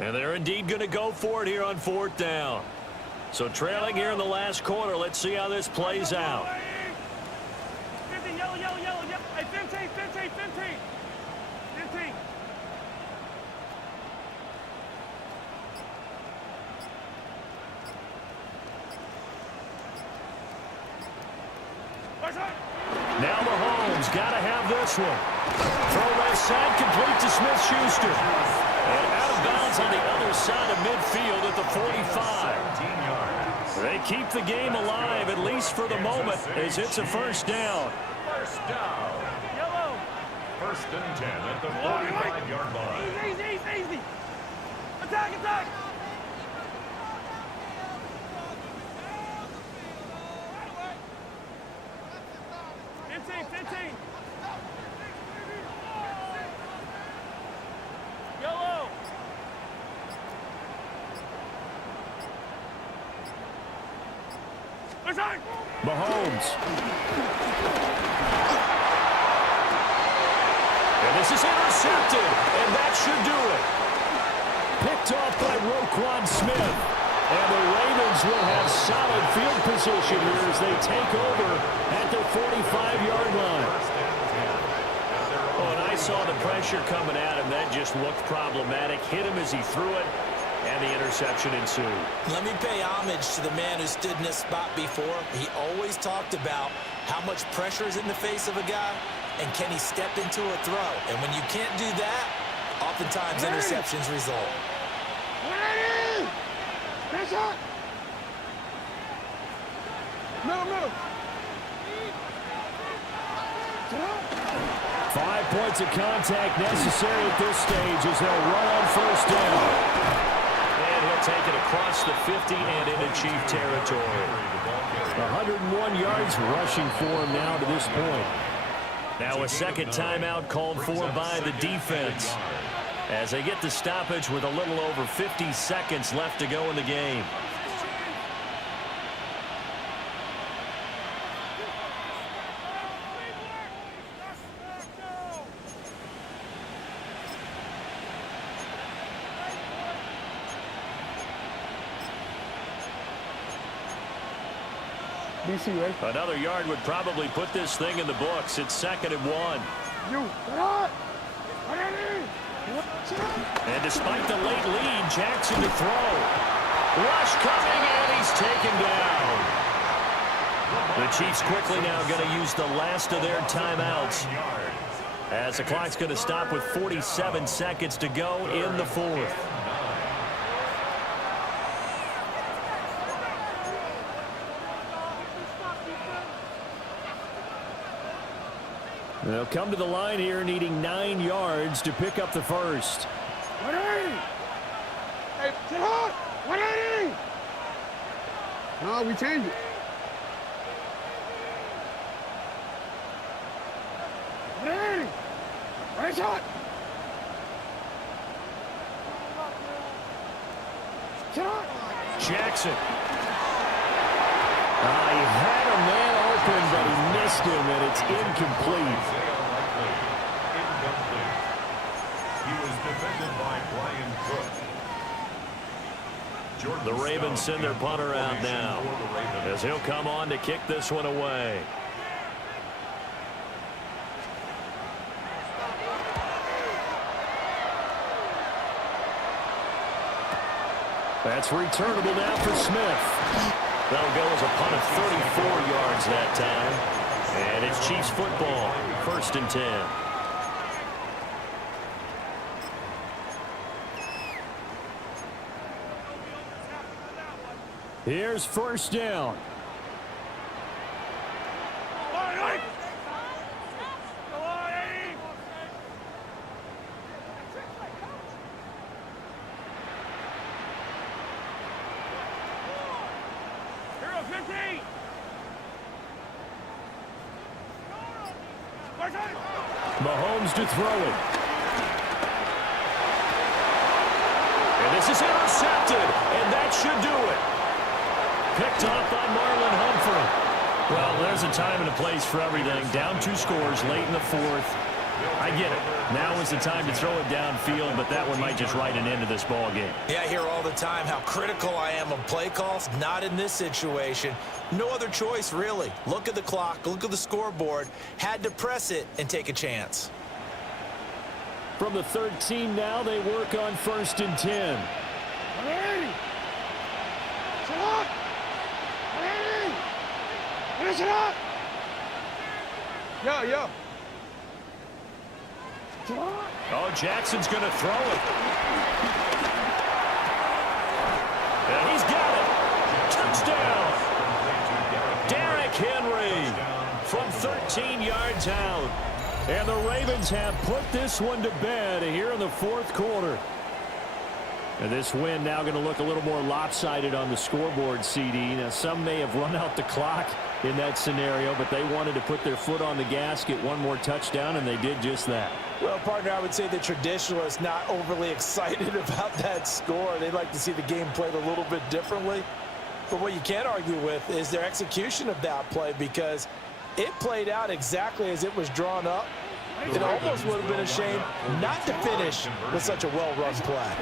And they're indeed going to go for it here on 4th down. So trailing here in the last quarter, let's see how this plays out. 15, yellow, yellow, yellow. Yep. Hey, 15, 15, 15. 15. What's that? Now Mahomes got to have this one. Throw left side, complete to Smith-Schuster. And out of bounds on the other side of midfield at the 45. They keep the game alive, at least for the moment, as it's a 1st down. First down. Yellow. 1st and 10 at the 45-yard line. Easy, easy, easy. Attack, attack. Yellow. Attack. Mahomes. And this is intercepted, and that should do it. Picked off by Roquan Smith. And the Ravens will have solid field position here as they take over at the 45-yard line. Oh, and I saw the pressure coming at him. That just looked problematic. Hit him as he threw it, and the interception ensued. Let me pay homage to the man who stood in this spot before. He always talked about how much pressure is in the face of a guy, and can he step into a throw. And when you can't do that, oftentimes interceptions result. No. 5 points of contact necessary at this stage as they'll run on 1st down. And he'll take it across the 50 and into Chief territory. 101 yards rushing for him now to this point. Now a second timeout called for by the defense as they get the stoppage with a little over 50 seconds left to go in the game. Another yard would probably put this thing in the books. It's 2nd and 1. And despite the late lead, Jackson to throw. Rush coming, and he's taken down. The Chiefs quickly now going to use the last of their timeouts as the clock's going to stop with 47 seconds to go in the 4th. They'll come to the line here needing 9 yards to pick up the first. 180! Hey, sit hard! 180! No, we changed it. 180! Right shot! Shot! Jackson. He had a man open, but he missed him, and it's incomplete. Incomplete. He was defended by Brian Cook. The Ravens send their punter out now, as he'll come on to kick this one away. That's returnable now for Smith. That'll go as a punt of 34 yards that time. And it's Chiefs football, 1st and 10. Here's 1st down. Mahomes to throw it. And this is intercepted, and that should do it. Picked off by Marlon Humphrey. Well, there's a time and a place for everything. Down 2 scores late in the 4th. I get it. Now is the time to throw it downfield, but that one might just write an end to this ball game. Yeah, I hear all the time how critical I am of play calls. Not in this situation. No other choice, really. Look at the clock. Look at the scoreboard. Had to press it and take a chance. From the 13 now, they work on 1st and 10. 180! Sit up! 180! Finish it up! Yo. Oh, Jackson's going to throw it. And he's got it. Touchdown. Derrick Henry From 13 yards out. And the Ravens have put this one to bed here in the 4th quarter. And this win now going to look a little more lopsided on the scoreboard, CD. Now, some may have run out the clock in that scenario, but they wanted to put their foot on the gas, get one more touchdown, and they did just that. Well, partner, I would say the traditionalists not overly excited about that score. They'd like to see the game played a little bit differently. But what you can't argue with is their execution of that play, because it played out exactly as it was drawn up. It almost would have been a shame not to finish with such a well-run play.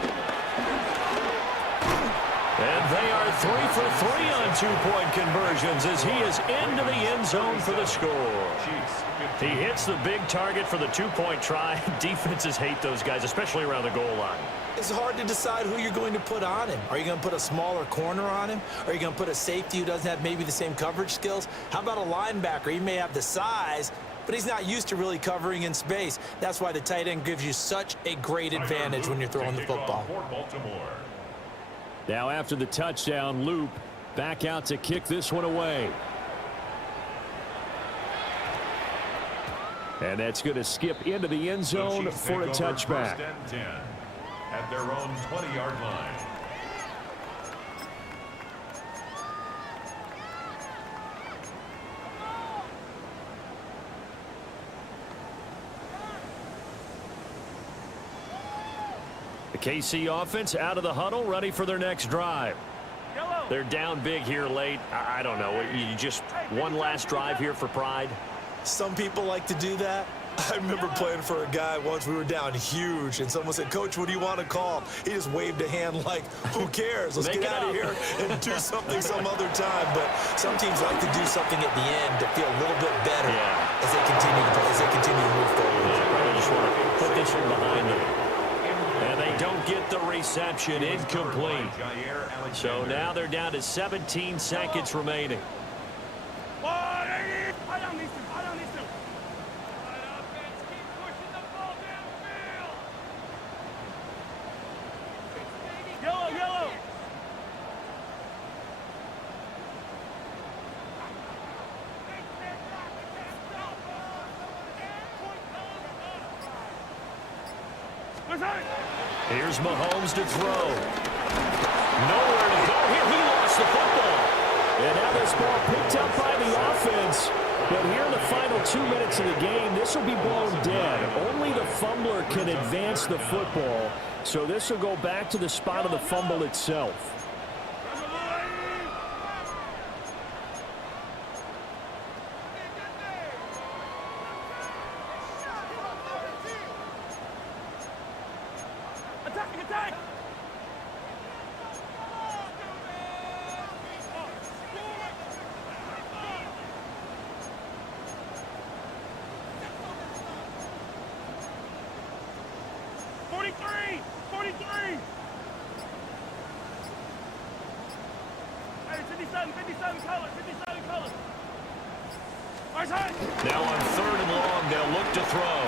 And they are 3 for 3 on 2-point conversions as he is into the end zone for the score. He hits the big target for the 2-point try. Defenses hate those guys, especially around the goal line. It's hard to decide who you're going to put on him. Are you going to put a smaller corner on him? Are you going to put a safety who doesn't have maybe the same coverage skills? How about a linebacker? He may have the size, but he's not used to really covering in space. That's why the tight end gives you such a great advantage when you're throwing the football. Now after the touchdown, Loop back out to kick this one away. And that's going to skip into the end zone for a touchback. At their own 20-yard line. The KC offense out of the huddle, ready for their next drive. They're down big here late. I don't know. You just one last drive here for pride. Some people like to do that. I remember playing for a guy once. We were down huge, and someone said, "Coach, what do you want to call?" He just waved a hand like, "Who cares? Let's get out of here and do something some other time." But some teams like to do something at the end to feel a little bit better as they continue to move forward. I just want to put this one behind them. And they don't get the reception. Incomplete. So now they're down to 17 seconds remaining. Here's Mahomes to throw. Nowhere to go here. He lost the football. And now this ball picked up by the offense. But here in the final 2 minutes of the game, this will be blown dead. Only the fumbler can advance the football. So this will go back to the spot of the fumble itself. Attack! 43! Hey, 57 colors. Now on 3rd and long, they'll look to throw.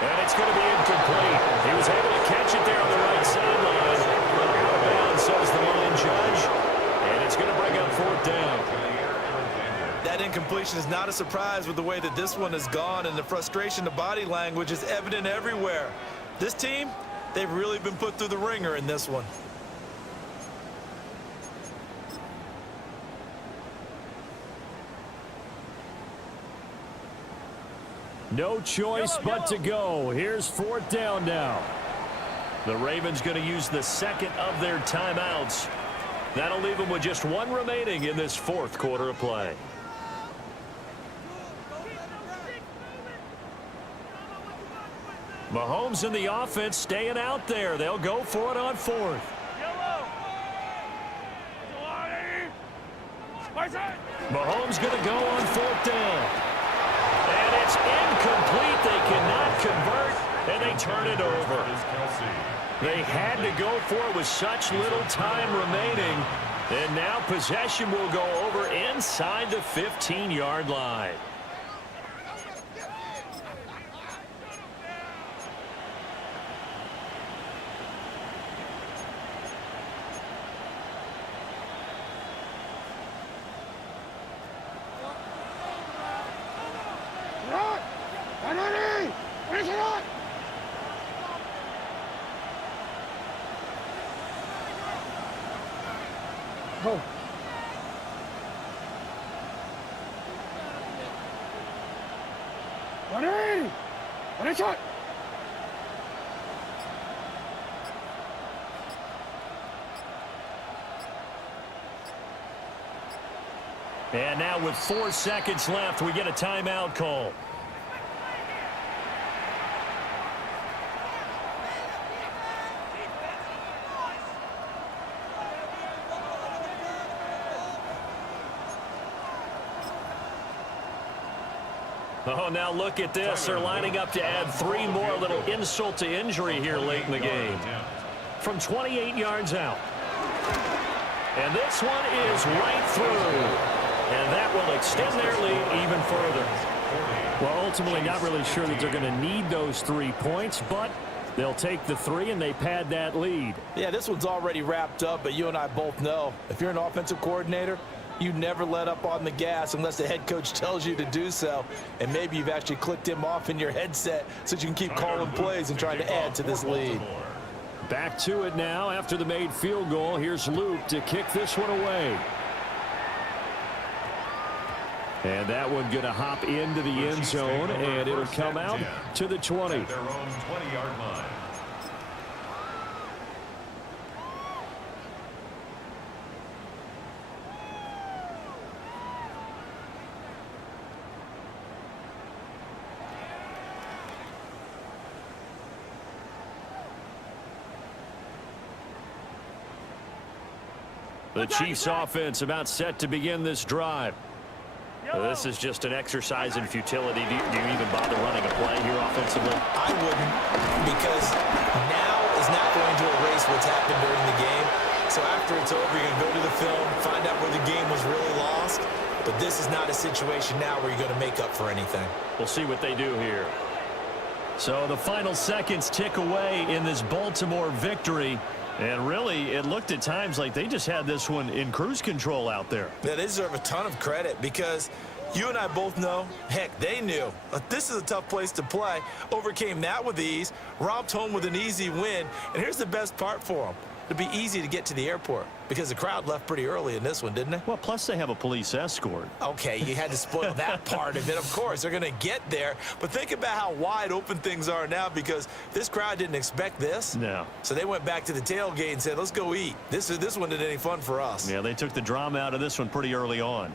And it's going to be incomplete. He was able to catch it there on the right sideline. But out of bounds, says the line judge. And it's going to bring up 4th down. That incompletion is not a surprise with the way that this one has gone, and the frustration, the body language is evident everywhere. This team, they've really been put through the ringer in this one. No choice but to go. Here's 4th down now. The Ravens going to use the 2nd of their timeouts. That'll leave them with just 1 remaining in this 4th quarter of play. Mahomes and the offense staying out there. They'll go for it on 4th. Mahomes going to go on 4th down. And it's incomplete. They cannot convert, and they turn it over. They had to go for it with such little time remaining. And now possession will go over inside the 15-yard line. And now with 4 seconds left, we get a timeout call. Oh, now look at this. They're lining up to add 3 more. A little insult to injury here late in the game. From 28 yards out. And this one is right through. And that will extend their lead even further. Well, ultimately not really sure that they're going to need those 3 points, but they'll take the 3 and they pad that lead. Yeah, this one's already wrapped up, but you and I both know if you're an offensive coordinator, you never let up on the gas unless the head coach tells you to do so. And maybe you've actually clicked him off in your headset so you can keep calling plays and trying to add to this lead. Back to it now after the made field goal. Here's Luke to kick this one away. And that one going to hop into the end zone, and it'll come out to the 20. At their own 20-yard line. The Chiefs offense about set to begin this drive. This is just an exercise in futility. Do you even bother running a play here offensively? I wouldn't, because now is not going to erase what's happened during the game. So after it's over, you're going to go to the film, find out where the game was really lost. But this is not a situation now where you're going to make up for anything. We'll see what they do here. So the final seconds tick away in this Baltimore victory. And really, it looked at times like they just had this one in cruise control out there. They deserve a ton of credit because You and I both know, heck, they knew. This is a tough place to play. Overcame that with ease, romped home with an easy win. And here's the best part for them. It'd be easy to get to the airport because the crowd left pretty early in this one, didn't it? Well, plus they have a police escort. Okay, you had to spoil that part of it. Of course, they're going to get there. But think about how wide open things are now because this crowd didn't expect this. No. So they went back to the tailgate and said, let's go eat. This wasn't any fun for us. Yeah, they took the drama out of this one pretty early on.